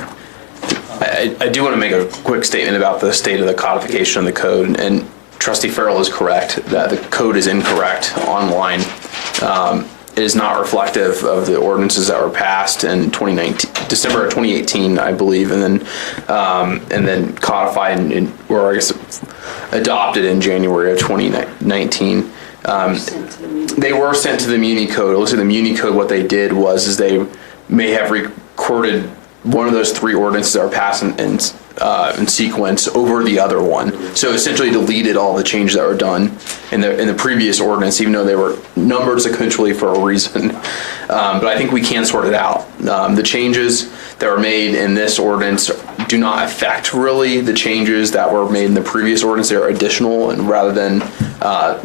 I do want to make a quick statement about the state of the codification of the code, and Trustee Farrell is correct that the code is incorrect online. It is not reflective of the ordinances that were passed in December of 2018, I believe, and then codified or I guess adopted in January of 2019. They were sent to the Muni Code. It looks like the Muni Code, what they did was they may have recorded one of those three ordinances that are passed in sequence over the other one. So essentially deleted all the changes that were done in the previous ordinance, even though they were numbered sequentially for a reason. But I think we can sort it out. The changes that were made in this ordinance do not affect really the changes that were made in the previous ordinance. They're additional, and rather than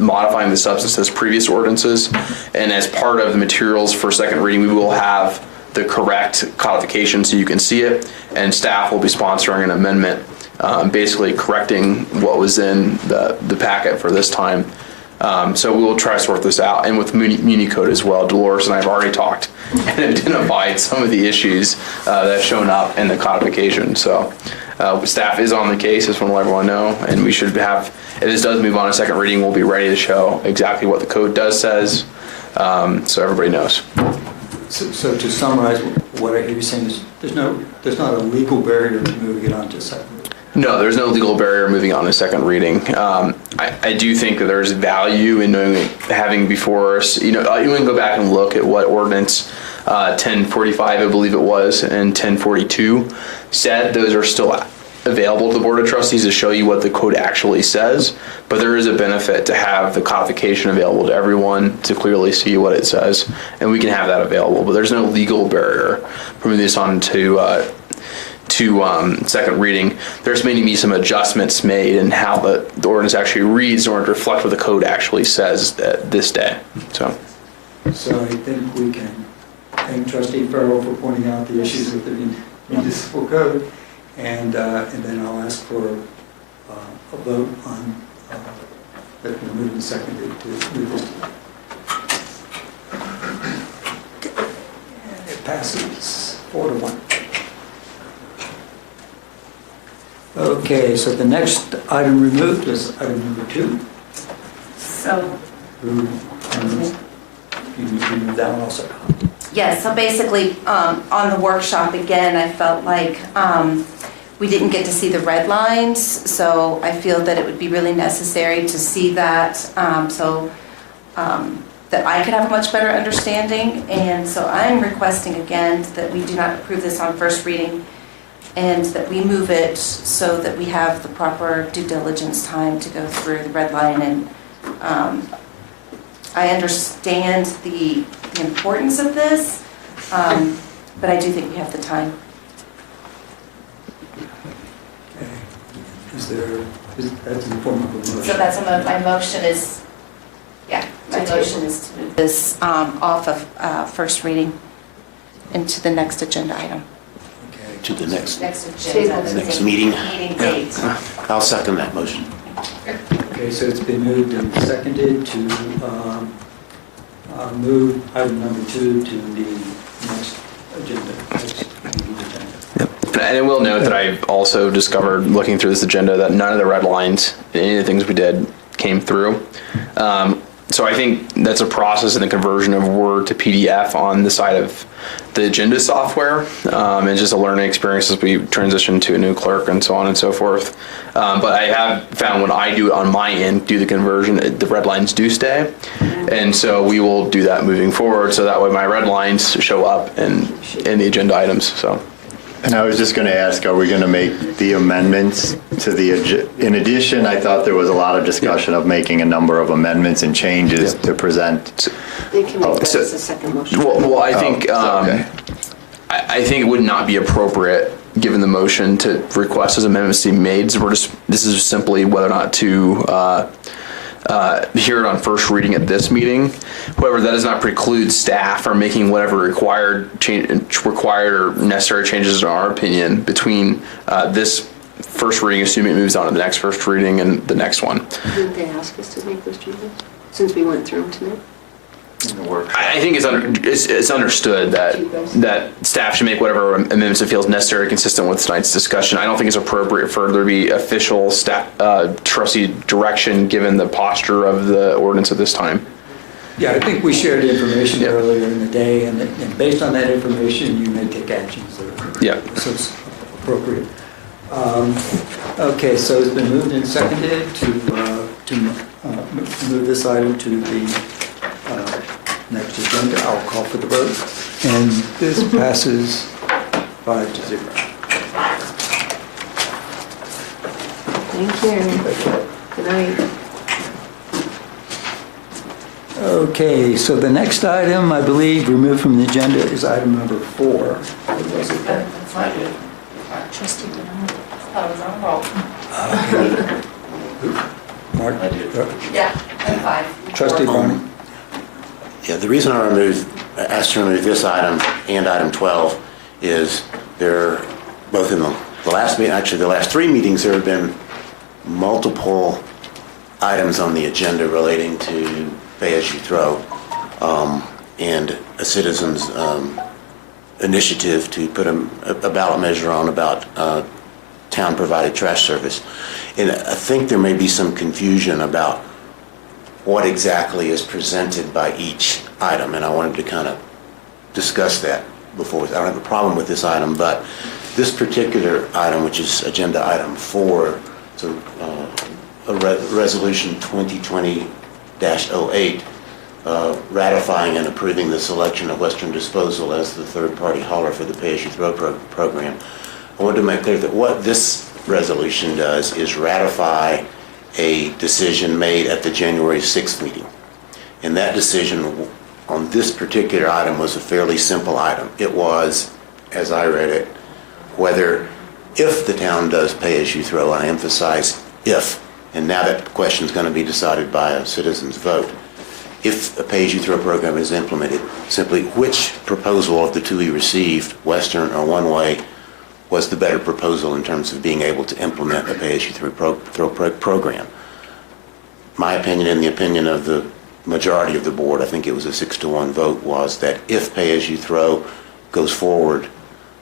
modifying the substance of previous ordinances. And as part of the materials for second reading, we will have the correct codification so you can see it, and staff will be sponsoring an amendment basically correcting what was in the packet for this time. So we will try to sort this out, and with Muni Code as well. Dolores and I have already talked and identified some of the issues that have shown up in the codification. So staff is on the case, just want to let everyone know, and we should have, if this does move on a second reading, we'll be ready to show exactly what the code says, so everybody knows. So to summarize, what I hear you saying is there's not a legal barrier to moving it on to second reading. No, there's no legal barrier moving on to second reading. I do think that there's value in having before us, you can go back and look at what ordinance 1045, I believe it was, and 1042 said. Those are still available to the Board of Trustees to show you what the code actually says, but there is a benefit to have the codification available to everyone to clearly see what it says, and we can have that available, but there's no legal barrier for moving this on to second reading. There's may be some adjustments made in how the ordinance actually reads in order to reflect what the code actually says this day. So I think we can thank Trustee Farrell for pointing out the issues with the municipal code, and then I'll ask for a vote on that we move and seconded to move this. And it passes 4-1. Okay, so the next item removed is item number 2. So, You remove that one also. yes, so basically, on the workshop, again, I felt like we didn't get to see the red lines, so I feel that it would be really necessary to see that, so that I could have a much better understanding. And so I'm requesting again that we do not approve this on first reading, and that we move it so that we have the proper due diligence time to go through the red line. And I understand the importance of this, but I do think we have the time. That's in the form of a motion. So that's my motion is, my motion is to move this off of first reading into the next agenda item. To the next agenda. next meeting. Meeting date. I'll second that motion. Okay, so it's been moved and seconded to move item number 2 to the next agenda, next meeting agenda. And I will note that I've also discovered, looking through this agenda, that none of the red lines in any of the things we did came through. So I think that's a process in the conversion of Word to PDF on the side of the agenda software, and just a learning experience as we transition to a new clerk and so on and so forth. But I have found when I do it on my end, do the conversion, the red lines do stay. And so we will do that moving forward, so that way my red lines show up in the agenda items, so. And I was just going to ask, are we going to make the amendments to the, in addition, I thought there was a lot of discussion of making a number of amendments and changes to present. They can make that as a second motion. Well, I think, okay. I think it would not be appropriate, given the motion, to request those amendments to be made. So this is simply whether or not to hear it on first reading at this meeting. However, that does not preclude staff from making whatever required or necessary changes, in our opinion, between this first reading, assuming it moves on to the next first reading and the next one. Didn't they ask us to make those changes, since we went through them tonight? I think it's understood that staff should make whatever amendments it feels necessary, consistent with tonight's discussion. I don't think it's appropriate for there to be official staff trustee direction given the posture of the ordinance at this time. Yeah, I think we shared information earlier in the day, and based on that information, you may take actions that are so it's appropriate. Okay, so it's been moved and seconded to move this item to the next agenda. I'll call for the vote, and this passes 5-0. Thank you. Good night. Okay, so the next item, I believe, removed from the agenda is item number 4. What was it? That's not good. Trustee Bernard. That was on roll. Mark? Yeah, and 5. Trustee Barney? Yeah, the reason I asked to remove this item and item 12 is they're both in the last meeting, actually the last 3 meetings, there have been multiple items on the agenda relating to pay-as-you-throw and a citizen's initiative to put a ballot measure on about town-provided trash service. And I think there may be some confusion about what exactly is presented by each item, and I wanted to kind of discuss that before. I don't have a problem with this item, but this particular item, which is agenda item 4, so resolution 2020-08, ratifying and approving the selection of Western Disposal as the third-party hauler for the pay-as-you-throw program. I wanted to make clear that what this resolution does is ratify a decision made at the January 6th meeting. And that decision on this particular item was a fairly simple item. It was, as I read it, whether if the town does pay-as-you-throw, and I emphasize if, and now that question is going to be decided by a citizen's vote, if a pay-as-you-throw program is implemented, simply which proposal of the two we received, Western or One Way, was the better proposal in terms of being able to implement a pay-as-you-throw program. My opinion and the opinion of the majority of the board, I think it was a 6-1 vote, was that if pay-as-you-throw goes forward,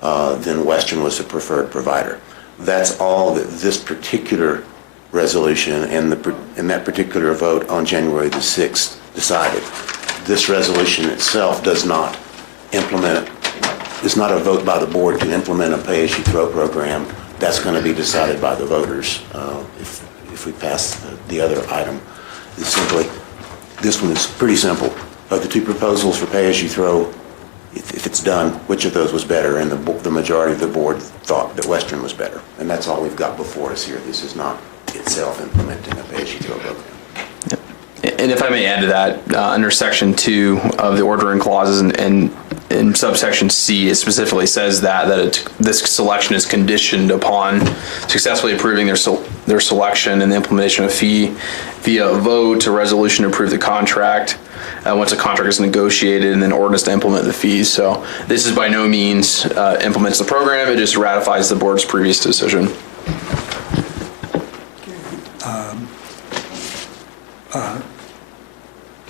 then Western was the preferred provider. That's all that this particular resolution and that particular vote on January the 6th decided. This resolution itself does not implement it. It's not a vote by the board to implement a pay-as-you-throw program. That's going to be decided by the voters if we pass the other item. It's simply, this one is pretty simple. Of the two proposals for pay-as-you-throw, if it's done, which of those was better? And the majority of the board thought that Western was better. And that's all we've got before us here. This is not itself implementing a pay-as-you-throw program. And if I may add to that, under section 2 of the ordering clauses and in subsection C, it specifically says that this selection is conditioned upon successfully approving their selection and the implementation of fee via a vote, a resolution to approve the contract, once a contract is negotiated, and then ordinance to implement the fees. So this is by no means implements the program, it just ratifies the board's previous decision.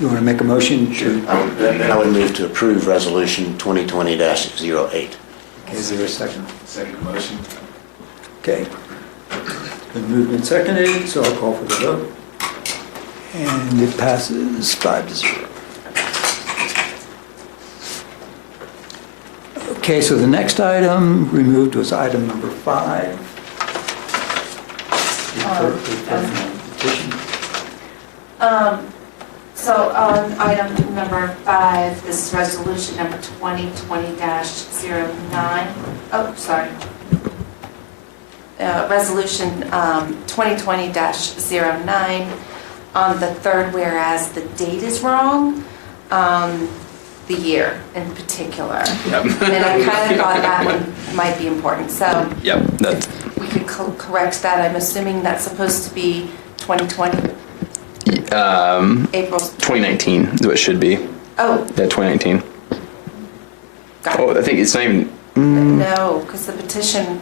You want to make a motion to, I would move to approve Resolution 2020-08. okay, is there a second? Second motion. Okay. Been moved and seconded, so I'll call for the vote. And it passes 5-0. Okay, so the next item removed was item number 5. Petition. So on item number 5, this is resolution number 2020-09. Oh, sorry. Resolution 2020-09. On the third, whereas the date is wrong, the year in particular. Yep. And I kind of thought that one might be important. So Yep, that's, we could correct that. I'm assuming that's supposed to be 2020, April. 2019 is what it should be. Oh, Yeah, 2019. got Oh, it. I think it's not even, No, because the petition,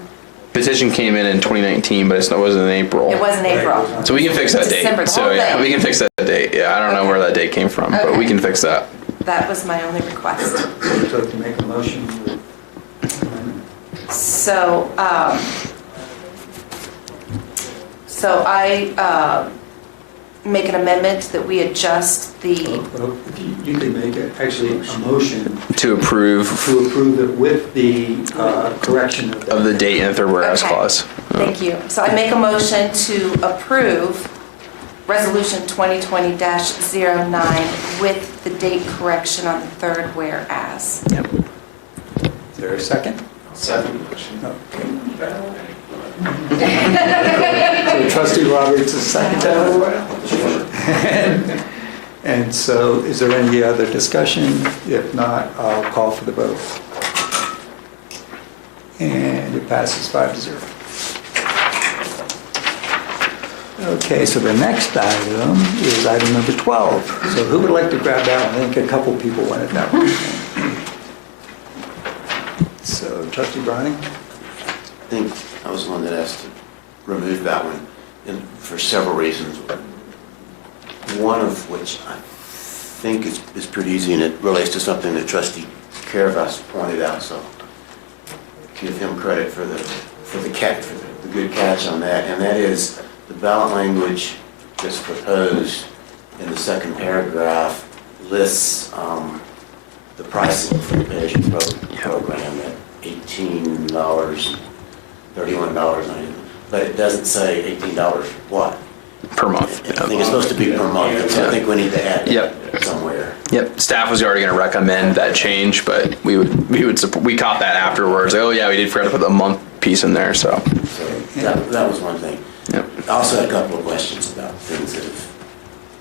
petition came in 2019, but it wasn't in April. it was in April. So we can fix that date. December, the So whole yeah, thing. we can fix that date. Yeah, I don't know where that date came from, but we Okay. can fix that. That was my only request. Would you like to make a motion? So, I make an amendment that we adjust the, You can make it, actually, a motion To approve to approve it with the correction of that. of the date in the third whereas Okay. clause. thank you. So I make a motion to approve Resolution 2020-09 with the date correction on the third whereas. Yep. Is there a second? Second motion. So trustee Roberts is second. And so is there any other discussion? If not, I'll call for the vote. And it passes 5-0. Okay, so the next item is item number 12. So who would like to grab that one? I think a couple people wanted that one. So trustee Browning? I think I was the one that asked to remove that one, and for several reasons. One of which I think is pretty easy, and it relates to something that Trustee Caravas pointed out, so give him credit for the good catch on that, and that is the ballot language that's proposed in the second paragraph lists the pricing for the Page program at $18, $31, but it doesn't say $18 what? Per month. I think it's supposed to be per month, so I think we need to add Yep. that somewhere. Yep. Staff was already going to recommend that change, but we caught that afterwards. Oh yeah, we did forget to put the month piece in there. So. So that was one thing. Yep. I also had a couple of questions about things that have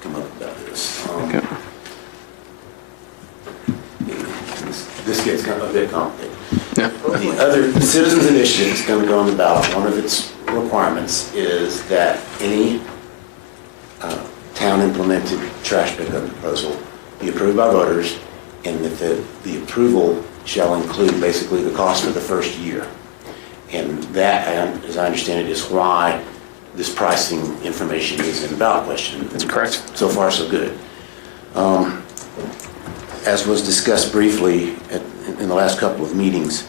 come up about this. Okay. This gets kind of a bit complicated. Yeah. The other citizens initiative is going to go on the ballot. One of its requirements is that any town implemented trash pickup proposal be approved by voters, and that the approval shall include basically the cost of the first year. And that, as I understand it, is why this pricing information is in the ballot question. That's correct. So far, so good. As was discussed briefly in the last couple of meetings,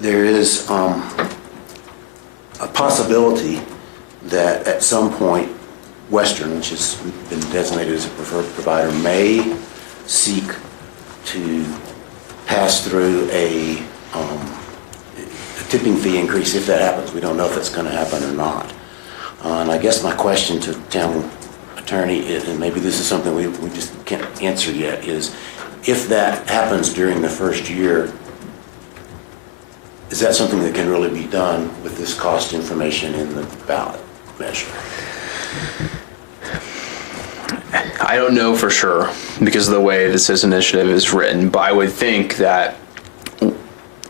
there is a possibility that at some point, Western, which has been designated as a preferred provider, may seek to pass through a tipping fee increase if that happens. We don't know if it's going to happen or not. And I guess my question to town attorney is, and maybe this is something we just can't answer yet, is if that happens during the first year, is that something that can really be done with this cost information in the ballot measure? I don't know for sure because of the way this initiative is written, but I would think that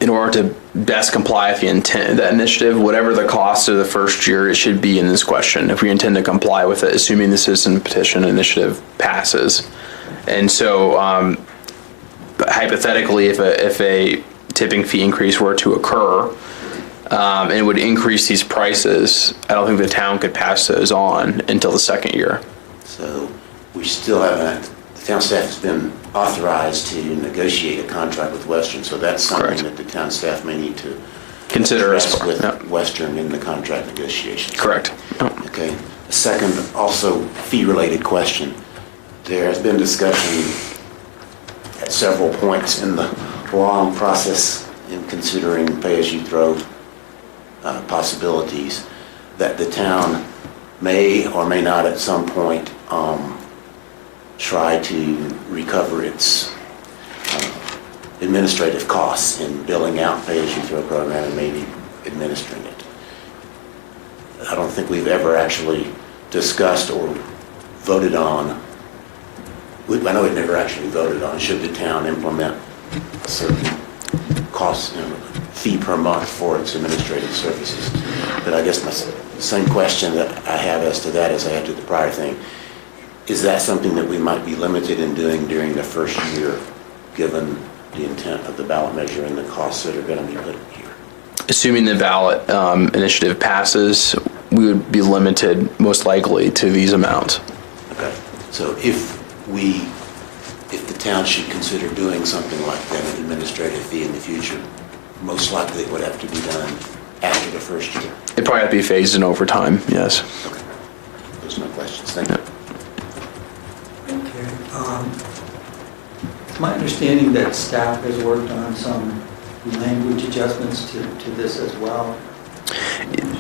in order to best comply with the intent of that initiative, whatever the cost of the first year, it should be in this question if we intend to comply with it, assuming the citizen petition initiative passes. And so hypothetically, if a tipping fee increase were to occur, and it would increase these prices, I don't think the town could pass those on until the second year. So we still haven't, the town staff has been authorized to negotiate a contract with Western, so that's something that the town staff may need to Consider as address part, with yeah. Western in the contract negotiations. Correct. Okay. A second, also fee-related question. There has been discussion at several points in the long process in considering pay-as-you-throw possibilities that the town may or may not at some point try to recover its administrative costs in billing out pay-as-you-throw program and maybe administering it. I don't think we've ever actually discussed or voted on, I know we've never actually voted on, should the town implement a certain cost, fee per month for its administrative services. But I guess my same question that I have as to that as I had to the prior thing, is that something that we might be limited in doing during the first year, given the intent of the ballot measure and the costs that are going to be put here? Assuming the ballot initiative passes, we would be limited most likely to these amounts. Okay. So if the town should consider doing something like that, an administrative fee in the future, most likely it would have to be done after the first year. It probably have to be phased in over time, yes. Okay. Those are my questions. Thank you. Okay. It's my understanding that staff has worked on some language adjustments to this as well.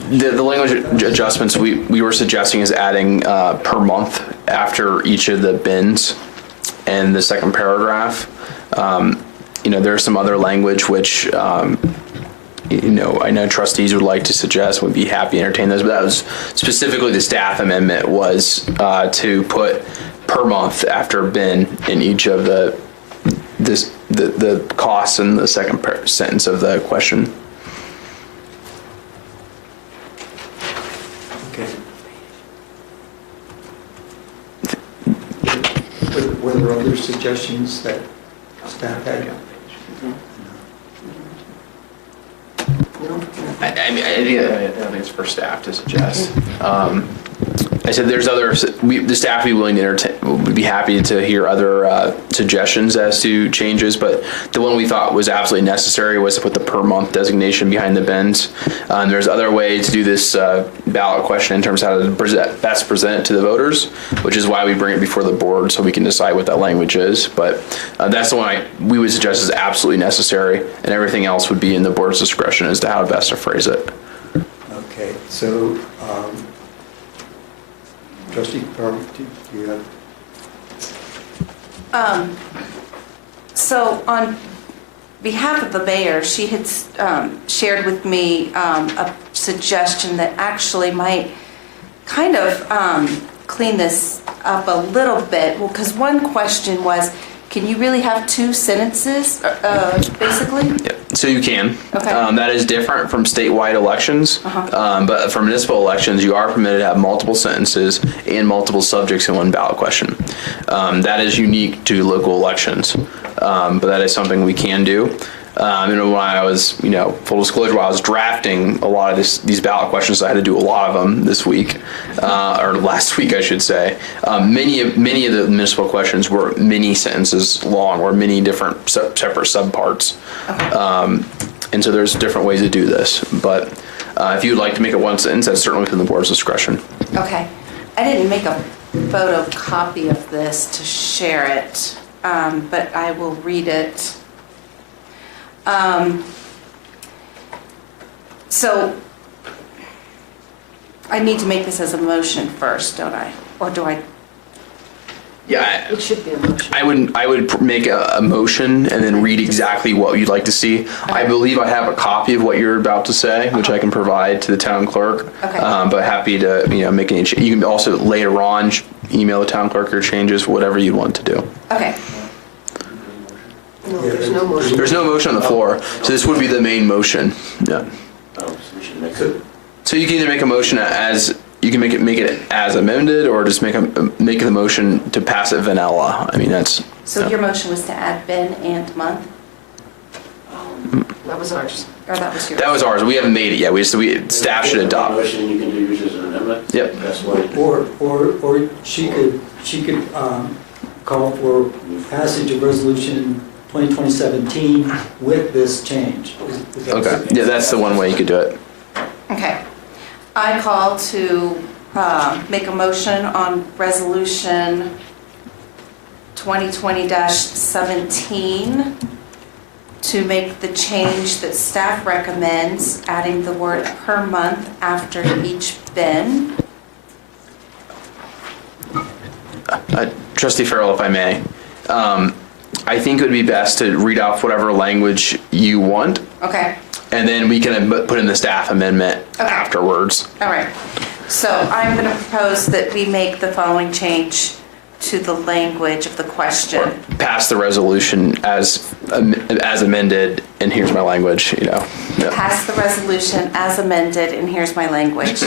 The language adjustments we were suggesting is adding per month after each of the bins and the second paragraph. There's some other language which, I know trustees would like to suggest, would be happy to entertain those, but that was specifically the staff amendment was to put per month after bin in each of the costs in the second sentence of the question. Okay. Were there other suggestions that staff had? I think it's for staff to suggest. I said there's other, the staff would be willing to entertain, would be happy to hear other suggestions as to changes, but the one we thought was absolutely necessary was to put the per month designation behind the bins. There's other ways to do this ballot question in terms of how to best present it to the voters, which is why we bring it before the board so we can decide what that language is. But that's the one we would suggest is absolutely necessary, and everything else would be in the board's discretion as to how best to phrase it. Okay, so Trustee Carl, do you have? So on behalf of the mayor, she had shared with me a suggestion that actually might kind of clean this up a little bit. Well, because one question was, can you really have two sentences, basically? Yeah, so you can. Okay. That is different from statewide elections, but for municipal elections, you are permitted to have multiple sentences and multiple subjects in one ballot question. That is unique to local elections, but that is something we can do. When I was, full disclosure, while I was drafting a lot of these ballot questions, I had to do a lot of them this week, or last week, I should say. Many of the municipal questions were many sentences long, or many different separate subparts. Okay. And so there's different ways to do this, but if you'd like to make it one sentence, that's certainly within the board's discretion. Okay. I didn't make a photocopy of this to share it, but I will read it. So I need to make this as a motion first, don't I? Or do I? Yeah, It should be a motion. I would make a motion and then read exactly what you'd like to see. I believe I have a copy of what you're about to say, which I can provide to the town clerk. Okay. But happy to make any. You can also later on email the town clerk your changes, whatever you want to do. Okay. No, there's no motion. There's no motion on the floor, so this would be the main motion. Yeah. Oh, so we should make it. So you can either make a motion as you can make it as amended, or just make the motion to pass it vanilla. I mean that's. So your motion was to add bin and month? That was ours. Or that was yours? That was ours. We haven't made it yet. Staff should adopt. Motion, you can do yours as an amendment. amendment? Yep. That's what. Or she could call for passage of resolution 2017 with this change. Is that- Okay, yeah, that's the one way you could do it. Okay. I call to make a motion on resolution 2020-17 to make the change that staff recommends, adding the word per month after each bin. Trustee Farrell, if I may, I think it would be best to read off whatever language you want, Okay. and then we can put in the staff amendment afterwards. All right. So I'm going to propose that we make the following change to the language of the question. Pass the resolution as amended, and here's my language, you know. Yeah. Pass the resolution as amended, and here's my language.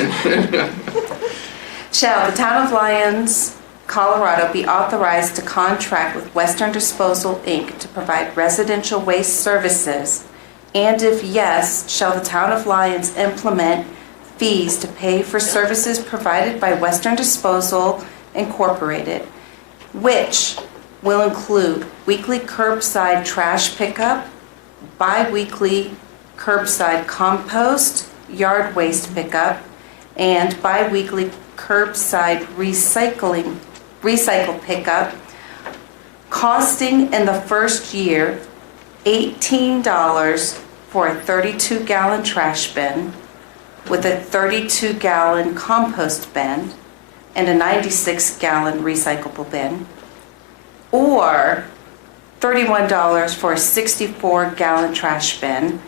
Shall the Town of Lyons, Colorado be authorized to contract with Western Disposal, Inc. to provide residential waste services? And if yes, shall the Town of Lyons implement fees to pay for services provided by Western Disposal Incorporated, which will include weekly curbside trash pickup, bi-weekly curbside compost, yard waste pickup, and bi-weekly curbside recycle pickup, costing in the first year $18 for a 32-gallon trash bin with a 32-gallon compost bin and a 96-gallon recyclable bin, or $31 for a 64-gallon trash bin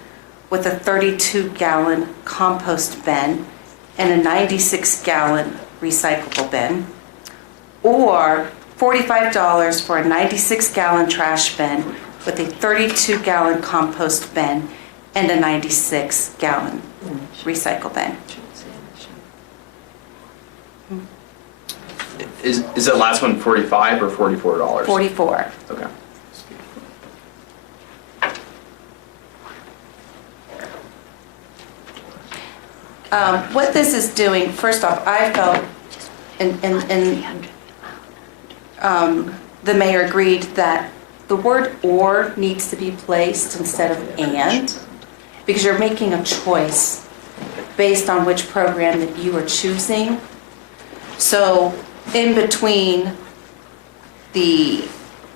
with a 32-gallon compost bin and a 96-gallon recyclable bin, or $45 for a 96-gallon trash bin with a 32-gallon compost bin and a 96-gallon recycle bin. Is that last one $45 or $44? 44. Okay. What this is doing, first off, I felt, and the mayor agreed that the word "or" needs to be placed instead of "and," because you're making a choice based on which program that you are choosing. So in between the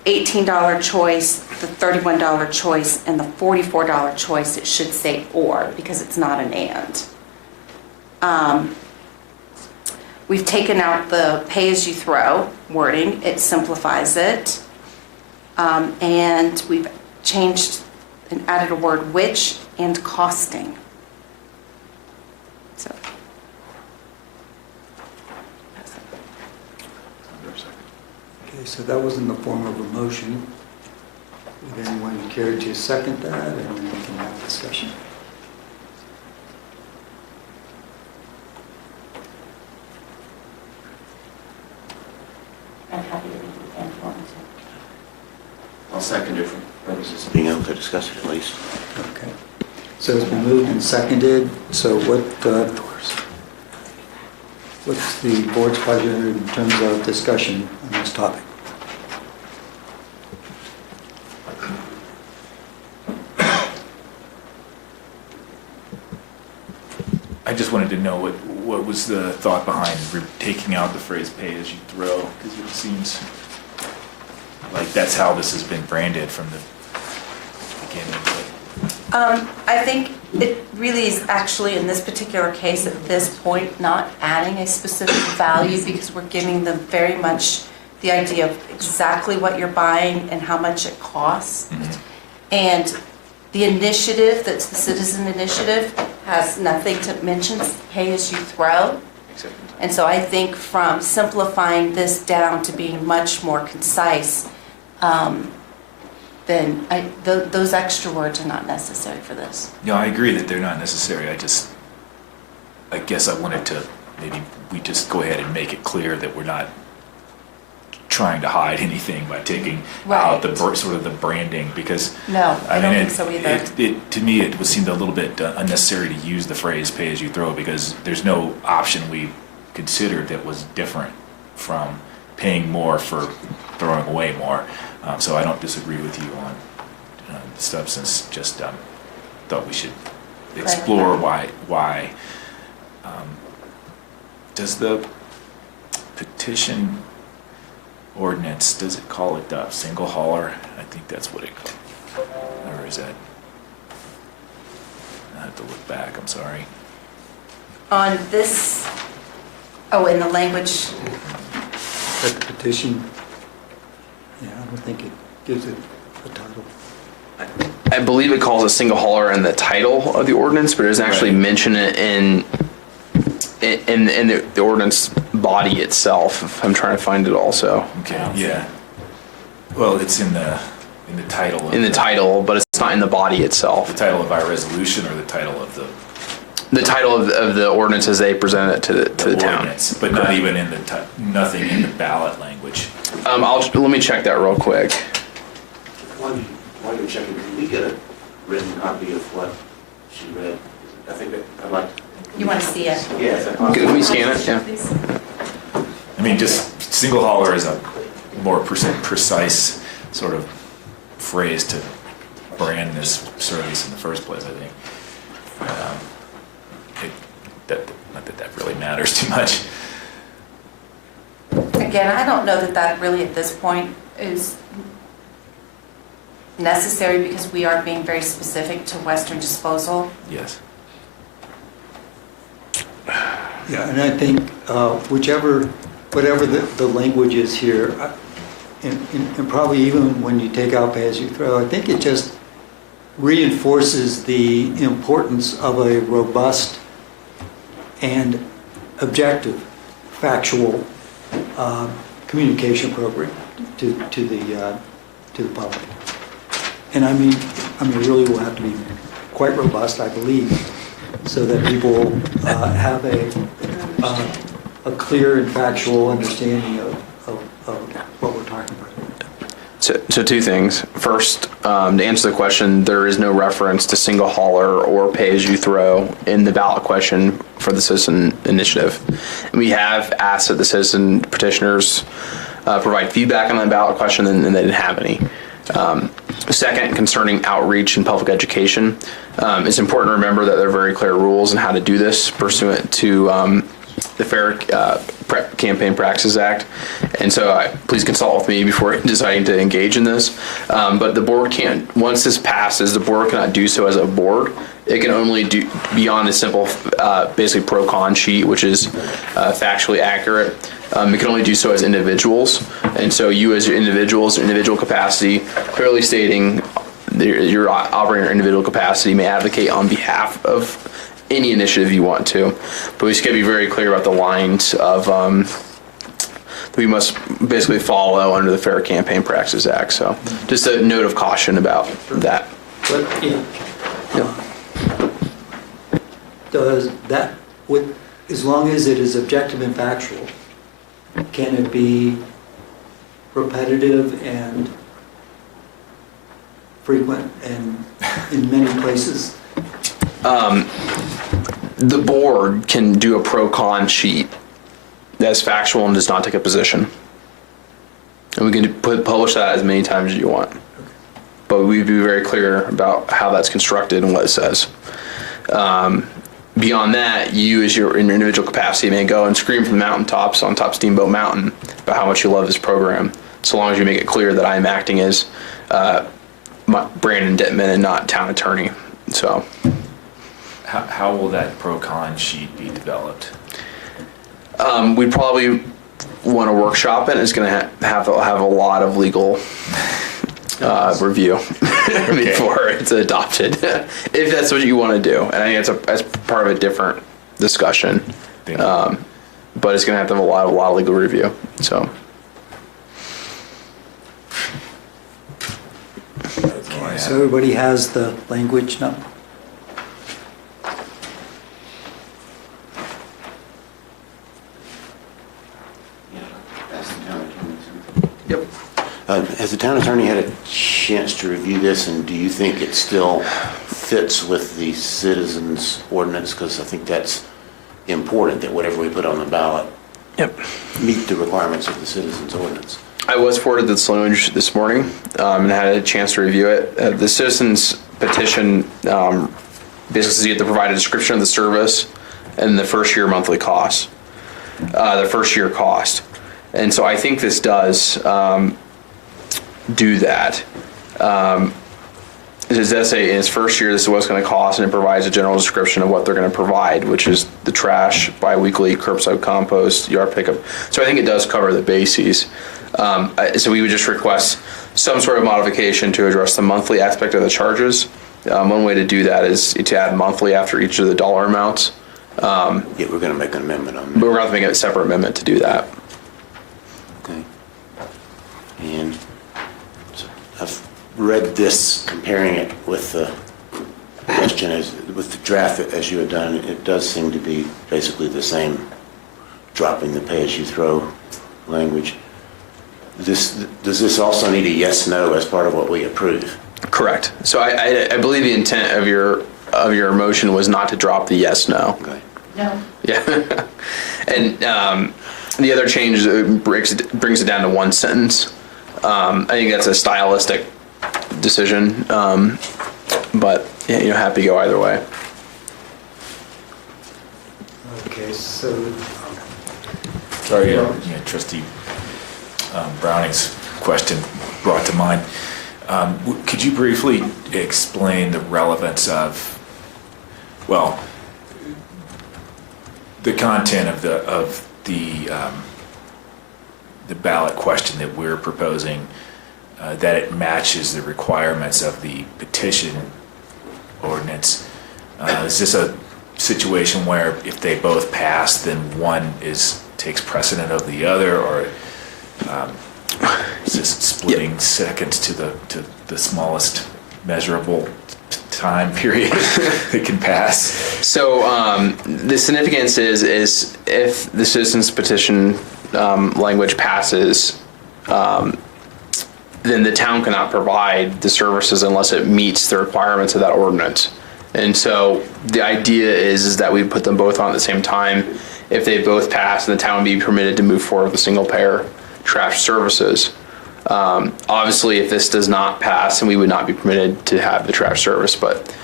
$18 choice, the $31 choice, and the $44 choice, it should say "or," because it's not an "and." We've taken out the pay-as-you-throw wording. It simplifies it. And we've changed and added a word "which" and "costing." So. Okay, so that was in the form of a motion. Would anyone care to second that, and then we can have a discussion? I'm happy to influence it. I'll second it for purposes. Being able to discuss it at least. Okay. So it's been moved and seconded. So what's the board's pleasure in terms of discussion on this topic? I just wanted to know what was the thought behind taking out the phrase "pay as you throw," because it seems like that's how this has been branded from the beginning. I think it really is actually, in this particular case, at this point, not adding a specific value, because we're giving them very much the idea of exactly what you're buying and how much it costs. Mm-hmm. And the initiative, that's the citizen initiative, has nothing to mention pay as you throw. And so I think from simplifying this down to being much more concise, then those extra words are not necessary for this. No, I agree that they're not necessary. I guess I wanted to, maybe we just go ahead and make it clear that we're not trying to hide anything by taking out the sort of the branding, because No, I don't think so either. To me, it seemed a little bit unnecessary to use the phrase "pay as you throw," because there's no option we considered that was different from paying more for throwing away more. So I don't disagree with you on substance, just thought we should explore why. Does the petition ordinance, does it call it single hauler? I think that's what it, or is that? I have to look back, I'm sorry. On this, in the language, That the petition, I don't think it gives it a title. I believe it calls it single hauler in the title of the ordinance, but it doesn't actually mention it in the ordinance body itself. If I'm trying to find it also. Okay, yeah. Well, it's in the title. In the title, but it's not in the body itself. The title of our resolution or the title of the title of the ordinance as they present it to the town. ordinance, but not even in nothing in the ballot language. Let me check that real quick. While you're checking, can we get a written copy of what she read? I think that I'd like to. you want to see it? Yes. Can we scan it? Yeah. I mean, just single hauler is a more precise sort of phrase to brand this service in the first place, I think. Not that really matters too much. Again, I don't know that really at this point is necessary because we are being very specific to Western Disposal. Yes. Yeah, and I think whatever the language is here, and probably even when you take out pay as you throw, I think it just reinforces the importance of a robust and objective, factual communication program to the public. And I mean, really will have to be quite robust, I believe, so that people have a clear and factual understanding of what we're talking about. So two things. First, to answer the question, there is no reference to single hauler or pay as you throw in the ballot question for the citizen initiative. And we have asked that the citizen petitioners provide feedback on the ballot question, and they didn't have any. Second, concerning outreach and public education, it's important to remember that there are very clear rules on how to do this pursuant to the Fair Campaign Practices Act. And so please consult with me before deciding to engage in this. But the board can't, once this passes, the board cannot do so as a board. It can only do beyond a simple, basically pro-con sheet, which is factually accurate. It can only do so as individuals. And so you as individuals, individual capacity, clearly stating your operating your individual capacity may advocate on behalf of any initiative you want to. But we just got to be very clear about the lines of that we must basically follow under the Fair Campaign Practices Act. So just a note of caution about that. But, does that, as long as it is objective and factual, can it be repetitive and frequent and in many places? The board can do a pro-con sheet that's factual and does not take a position. And we can publish that as many times as you want. But we'd be very clear about how that's constructed and what it says. Beyond that, you as in your individual capacity may go and scream from the mountaintops on top Steamboat Mountain about how much you love this program, so long as you make it clear that I'm acting as Brandon Dittman and not town attorney. So, how will that pro-con sheet be developed? We'd probably want to workshop it. It's going to have a lot of legal review before it's adopted, if that's what you want to do. And I think that's part of a different discussion. But it's going to have a lot of legal review. So. Okay, so everybody has the language now? Yep. Has the town attorney had a chance to review this, and do you think it still fits with the citizens ordinance? Because I think that's important that whatever we put on the ballot Yep. meet the requirements of the citizens ordinance. I was forwarded this language this morning and had a chance to review it. The citizens petition basically says you have to provide a description of the service and the first year monthly cost, the first year cost. And so I think this does do that. It does say in its first year, this is what it's going to cost, and it provides a general description of what they're going to provide, which is the trash, bi-weekly, curbside compost, yard pickup. So I think it does cover the bases. So we would just request some sort of modification to address the monthly aspect of the charges. One way to do that is to add monthly after each of the dollar amounts. Yeah, we're going to make an amendment on that. But we're going to have to make a separate amendment to do that. Okay. And so I've read this, comparing it with the question with the draft as you had done. It does seem to be basically the same, dropping the pay-as-you-throw language. Does this also need a yes/no as part of what we approve? Correct. So I believe the intent of your motion was not to drop the yes/no. Okay. No. Yeah. And the other change brings it down to one sentence. I think that's a stylistic decision, but yeah, happy to go either way. Okay, so, Sorry, Trustee Browning's question brought to mind. Could you briefly explain the relevance of, well, the content of the ballot question that we're proposing, that it matches the requirements of the petition ordinance? Is this a situation where if they both pass, then one takes precedent of the other, or is this splitting seconds to the smallest measurable time period that can pass? So the significance is if the citizens petition language passes, then the town cannot provide the services unless it meets the requirements of that ordinance. And so the idea is that we put them both on at the same time. If they both pass, then the town would be permitted to move forward with single payer trash services. Obviously, if this does not pass, then we would not be permitted to have the trash service. But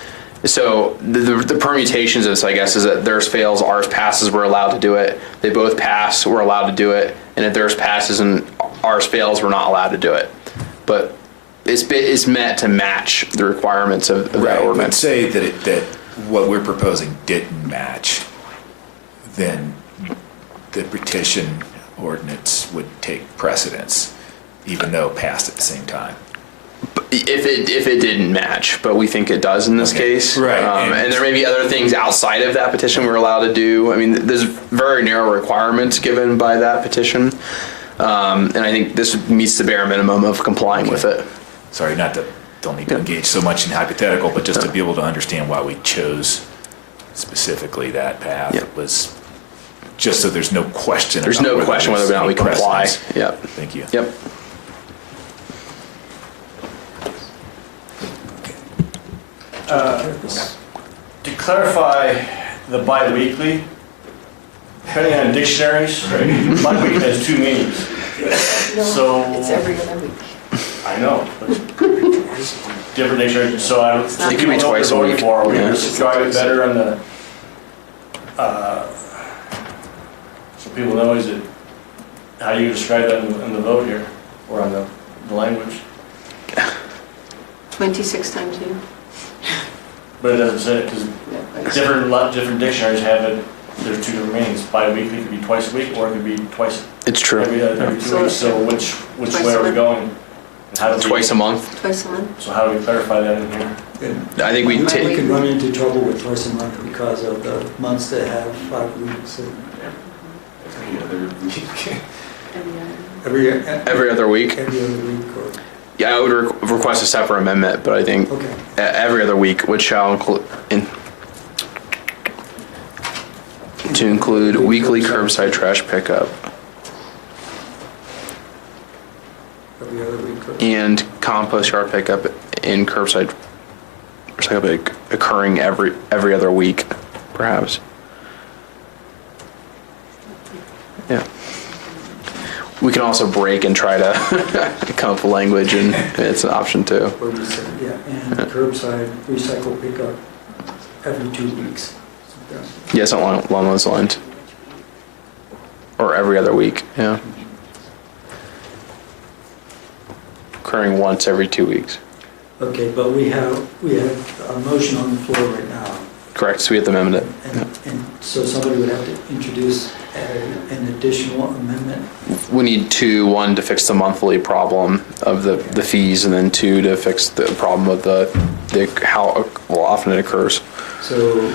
so the permutations of this, I guess, is that theirs fails, ours passes, we're allowed to do it. They both pass, we're allowed to do it. And if theirs passes and ours fails, we're not allowed to do it. But it's meant to match the requirements of that ordinance. But say that what we're proposing didn't match, then the petition ordinance would take precedence, even though passed at the same time. If it didn't match, but we think it does in this case. Right. And there may be other things outside of that petition we're allowed to do. I mean, there's very narrow requirements given by that petition. And I think this meets the bare minimum of complying with it. Sorry, don't need to engage so much in hypothetical, but just to be able to understand why we chose specifically that path. Yep. Was just so there's no question. There's no question whether or not we comply. Yep. Thank you. Yep. To clarify the bi-weekly, depending on dictionaries, bi-weekly has two meanings. So It's every other week. I know, but different dictionaries, so I don't. It could be twice a week. Are we Yeah. going to describe it better on the, so people know, is it, how do you describe that in the vote here, or on the language? 26 times a year. But it doesn't say it, because different dictionaries have it, there's two different meanings. Bi-weekly could be twice a week, or it could be twice. It's true. Every 2 weeks, so which Twice way a are we month. going? And how do we- Twice a month. Twice a month. So how do we clarify that in here? I think we we take. can run into trouble with twice a month because of the months that have 5 weeks. Every other. Every other week. Every other week, or, Yeah, I would request a separate amendment, but I think okay. every other week, which shall include to include weekly curbside trash pickup Every other week, or, and compost yard pickup in curbside recycling occurring every other week, perhaps. Yeah. We can also break and try to come up with language, and it's an option too. Or you said, yeah, and curbside recycle pickup every 2 weeks. Yeah, something along those lines. Or every other week, yeah. Occurring once every 2 weeks. Okay, but we have a motion on the floor right now. Correct, so we have to amend it. And so somebody would have to introduce an additional amendment? We need two, one to fix the monthly problem of the fees, and then two to fix the problem of the how often it occurs. So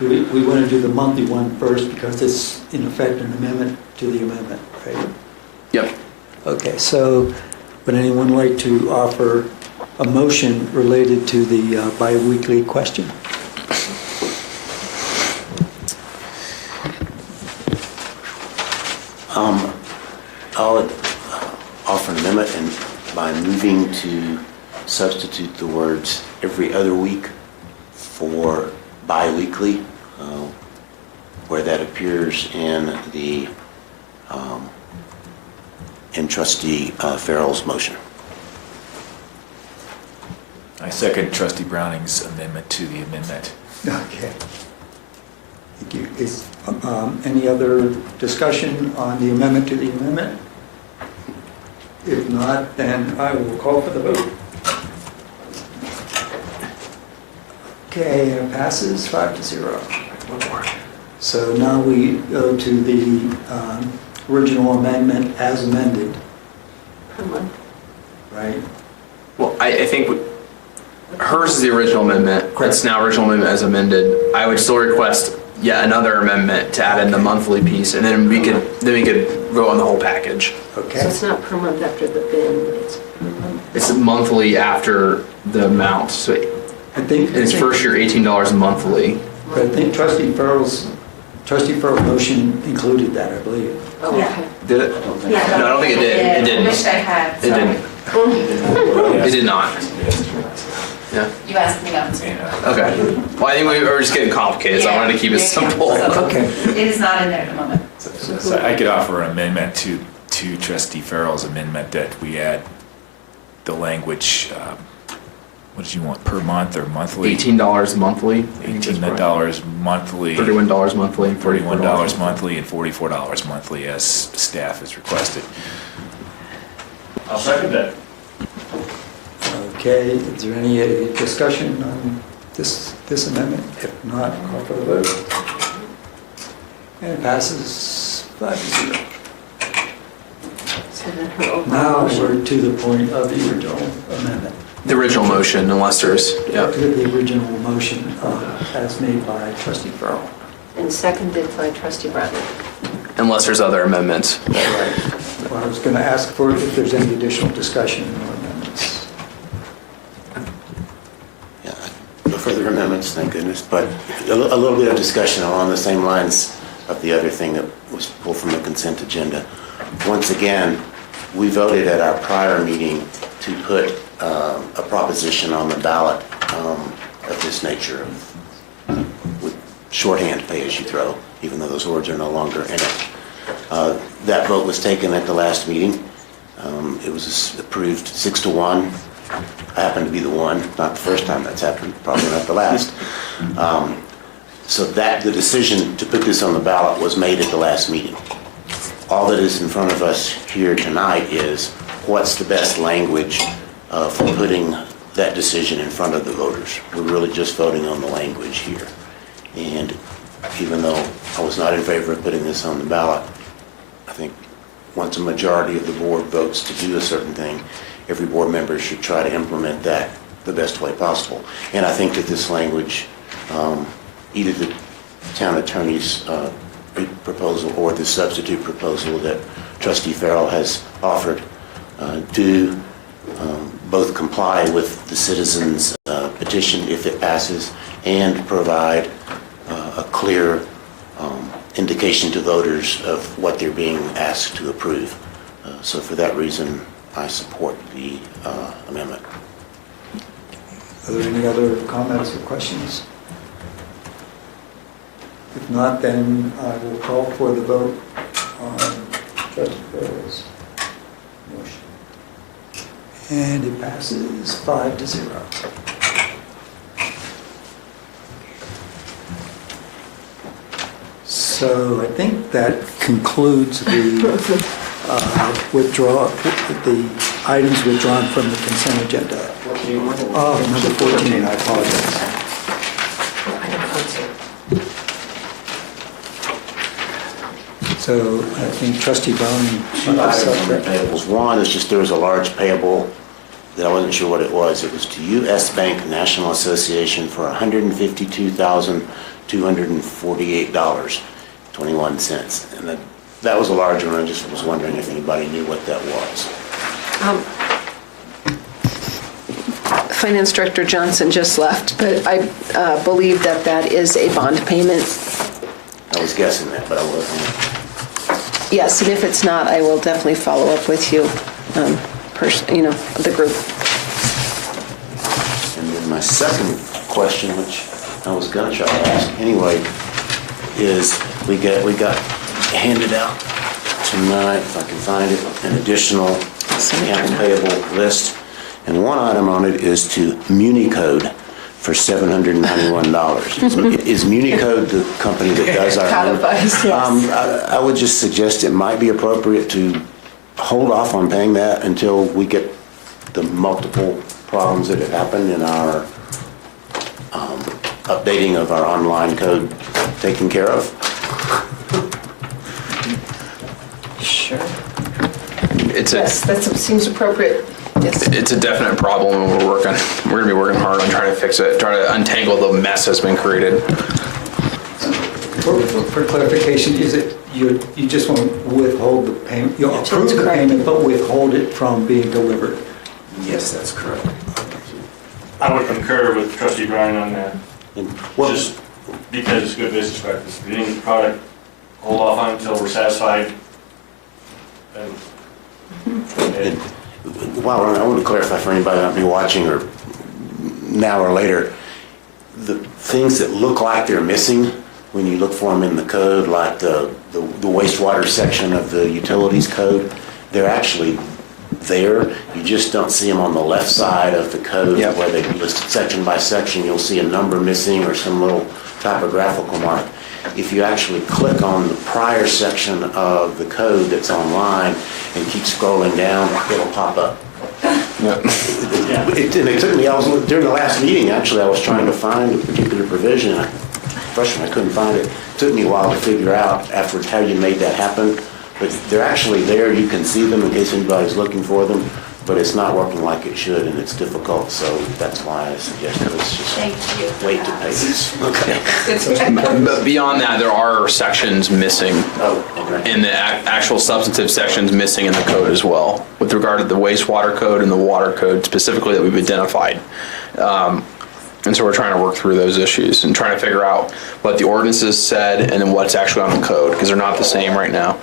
we want to do the monthly one first because it's in effect an amendment to the amendment, right? Yep. Okay, so would anyone like to offer a motion related to the bi-weekly question? I'll offer an amendment and by moving to substitute the words every other week for bi-weekly, where that appears in the in Trustee Farrell's motion. I second Trustee Browning's amendment to the amendment. Okay. Thank you. Is any other discussion on the amendment to the amendment? If not, then I will call for the vote. Okay, it passes 5-0. So now we go to the original amendment as amended, Per month. right? Well, I think hers is the original amendment. It's now original amendment as amended. I would still request yet another amendment to add in the monthly piece, and then we could vote on the whole package. Okay. So it's not per month after the bin, it's per month. It's monthly after the amount. So I think it's first year $18 monthly. But I think Trustee Farrell's motion included that, I believe. Oh, okay. Did it? Yeah. No, I don't think it did. It didn't. I wish I had. It didn't. It did not. Yeah. You asked me not to. Okay. Well, I think we were just getting complicated, so I wanted to keep it simple. Okay. It is not in there at the moment. So I could offer an amendment to Trustee Farrell's amendment that we add the language, what did you want, per month or monthly? $18 monthly. $18 monthly. $31 monthly. $31 monthly and $44 monthly as staff has requested. I'll second that. Okay, is there any discussion on this amendment? If not, call for the vote. And it passes 5-0. So then her overall Now motion. we're to the point of the original amendment. The original motion, unless there's, yeah. The original motion as made by Trustee Farrell. And seconded by Trustee Bradley. Unless there's other amendments. Right. Well, I was going to ask for if there's any additional discussion or amendments. Yeah, no further amendments, thank goodness, but a little bit of discussion along the same lines of the other thing that was pulled from the consent agenda. Once again, we voted at our prior meeting to put a proposition on the ballot of this nature, with shorthand pay as you throw, even though those words are no longer in it. That vote was taken at the last meeting. It was approved 6-1. I happened to be the one, not the first time that's happened, probably not the last. So that the decision to put this on the ballot was made at the last meeting. All that is in front of us here tonight is what's the best language for putting that decision in front of the voters. We're really just voting on the language here. And even though I was not in favor of putting this on the ballot, I think once a majority of the board votes to do a certain thing, every board member should try to implement that the best way possible. And I think that this language, either the town attorney's proposal or the substitute proposal that Trustee Farrell has offered, do both comply with the citizens' petition if it passes and provide a clear indication to voters of what they're being asked to approve. So for that reason, I support the amendment. Are there any other comments or questions? If not, then I will call for the vote on Trustee Burrow's motion. And it passes 5-0. So I think that concludes the the items withdrawn from the consent agenda. Oh, number 14, I apologize. So I think Trustee Bone. Two items on the payables. One is just there was a large payable that I wasn't sure what it was. It was to U.S. Bank National Association for $152,248.21. And that was a large one. I just was wondering if anybody knew what that was. Finance Director Johnson just left, but I believe that is a bond payment. I was guessing that, but I wasn't. Yes, and if it's not, I will definitely follow up with you, the group. And then my second question, which I was going to try to ask anyway, is we got handed out tonight, if I can find it, an additional accounts payable list. And one item on it is to Municode for $791. Is Municode the company that does our... Codifies, yes. I would just suggest it might be appropriate to hold off on paying that until we get the multiple problems that have happened in our updating of our online code taken care of. Sure. Yes, that seems appropriate. Yes. It's a definite problem, and we're going to be working hard on trying to fix it, try to untangle the mess that's been created. For clarification, is it you just want to withhold the payment, you'll approve the payment, but withhold it from being delivered? Yes, that's correct. I would concur with Trustee Bryan on that. Just because it's good business practice. If you didn't get the product, hold off on it until we're satisfied. Wow, I want to clarify for anybody that might be watching or now or later, the things that look like they're missing when you look for them in the code, like the wastewater section of the utilities code, they're actually there. You just don't see them on the left side of the code where they listed section by section. You'll see a number missing or some little typographical mark. If you actually click on the prior section of the code that's online and keep scrolling down, it'll pop up. It took me, during the last meeting, actually, I was trying to find a particular provision. I couldn't find it. It took me a while to figure out afterwards how you made that happen. But they're actually there. You can see them in case anybody's looking for them. But it's not working like it should, and it's difficult. So that's why I suggested let's just wait to pay this. Okay. But beyond that, there are sections missing, and the actual substantive sections missing in the code as well, with regard to the wastewater code and the water code specifically that we've identified. And so we're trying to work through those issues and trying to figure out what the ordinances said and then what's actually on the code, because they're not the same right now.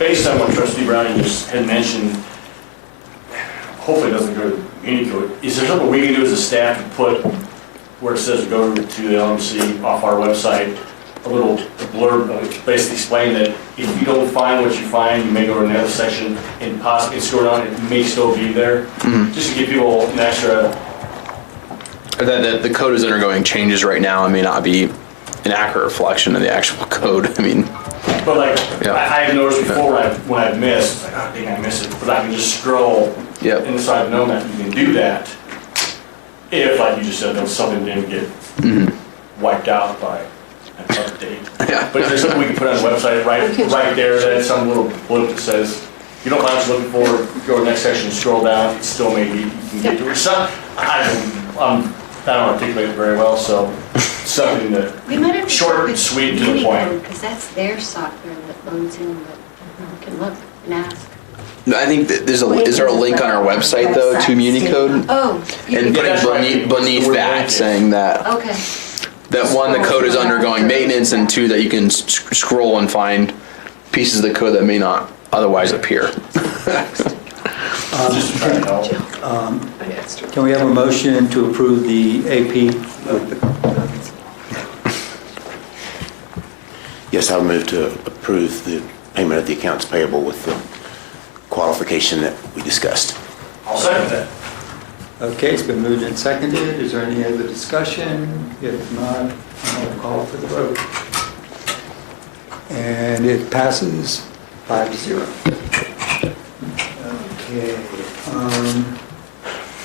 Based on what Trustee Brown just had mentioned, hopefully it doesn't go to any code. Is there something we can do as a staff to put where it says go to the LMC off our website, a little blurb, basically explain that if you don't find what you find, you may go to another section and possibly it's going on, it may still be there, just to give people an extra. That the code is undergoing changes right now and may not be an accurate reflection of the actual code. I mean, but like I've noticed before when I've missed, it's like, oh dang, I missed it, but I can just scroll. Yep. And so I've known that you can do that if, like you just said, there was something that didn't get wiped out by an update. Yeah. But if there's something we can put on the website right there, that's some little blip that says, you don't know what you're looking for, go to the next section, scroll down, it still may be, you can get to it. So, I don't articulate it very well, so something that short and sweet to the point. Because that's their software that loads in, but you can look and ask. I think that is there a link on our website though to Municode? Oh. And beneath that saying that. Okay. That one, the code is undergoing maintenance, and two, that you can scroll and find pieces of the code that may not otherwise appear. Just to try to help. Can we have a motion to approve the AP? Yes, I would move to approve the payment of the accounts payable with the qualification that we discussed. I'll second that. Okay, it's been moved and seconded. Is there any other discussion? If not, I'll call for the vote. And it passes 5-0. Okay.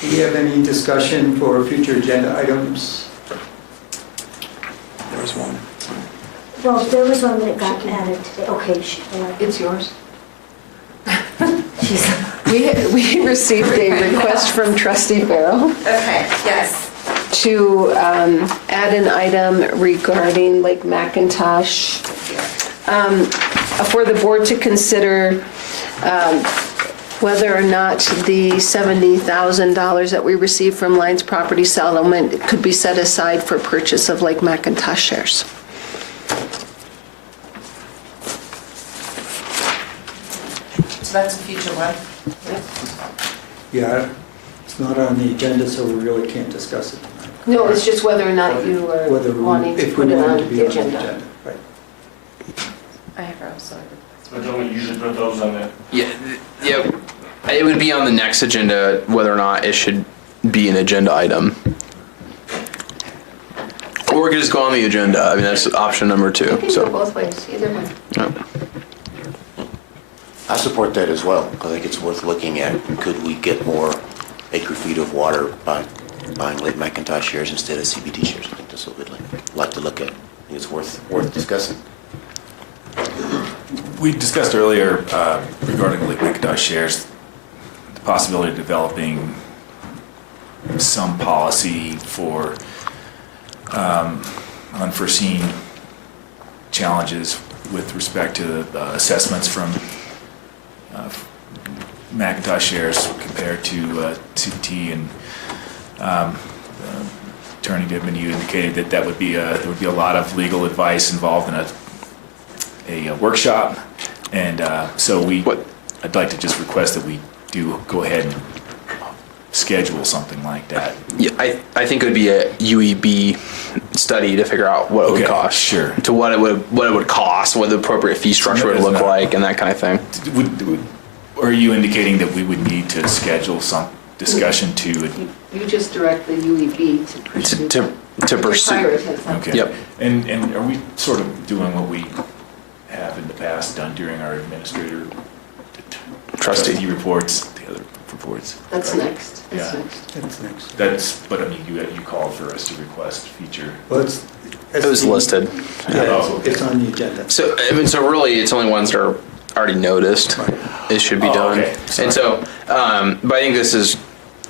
Do you have any discussion for future agenda items? There's one. Well, there was one that got added today. Okay, It's yours. We received a request from Trustee Farrell Okay, yes. to add an item regarding Lake McIntosh for the board to consider whether or not the $70,000 that we received from Lions Property Settlement could be set aside for purchase of Lake McIntosh shares. So that's a future one. Yeah, it's not on the agenda, so we really can't discuss it tonight. No, it's just whether or not you are wanting to put it on the agenda. Right. I have Rob, sorry. But don't we usually put those on there? Yeah, it would be on the next agenda whether or not it should be an agenda item. Or we could just go on the agenda. I mean, that's option number 2. You can So. go both ways, either way. Yeah. I support that as well. I think it's worth looking at. Could we get more acre feet of water by buying Lake McIntosh shares instead of CBT shares? I think that's what we'd like to look at. I think it's worth discussing. We discussed earlier regarding Lake McIntosh shares, the possibility of developing some policy for unforeseen challenges with respect to assessments from McIntosh shares compared to CBT, and Attorney Dibman, you indicated that would be there would be a lot of legal advice involved in a workshop, and so I'd like to just request that we do go ahead and schedule something like that. Yeah, I think it would be a UEB study to figure out what it would cost. Sure. To what it would cost, what the appropriate fee structure would look like, and that kind of thing. Are you indicating that we would need to schedule some discussion to? You just direct the UEB to pursue. pursue. Okay. Yep. And are we sort of doing what we have in the past done during our administrator trustee reports, the other reports? That's next. Yeah. That's next. But I mean, you called for us to request feature. Well, It was listed. Yeah, it's on the agenda. So I mean, so really, it's only ones that are already noticed. It should be done. Okay. And so, but I think this is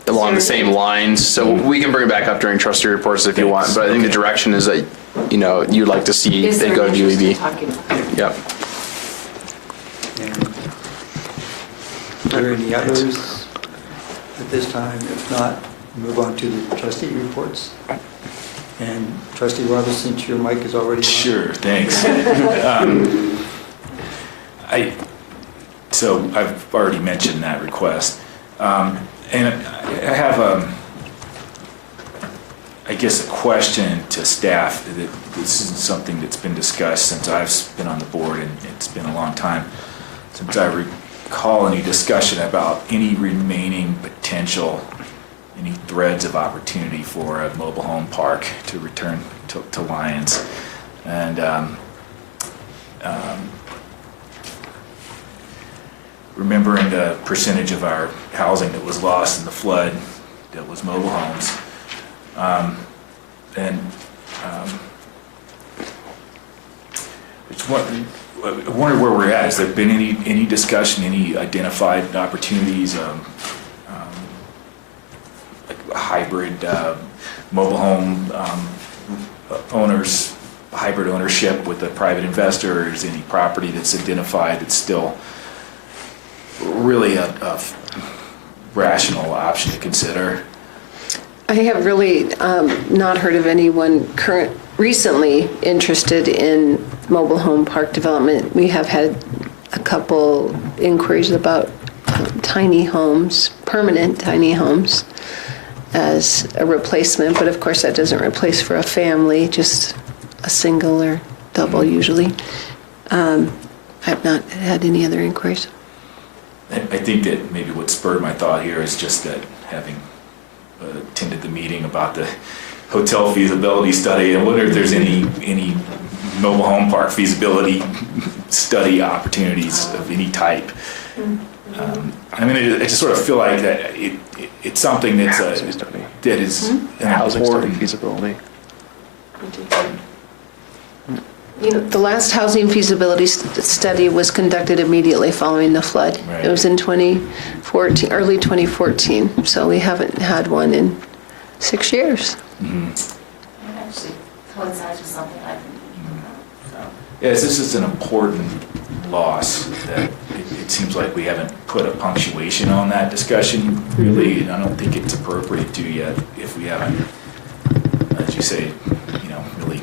along the same lines. So we can bring it back up during trustee reports if you want. But I think the direction is that you'd like to see Is they there go to interest in UEB. talking about it? Yep. And are there any others at this time? If not, move on to the trustee reports. And Trustee Roberts, since your mic is already on. Sure, thanks. So I've already mentioned that request. And I have, I guess, a question to staff. This isn't something that's been discussed since I've been on the board, and it's been a long time since I recall any discussion about any remaining potential, any threads of opportunity for a mobile home park to return to Lyons. And remembering the percentage of our housing that was lost in the flood that was mobile homes. I wonder where we're at. Has there been any discussion, any identified opportunities, like hybrid mobile home owners, hybrid ownership with a private investor? Or is any property that's identified that's still really a rational option to consider? I have really not heard of anyone recently interested in mobile home park development. We have had a couple inquiries about tiny homes, permanent tiny homes, as a replacement, but of course that doesn't replace for a family, just a single or double usually. I've not had any other inquiries. I think that maybe what spurred my thought here is just that having attended the meeting about the hotel feasibility study, I wonder if there's any mobile home park feasibility study opportunities of any type. I mean, I just sort of feel like that it's something that's that is an Housing study important feasibility. You know, the last housing feasibility study was conducted immediately following the flood. Right. It was in 2014, early 2014, so we haven't had one in 6 years. It actually coincides with something I've been thinking about, so. Yes, this is an important loss that it seems like we haven't put a punctuation on that discussion, really, and I don't think it's appropriate to yet if we haven't, as you say, you know, really,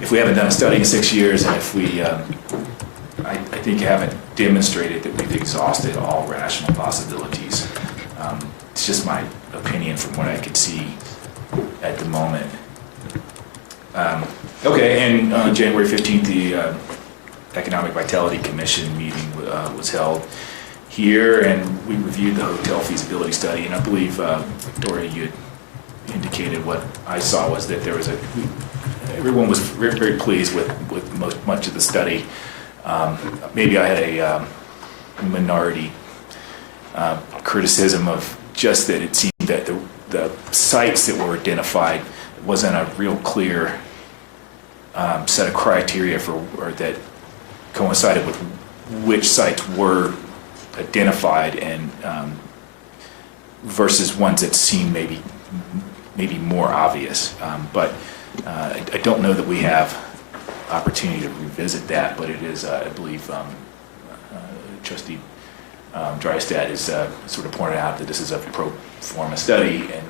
if we haven't done a study in 6 years, and if we, I think haven't demonstrated that we've exhausted all rational possibilities. It's just my opinion from what I could see at the moment. Okay, and on January 15th, the Economic Vitality Commission meeting was held here, and we reviewed the hotel feasibility study, and I believe, Dory, you had indicated what I saw was that there was everyone was very, very pleased with much of the study. Maybe I had a minority criticism of just that it seemed that the sites that were identified wasn't a real clear set of criteria or that coincided with which sites were identified and versus ones that seemed maybe more obvious. But I don't know that we have opportunity to revisit that, but it is, I believe, Trustee Drystad has sort of pointed out that this is a pro forma study, and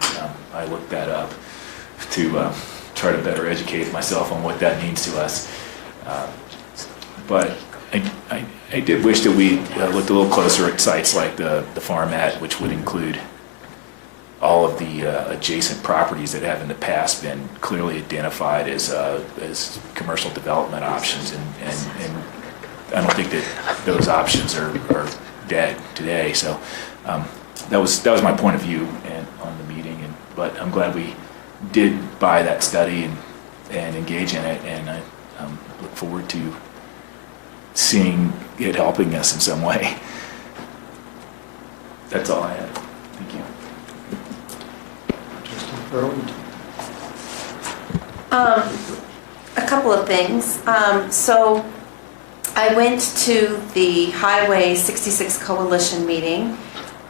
I looked that up to try to better educate myself on what that means to us. But I did wish that we looked a little closer at sites like the Farmette, which would include all of the adjacent properties that have in the past been clearly identified as commercial development options, and I don't think that those options are dead today. So that was my point of view on the meeting, but I'm glad we did buy that study and engage in it, and I look forward to seeing it helping us in some way. That's all I had. Thank you. A couple of things. So I went to the Highway 66 Coalition meeting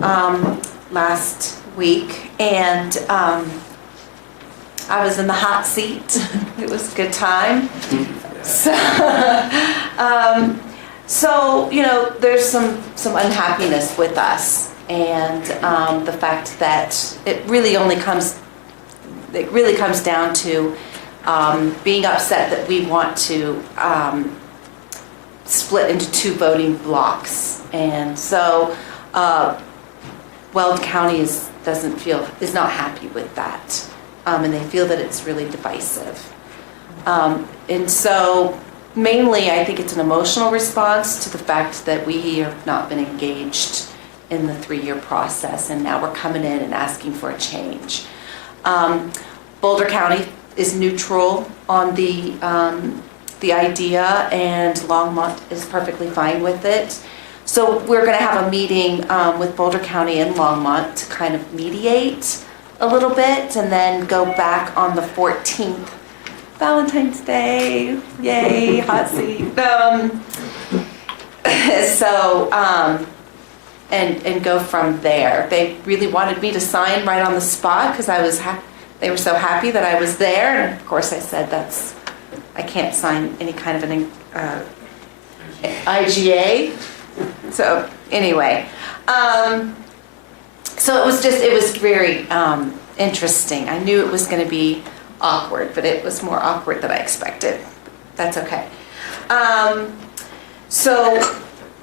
last week, and I was in the hot seat. It was a good time. So you know, there's some unhappiness with us, and the fact that it really comes down to being upset that we want to split into 2 voting blocks, and so Weld County is not happy with that, and they feel that it's really divisive, and so mainly I think it's an emotional response to the fact that we have not been engaged in the 3-year process, and now we're coming in and asking for a change. Boulder County is neutral on the idea, and Longmont is perfectly fine with it. So we're going to have a meeting with Boulder County and Longmont to kind of mediate a little bit, and then go back on the 14th, Valentine's Day, yay, hot seat. And go from there. They really wanted me to sign right on the spot because they were so happy that I was there, and of course I said I can't sign any kind of an IGA. So anyway, so it was very interesting. I knew it was going to be awkward, but it was more awkward than I expected. That's okay. So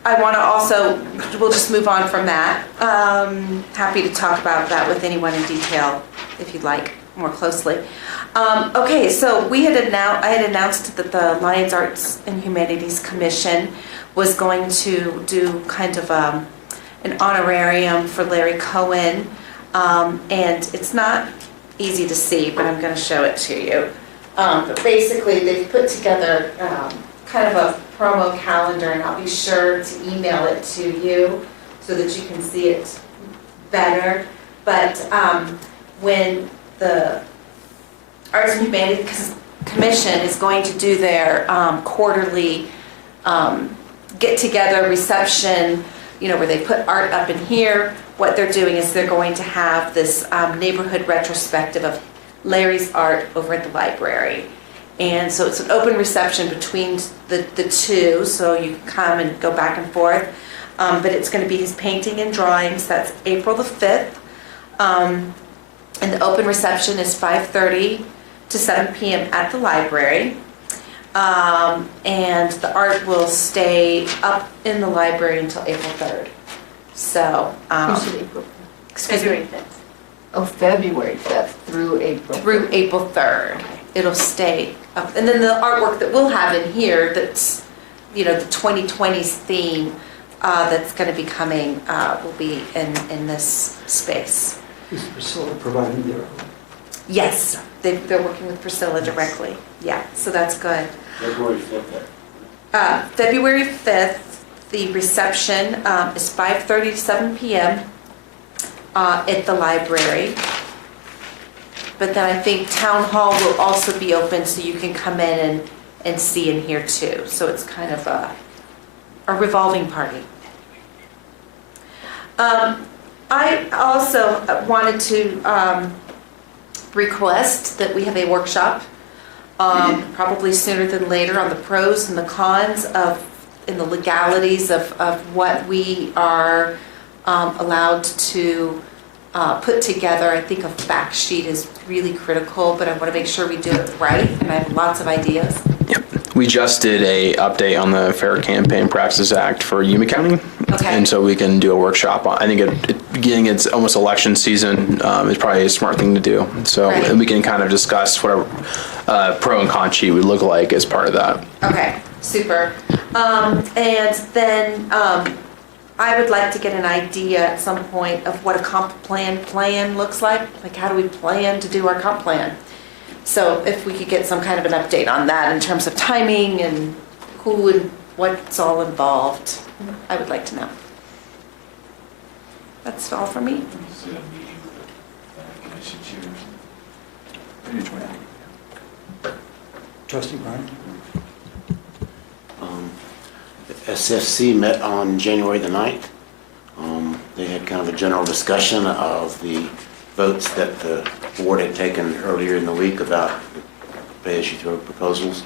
I want to also, we'll just move on from that. Happy to talk about that with anyone in detail if you'd like more closely. Okay, so I had announced that the Lions Arts and Humanities Commission was going to do kind of an honorarium for Larry Cohen. And it's not easy to see, but I'm going to show it to you. But basically, they've put together kind of a promo calendar, and I'll be sure to email it to you so that you can see it better. But when the Arts and Humanities Commission is going to do their quarterly get-together reception, where they put art up in here, what they're doing is they're going to have this neighborhood retrospective of Larry's art over at the library. And so it's an open reception between the two, so you can come and go back and forth. But it's going to be his painting and drawings. That's April the 5th. And the open reception is 5:30 to 7 p.m. at the library. And the art will stay up in the library until April 3rd. So, February 5th. Oh, February 5th through April. Through April 3rd. It'll stay up. And then the artwork that we'll have in here that's, the 2020s theme that's going to be coming will be in this space. Is Priscilla providing the art? Yes, they're working with Priscilla directly. Yeah, so that's good. February 5th. February 5th, the reception is 5:30 to 7 p.m. At the library. But then I think Town Hall will also be open so you can come in and see in here too. So it's kind of a revolving party. I also wanted to request that we have a workshop, probably sooner than later, on the pros and the cons and the legalities of what we are allowed to put together. I think a fact sheet is really critical, but I want to make sure we do it right, and I have lots of ideas. Yep. We just did a update on the Fair Campaign Practices Act for Yuma County. Okay. And so we can do a workshop on, I think beginning it's almost election season is probably a smart thing to do. So Right. and we can kind of discuss what a pro and con sheet would look like as part of that. Okay, super. And then I would like to get an idea at some point of what a comp plan looks like. Like, how do we plan to do our comp plan? So if we could get some kind of an update on that in terms of timing and who and what's all involved, I would like to know. That's all for me. Trustee Bryan? The SFC met on January the 9th. They had kind of a general discussion of the votes that the board had taken earlier in the week about pay-as-you-throw proposals.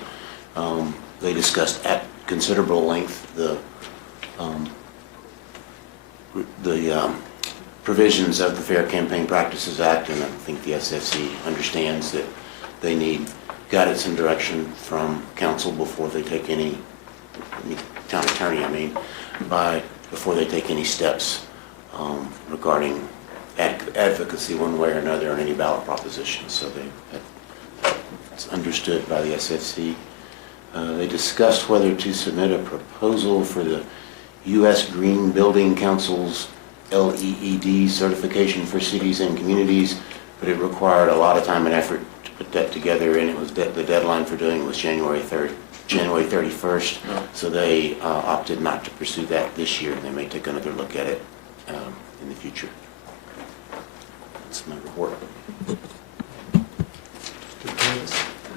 They discussed at considerable length the provisions of the Fair Campaign Practices Act, and I think the SFC understands that they need guidance and direction from council before they take any town attorney, before they take any steps regarding advocacy one way or another on any ballot proposition. So it's understood by the SFC. They discussed whether to submit a proposal for the U.S. Green Building Council's LEED certification for cities and communities, but it required a lot of time and effort to put that together, and it was the deadline for doing it was January 31st. So they opted not to pursue that this year. They may take another look at it in the future. That's my report.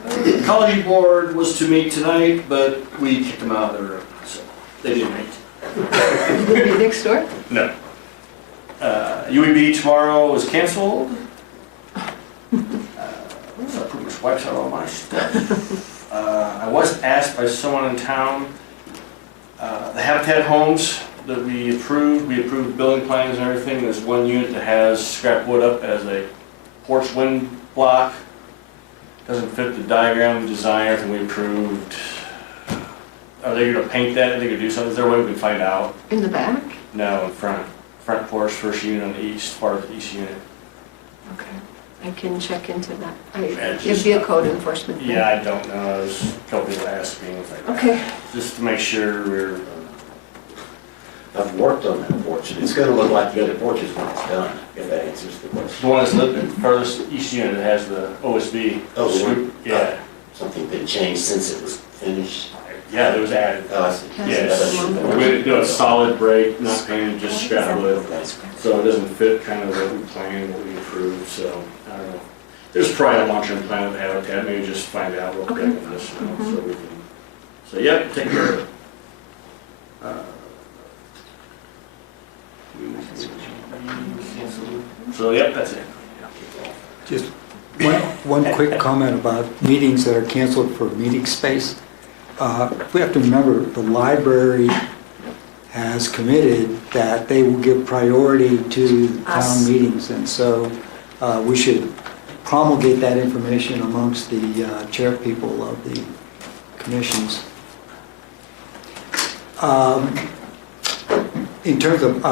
The Ecology Board was to meet tonight, but we kicked them out of the room, so they didn't meet. Next door? No. UEB tomorrow is canceled. I pretty much wipes out all my stuff. I was asked by someone in town, the Habitat homes that we approved building plans and everything. There's one unit that has scrap wood up as a porch wind block. Doesn't fit the diagram, design, everything we approved. Are they gonna paint that? Are they gonna do something? Is there a way we can find out? In the back? No, in front. Front porch, first unit on the east, part of the east unit. Okay. I can check into that. Yeah, It'd be a code enforcement thing. Yeah, I don't know. There's a couple people asked me. Okay. Just to make sure we're. I've worked on that porch, and it's gonna look like the other porches when it's done, if that answers the The question. one that's lit furthest east unit that has the OSB. Oh, the one? Yeah. Something been changed since it was finished. Yeah, it was added. Oh, I see. Yes. We do a solid break, not painted, just scrap wood. So it doesn't fit kind of what we planned, what we approved, so, I don't know. There's probably a long-term plan of Habitat, maybe just find out real quick on this, so we can, so, yep, take care of it. So, yep, that's it. Just one quick comment about meetings that are canceled for meeting space. We have to remember, the library has committed that they will give priority to town meetings, and so we should promulgate that information amongst the chair people of the commissions. In terms of,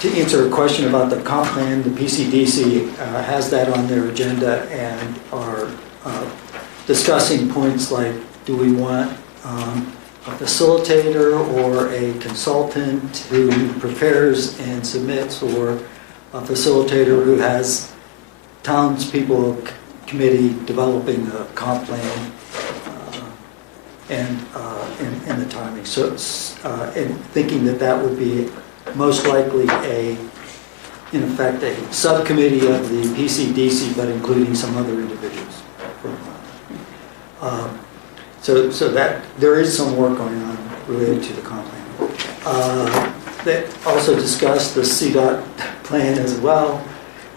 to answer a question about the comp plan, the PCDC has that on their agenda and are discussing points like, do we want a facilitator or a consultant who prepares and submits, or a facilitator who has townspeople committee developing a comp plan and the timing. So, and thinking that that would be most likely in effect, a subcommittee of the PCDC, but including some other individuals. So that there is some work going on related to the comp plan. They also discussed the CDOT plan as well,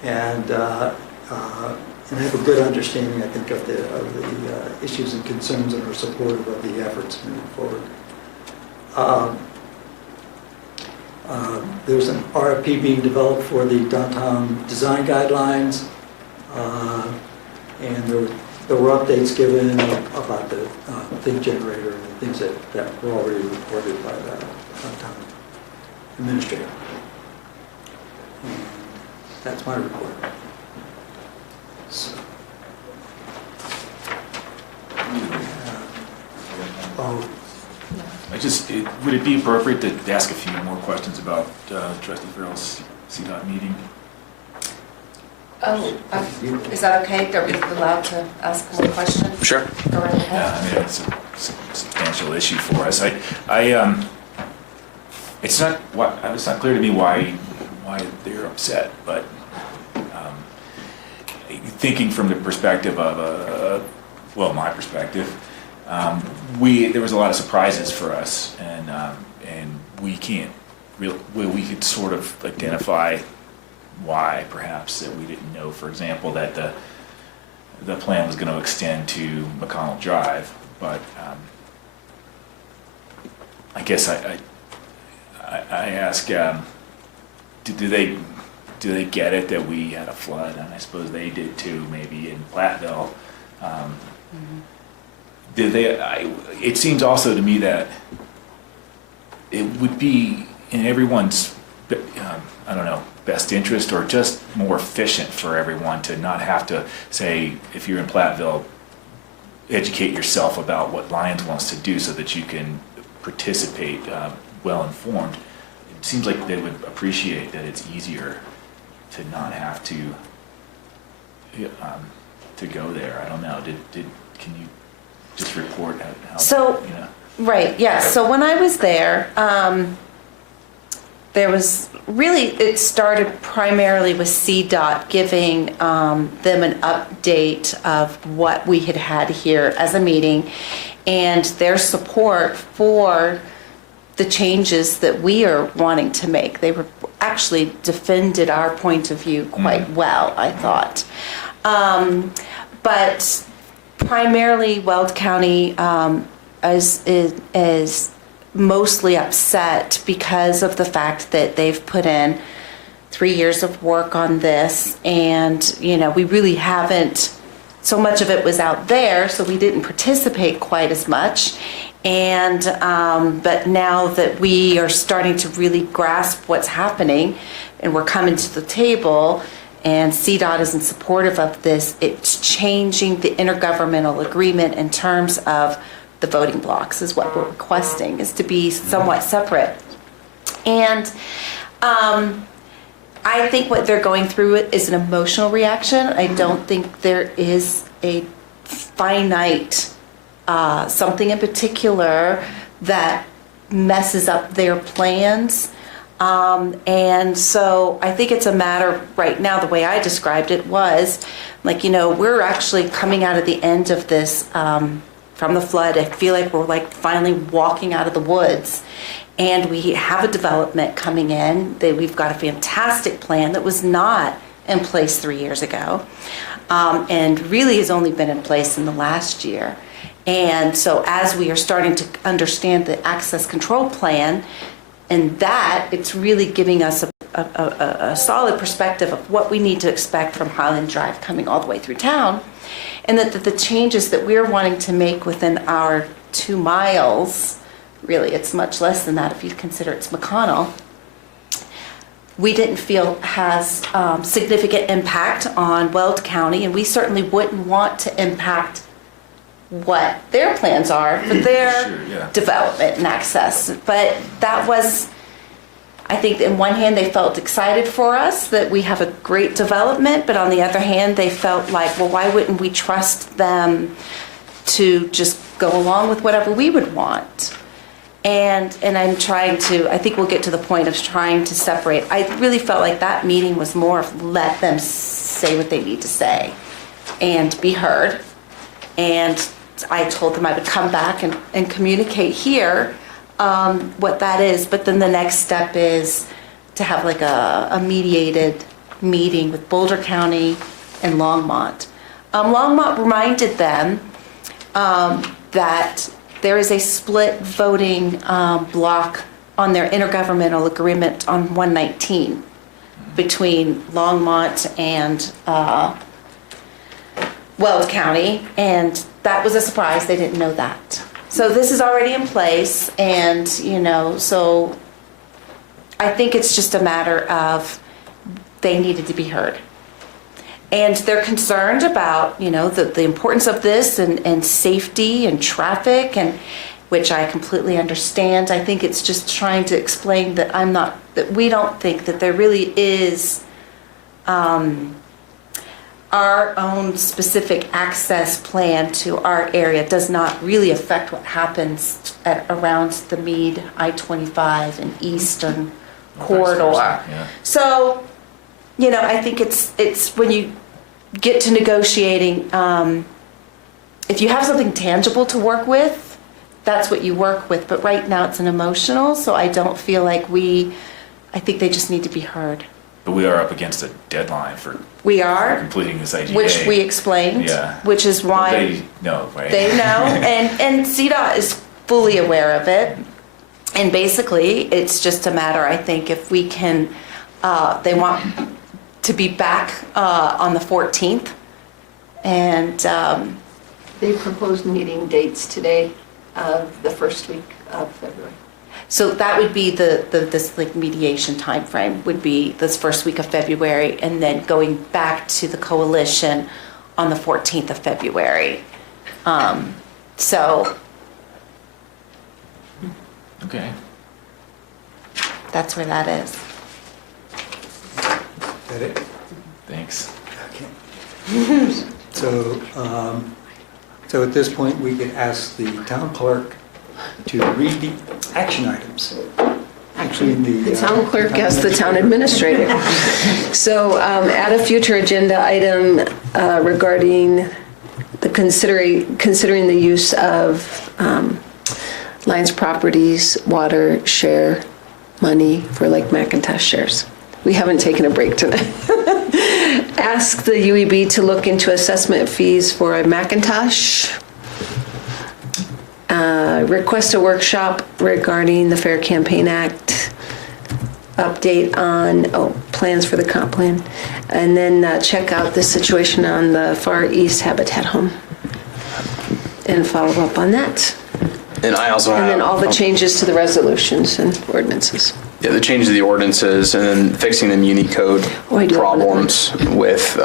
and have a good understanding, I think, of the issues and concerns, and are supportive of the efforts moving forward. There's an RFP being developed for the downtown design guidelines, and there were updates given about the think generator and things that were already reported by the town administrator. And that's my report. So, Would it be appropriate to ask a few more questions about Trustee Farrell's CDOT meeting? Oh, is that okay? Are we allowed to ask more questions? Sure. Go right ahead. Yeah, I mean, it's a substantial issue for us. It's not clear to me why they're upset, but thinking from the perspective of my perspective, there was a lot of surprises for us, and we could sort of identify why perhaps that we didn't know. For example, that the plan was going to extend to McConnell Drive, but I guess I ask, do they get it that we had a flood? And I suppose they did too, maybe in Platteville. It seems also to me that it would be in everyone's, best interest, or just more efficient for everyone to not have to say, if you're in Platteville, educate yourself about what Lions wants to do so that you can participate well-informed. It seems like they would appreciate that it's easier to not have to go there. I don't know. Can you just report how? So, right, yeah. So when I was there, it started primarily with CDOT giving them an update of what we had here as a meeting, and their support for the changes that we are wanting to make. They were actually defended our point of view quite well, I thought. But primarily, Weld County is mostly upset because of the fact that they've put in 3 years of work on this, and we really haven't. So much of it was out there, so we didn't participate quite as much. And but now that we are starting to really grasp what's happening, and we're coming to the table, and CDOT isn't supportive of this, it's changing the intergovernmental agreement in terms of the voting blocks is what we're requesting, is to be somewhat separate. And I think what they're going through is an emotional reaction. I don't think there is a finite something in particular that messes up their plans. And so I think it's a matter right now, the way I described it was like, we're actually coming out of the end of this from the flood. I feel like we're like finally walking out of the woods, and we have a development coming in. We've got a fantastic plan that was not in place 3 years ago, and really has only been in place in the last year. And so as we are starting to understand the access control plan, and that it's really giving us a solid perspective of what we need to expect from Highland Drive coming all the way through town, and that the changes that we're wanting to make within our 2 miles, really it's much less than that if you consider it's McConnell, we didn't feel has significant impact on Weld County, and we certainly wouldn't want to impact what their plans are for their development and access. But that was, I think, in one hand, they felt excited for us that we have a great development, but on the other hand, they felt like, well, why wouldn't we trust them to just go along with whatever we would want? And I'm trying to, I think we'll get to the point of trying to separate. I really felt like that meeting was more of let them say what they need to say and be heard. And I told them I would come back and communicate here what that is. But then the next step is to have like a mediated meeting with Boulder County and Longmont. Longmont reminded them that there is a split voting block on their intergovernmental agreement on 119 between Longmont and Weld County, and that was a surprise. They didn't know that. So this is already in place, and so I think it's just a matter of they needed to be heard. And they're concerned about, the importance of this and safety and traffic, and which I completely understand. I think it's just trying to explain that that we don't think that there really is our own specific access plan to our area does not really affect what happens around the Meade, I-25 and Eastern corridor. Yeah. So, I think it's when you get to negotiating, if you have something tangible to work with, that's what you work with. But right now it's an emotional, so I don't feel like I think they just need to be heard. But we are up against a deadline for completing this IGA. Which we explained, which is why they know, right? They know, and CDOT is fully aware of it. And basically, it's just a matter, I think, if we can, they want to be back on the 14th. And they proposed meeting dates today of the first week of February. So that would be this like mediation timeframe would be this first week of February, and then going back to the coalition on the 14th of February. So. Okay. That's where that is. That it? Thanks. Okay. So at this point, we could ask the town clerk to read the action items. Actually, the town clerk asked the town administrator. So add a future agenda item regarding the considering the use of Lions Properties water share money for Lake McIntosh shares. We haven't taken a break tonight. Ask the UEB to look into assessment fees for a McIntosh. Request a workshop regarding the Fair Campaign Act. Update on plans for the comp plan. And then check out the situation on the Far East Habitat Home. And follow up on that. And I also have... And then all the changes to the resolutions and ordinances. Yeah, the change of the ordinances and then fixing the muni code Oh, I do have another one. problems with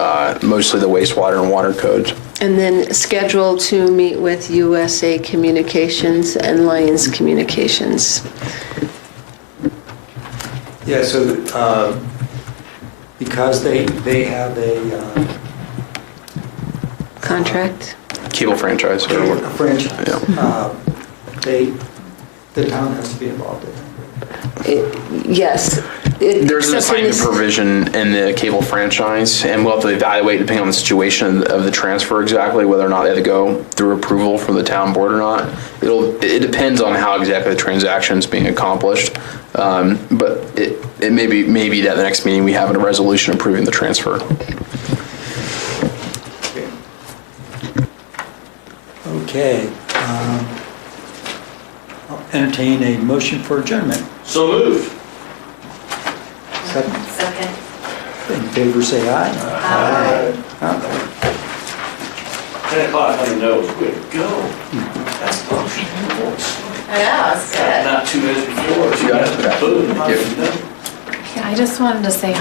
mostly the wastewater and water codes. And then schedule to meet with USA Communications and Lions Communications. Yeah, so because they have a Contract? Cable franchise. a franchise, Yeah. the town has to be involved in it. Yes. There's an Except in assignment this- provision in the cable franchise, and we'll have to evaluate depending on the situation of the transfer exactly, whether or not they have to go through approval from the town board or not. It depends on how exactly the transaction is being accomplished. But it may be that the next meeting we have a resolution approving the transfer. Okay. I'll entertain a motion for adjournment. So moved. Second. Second. In favor, say aye. Aye. 10 o'clock on the nose. Way to go. That's punctual. I know, it's good. Not 2 minutes before. You got it? Boom. I just wanted to say